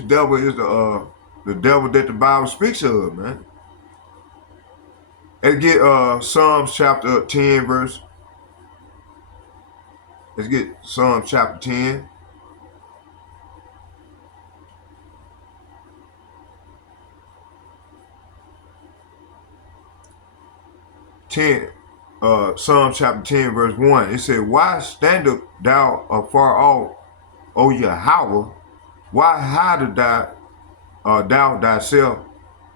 devil is the devil that the Bible speaks of, man. Let's get Psalms chapter 10 verse. Let's get Psalms chapter 10. Psalm chapter 10 verse 1. It said, why standest thou afar off, O Yahweh? Why hidest thou thyself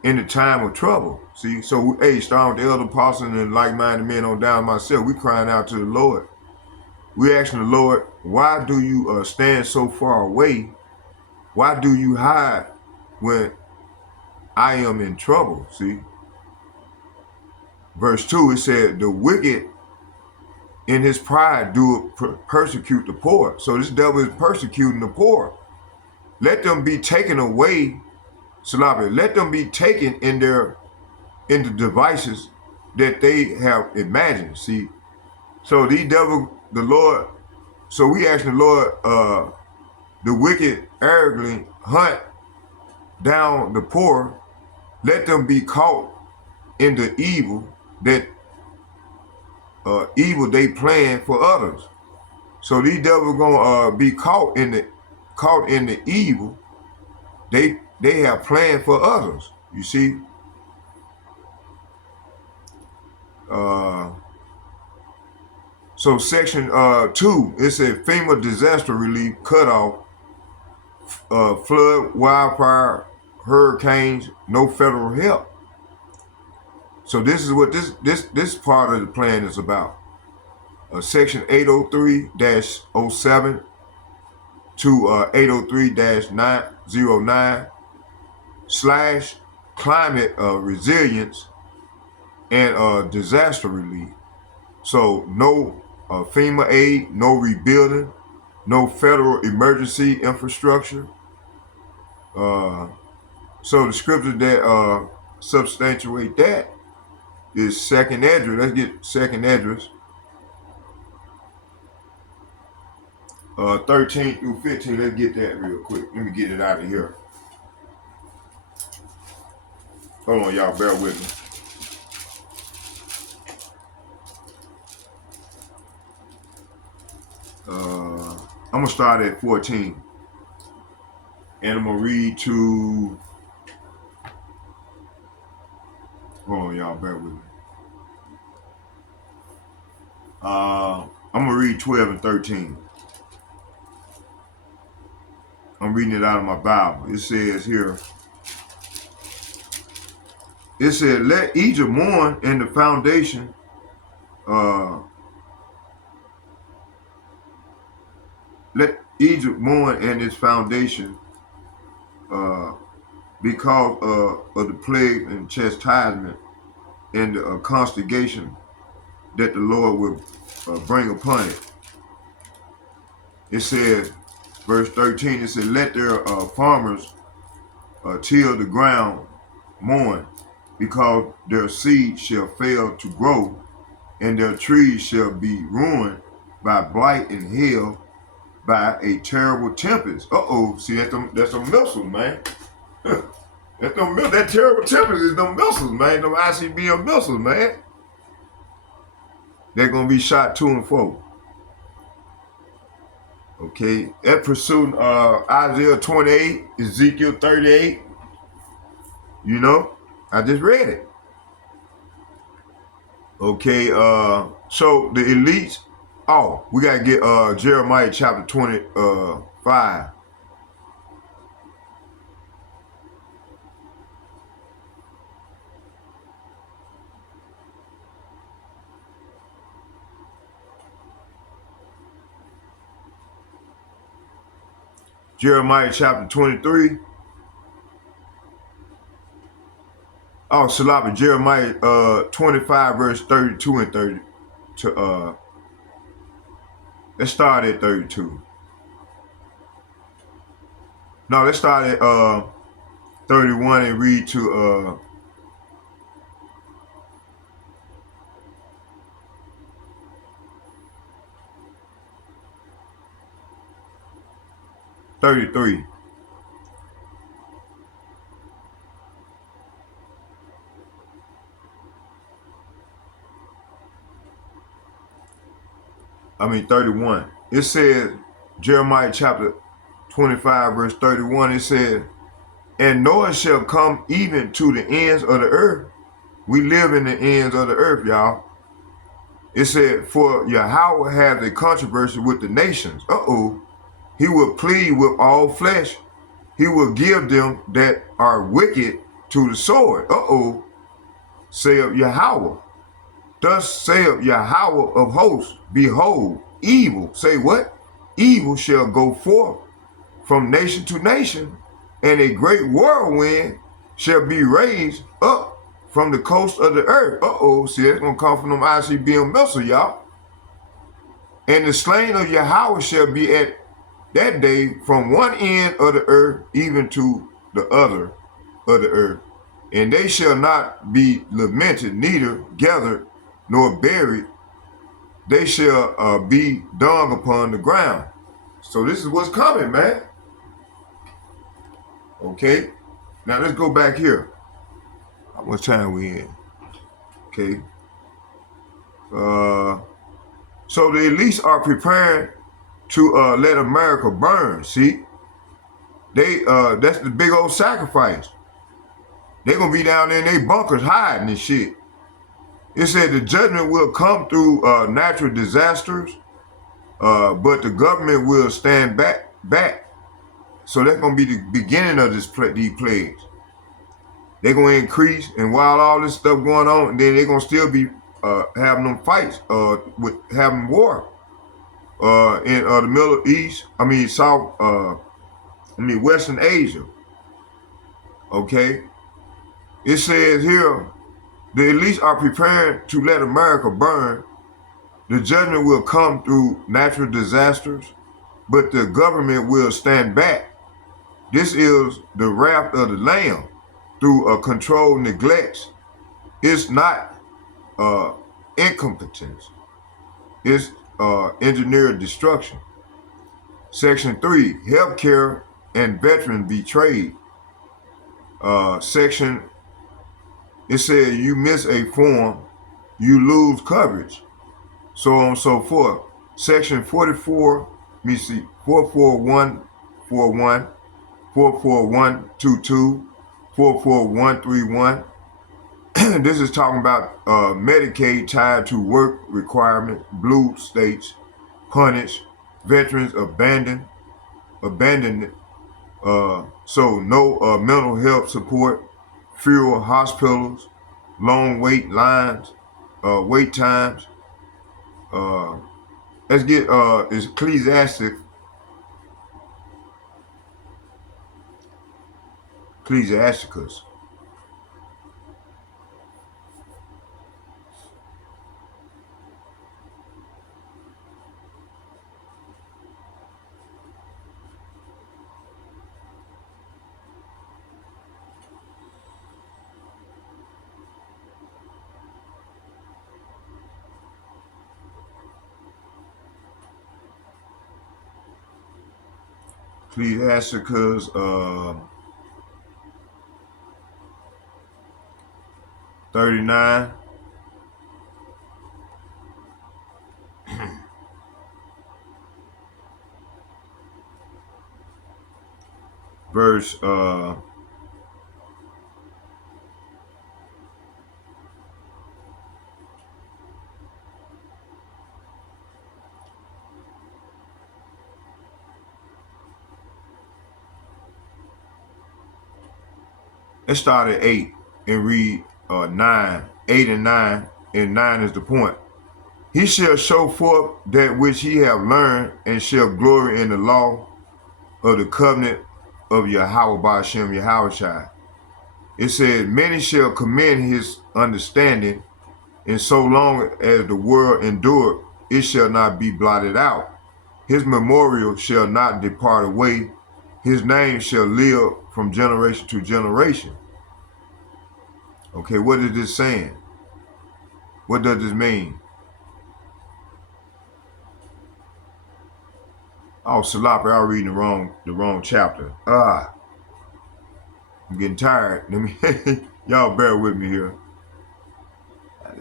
in the time of trouble? See, so starting with the elder apostles and like-minded men on down myself, we crying out to the Lord. We asking the Lord, why do you stand so far away? Why do you hide when I am in trouble? See? verse 2, it said, the wicked in his pride do persecute the poor. So this devil is persecuting the poor. Let them be taken away, Salabi, let them be taken in the devices that they have imagined. See, so these devil, the Lord, so we ask the Lord, the wicked arrogantly hunt down the poor, let them be caught in the evil that evil they plan for others. So these devils gonna be caught in the evil they have planned for others. You see, so section 2, it said FEMA disaster relief cut off, flood, wildfire, hurricanes, no federal help. So this is what this part of the plan is about. Section 803-07 to 803-909 / climate resilience and disaster relief. So no FEMA aid, no rebuilding, no federal emergency infrastructure. So the scripture that substantiate that is 2nd Esdras. Let's get 2nd Esdras 13 through 15. Let's get that real quick. Let me get it out of here. Hold on, y'all, bear with me. I'm gonna start at 14, and I'm gonna read to. Hold on, y'all, bear with me. I'm gonna read 12 and 13. I'm reading it out of my Bible. It says here. It said, "Let Egypt mourn in the foundation." Let Egypt mourn in its foundation because of the plague and chastisement and the castigation that the Lord will bring upon it. It said, verse 13, it said, "Let their farmers till the ground mourn, because their seed shall fail to grow, and their trees shall be ruined by blight and hail, by a terrible tempest." See, that's them missiles, man. That terrible tempest is them missiles, man. Them ICBM missiles, man. They're gonna be shot to and fro. Okay, that pursuing Isaiah 28, Ezekiel 38. You know, I just read it. Okay, so the elites. Oh, we gotta get Jeremiah chapter 25. Jeremiah chapter 23. Oh, Salabi, Jeremiah 25 verse 32 and 30 to let's start at 32. No, let's start at 31 and read to 33. I mean 31. It says, Jeremiah chapter 25 verse 31, it says, "And Noah shall come even to the ends of the earth." We live in the ends of the earth, y'all. It said, "For Yahweh has a controversy with the nations." He will plead with all flesh. He will give them that are wicked to the sword. Saith Yahweh. Thus saith Yahweh of hosts, "Behold, evil." Say what? "Evil shall go forth from nation to nation, and a great whirlwind shall be raised up from the coast of the earth. See, it's going to come from them ICBM missiles, y'all. And the slain of Yahweh shall be at that day from one end of the earth even to the other of the earth. And they shall not be lamented, neither gathered nor buried. They shall be dung upon the ground. So this is what's coming, man. Okay. Now let's go back here. How much time we in? Okay. So the elites are preparing to let America burn. See, that's the big old sacrifice. They're gonna be down there in their bunkers hiding and shit. It said the judgment will come through natural disasters, but the government will stand back. So that's gonna be the beginning of these plagues. They're gonna increase, and while all this stuff going on, then they're gonna still be having them fights, with having war in the Middle East. Western Asia. Okay, it says here, the elites are preparing to let America burn. The judgment will come through natural disasters, but the government will stand back. This is the wrath of the Lamb through a controlled neglect. It's not incompetence. It's engineered destruction. Section 3, healthcare and veteran betrayed. It said you miss a form, you lose coverage. So on and so forth. Section 44, 44141, 44122, 44131. This is talking about Medicaid tied to work requirement, blue states, punish, veterans abandoned. So no mental health support, fewer hospitals, long wait lines, wait times. Let's get Ecclesiasticus. Ecclesiasticus 39. Verse let's start at 8 and read 9, 8 and 9, and 9 is the point. He shall show forth that which he have learned, and shall glory in the law of the covenant of Yahweh by Hashem Yahushai. It says, many shall commend his understanding, and so long as the world endure, it shall not be blotted out. His memorial shall not depart away. His name shall live from generation to generation. Okay, what is this saying? What does this mean? Oh, Salapi, I'm reading the wrong chapter. I'm getting tired. Y'all bear with me here.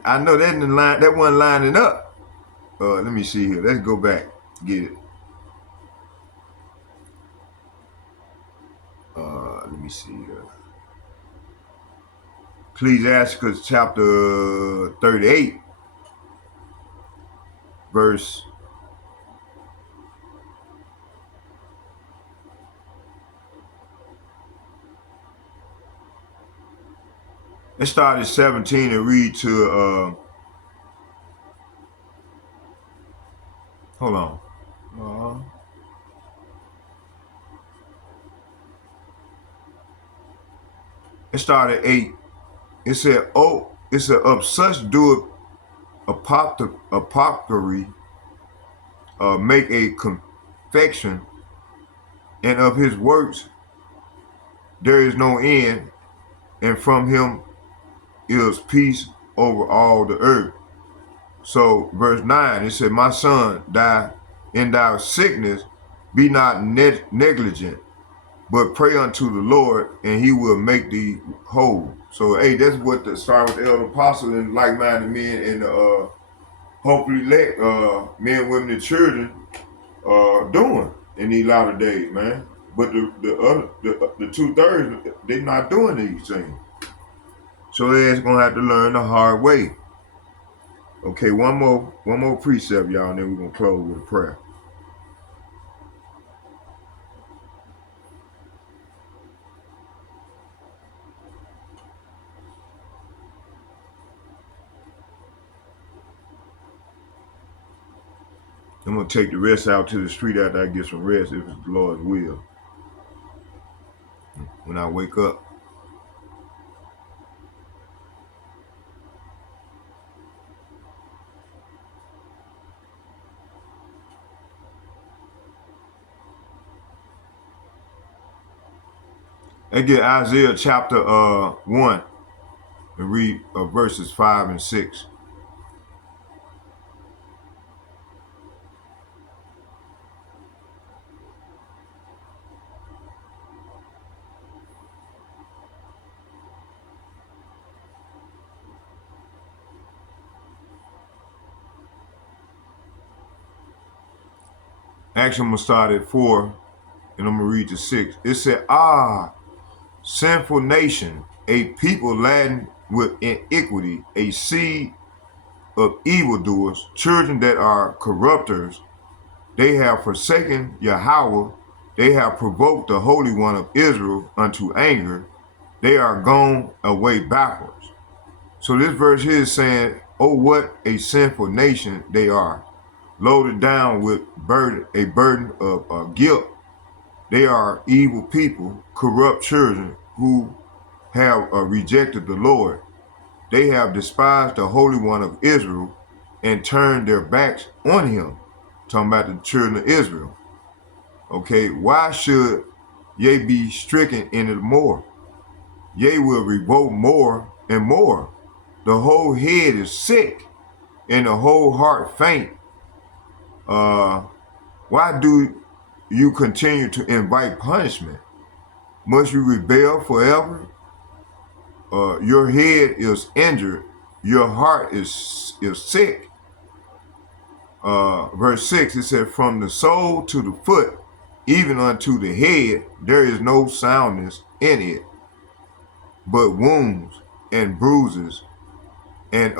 I know that wasn't lining up. Let me see here. Let's go back. Get it. Let me see here. Ecclesiasticus chapter 38, verse let's start at 17 and read to hold on. Let's start at 8 It said, oh, it said, of such doeth apothecary make a confection, and of his works there is no end, and from him is peace over all the earth. So verse 9, it said, my son, in thy sickness be not negligent, but pray unto the Lord, and he will make thee whole. So, hey, that's what the start with the elder apostle and like-minded men and hopefully let men, women, and children doing in these latter days, man. But the 2/3, they're not doing these things. So they're gonna have to learn the hard way. Okay, one more precept, y'all, and then we're gonna close with a prayer. I'm gonna take the rest out to the street after I get some rest, if it's the Lord's will. When I wake up. I get Isaiah chapter 1 and read verses 5 and 6. Actually, I'm gonna start at 4 and I'm gonna read to 6. It said, sinful nation, a people laden with iniquity, a seed of evildoers, children that are corrupters. They have forsaken Yahweh. They have provoked the Holy One of Israel unto anger. They are gone away backwards. So this verse here is saying, oh, what a sinful nation they are, loaded down with a burden of guilt. They are evil people, corrupt children who have rejected the Lord. They have despised the Holy One of Israel and turned their backs on him. Talking about the children of Israel. Okay, why should ye be stricken into the more? Ye will revolt more and more. The whole head is sick and the whole heart faint. Why do you continue to invite punishment? Must you rebel forever? Your head is injured. Your heart is sick. Verse 6, it said, from the sole to the foot, even unto the head, there is no soundness in it, but wounds and bruises and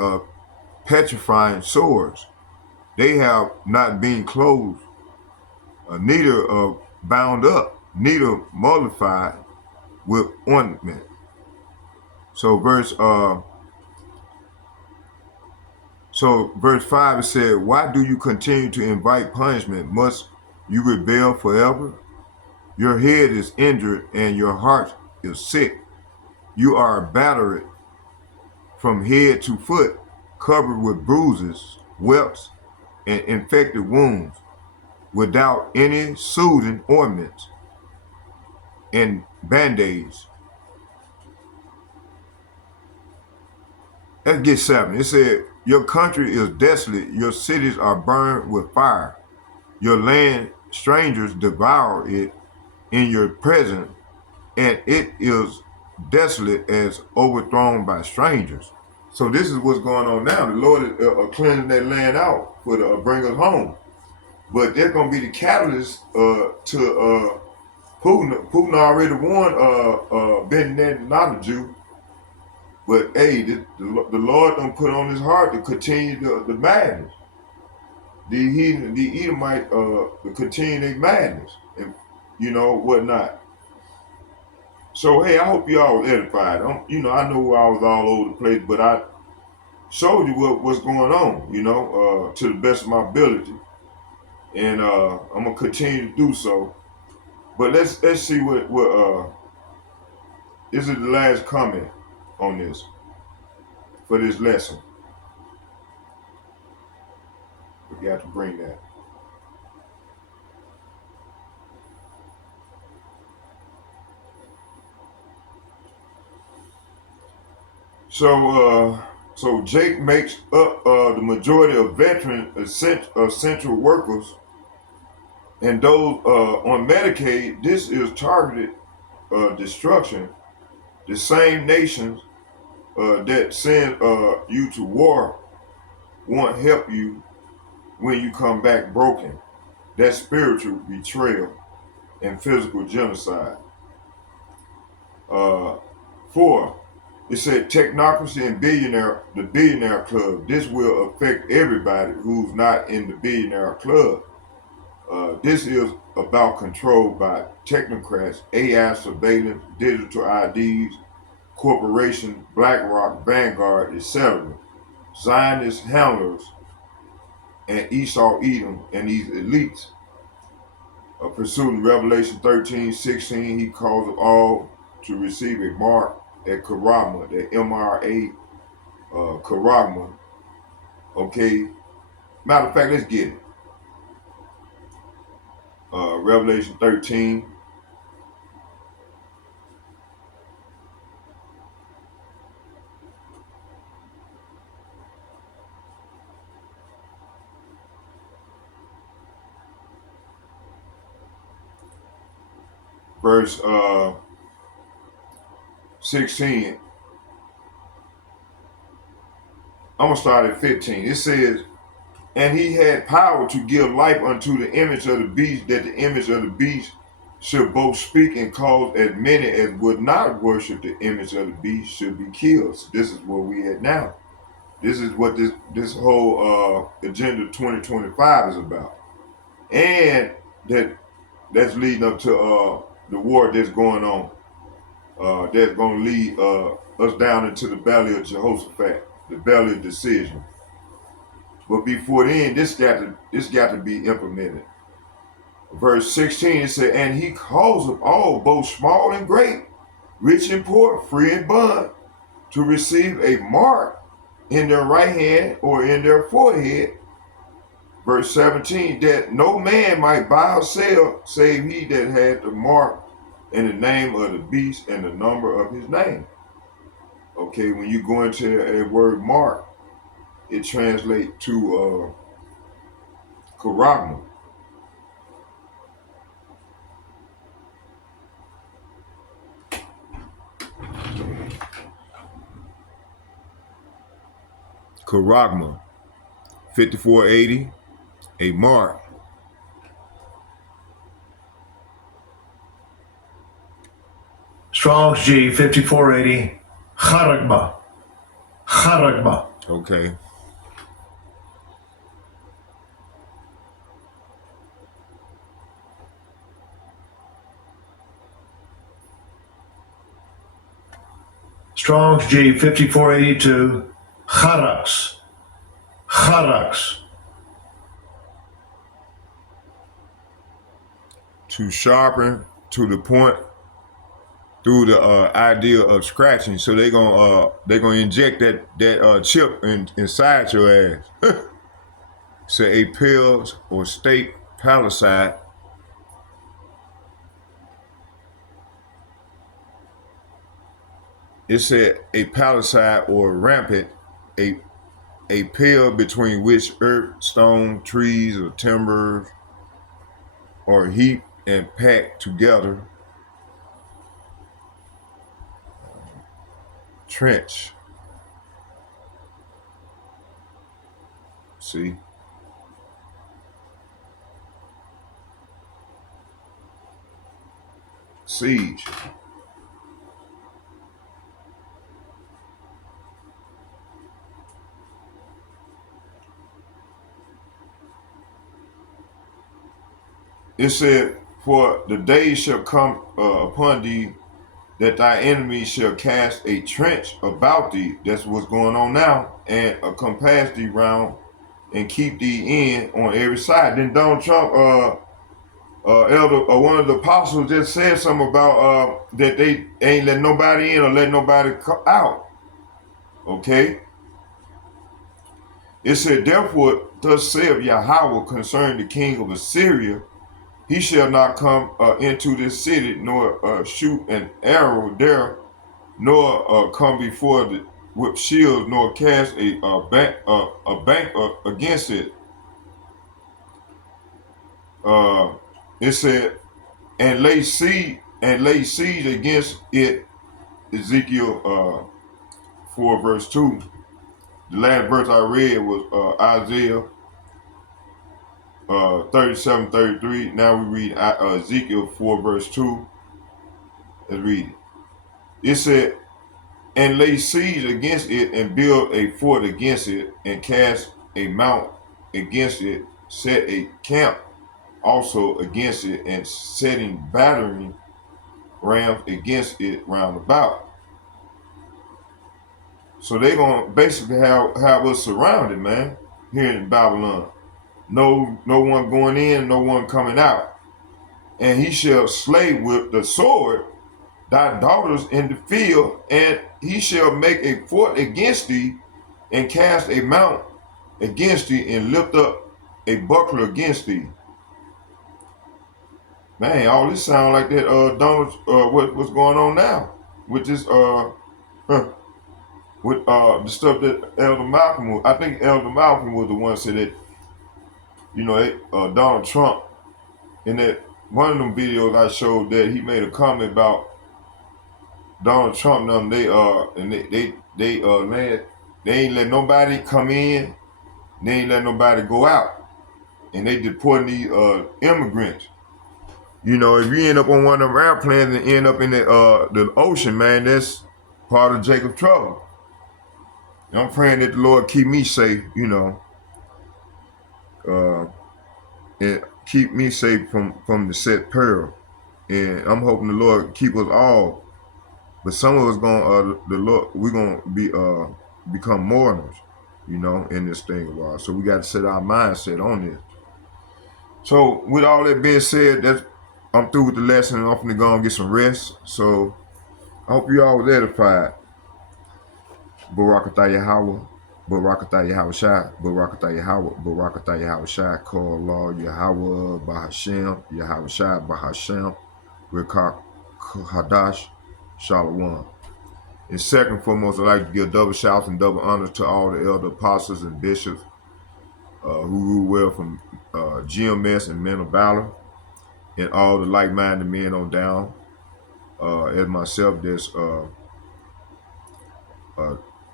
petrifying sores. They have not been closed, neither bound up, neither mollified with ointment. So verse 5, it said, why do you continue to invite punishment? Must you rebel forever? Your head is injured and your heart is sick. You are battered from head to foot, covered with bruises, whelps, and infected wounds, without any soothing ointments and band-aids. Let's get 7. It said, your country is desolate, your cities are burned with fire. Your land, strangers devour it in your presence, and it is desolate as overthrown by strangers. So this is what's going on now. The Lord is cleansing that land out for to bring us home. But they're going to be the catalyst to Putin. Putin already won Ben Netanyahu. But hey, the Lord don't put on his heart to continue the madness. The Edomite to continue their madness and whatnot. So hey, I hope you all was edified. I know I was all over the place, but I showed you what's going on, to the best of my ability. And I'm gonna continue to do so. But let's see what this is the last comment on this. for this lesson. Forgot to bring that. So Jake makes up the majority of veteran essential workers and those on Medicaid. This is targeted destruction. The same nations that send you to war won't help you when you come back broken. That's spiritual betrayal and physical genocide. 4. It said technocracy and the billionaire club. This will affect everybody who's not in the billionaire club. This is about control by technocrats, AI surveillance, digital IDs, corporations, BlackRock, Vanguard, etc. Zionist handlers and Esau Edom and these elites. Pursuing Revelation 13:16, he calls them all to receive a mark at Karama, the MRA Karama. Okay. Matter of fact, let's get it. Revelation 13. Verse 16. I'm going to start at 15. It says, and he had power to give life unto the image of the beast, that the image of the beast should both speak and cause as many as would not worship the image of the beast should be killed. So this is where we at now. This is what this whole Agenda 2025 is about. And that's leading up to the war that's going on. That's going to lead us down into the valley of Jehoshaphat, the valley of decision. But before then, this got to be implemented. Verse 16, it said, and he calls them all, both small and great, rich and poor, free and bond, to receive a mark in their right hand or in their forehead. Verse 17, that no man might buy or sell, save he that had the mark and the name of the beast and the number of his name. Okay, when you go into a word mark, it translates to Karagma. Karagma, 5480, a mark. Strong's G 5480, Charagma. Charagma. Okay. Strong's G 5482, Charax. Charax. To sharpen to the point through the idea of scratching. So they're gonna inject that chip inside your ass. Say a pills or state palisade. It said a palisade or rampant, a pill between which earth, stone, trees, or timber are heaped and packed together. Trench. See? Siege. It said, for the day shall come upon thee that thy enemy shall cast a trench about thee. That's what's going on now. And compass thee round and keep thee in on every side. Then Donald Trump, elder, one of the apostles just said something about that they ain't let nobody in or let nobody out. Okay? It said, therefore, thus saith Yahweh concerning the king of Assyria, he shall not come into this city, nor shoot an arrow there, nor come before with shields, nor cast a bank against it. It said, and lay siege against it. Ezekiel 4 verse 2. The last verse I read was Isaiah 37:33. Now we read Ezekiel 4 verse 2. Let's read it. It said, and lay siege against it, and build a fort against it, and cast a mount against it, set a camp also against it, and setting battering rams against it round about. So they're gonna basically have us surrounded, man, here in Babylon. No one going in, no one coming out. And he shall slay with the sword thy daughters in the field, and he shall make a fort against thee, and cast a mount against thee, and lift up a buckler against thee. Man, all this sound like that Donald what's going on now with this with the stuff that Elder Malcolm was. I think Elder Malcolm was the one said that, you know, Donald Trump, in that one of them videos I showed, that he made a comment about Donald Trump. Them they ain't let nobody come in, they ain't let nobody go out, and they deporting these immigrants. You know, if you end up on one of them airplanes and end up in the ocean, man, that's part of Jacob's trouble. And I'm praying that the Lord keep me safe, you know, and keep me safe from the set peril. And I'm hoping the Lord keep us all. But some of us we're gonna be become mourners, you know, in this thing a while. So we got to set our mindset on this. So with all that being said, I'm through with the lesson, and I'm gonna go and get some rest. So I hope you all was edified. Barakatah Yahweh, Barakatah Yahweh Shai, Barakatah Yahweh, Barakatah Yahweh Shai, call Allah Yahweh Bahashem, Yahweh Shai Bahashem, Rekak Hadash, Shalom. And second and foremost, I'd like to give double shouts and double honors to all the elder apostles and bishops who rule well from GMS and Men of Valor, and all the like-minded men on down. As myself, there's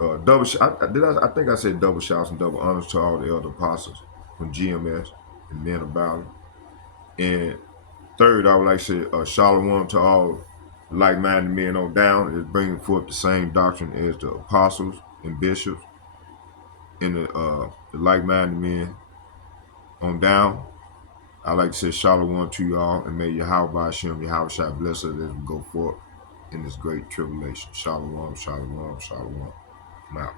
double. I think I said double shouts and double honors to all the elder apostles from GMS and Men of Valor. And third, I would like to say shalom to all like-minded men on down, is bringing forth the same doctrine as the apostles and bishops and the like-minded men on down. I like to say shalom to y'all, and may Yahweh Hashem, Yahweh Shai bless us as we go forth in this great tribulation. Shalom, shalom, shalom. I'm out.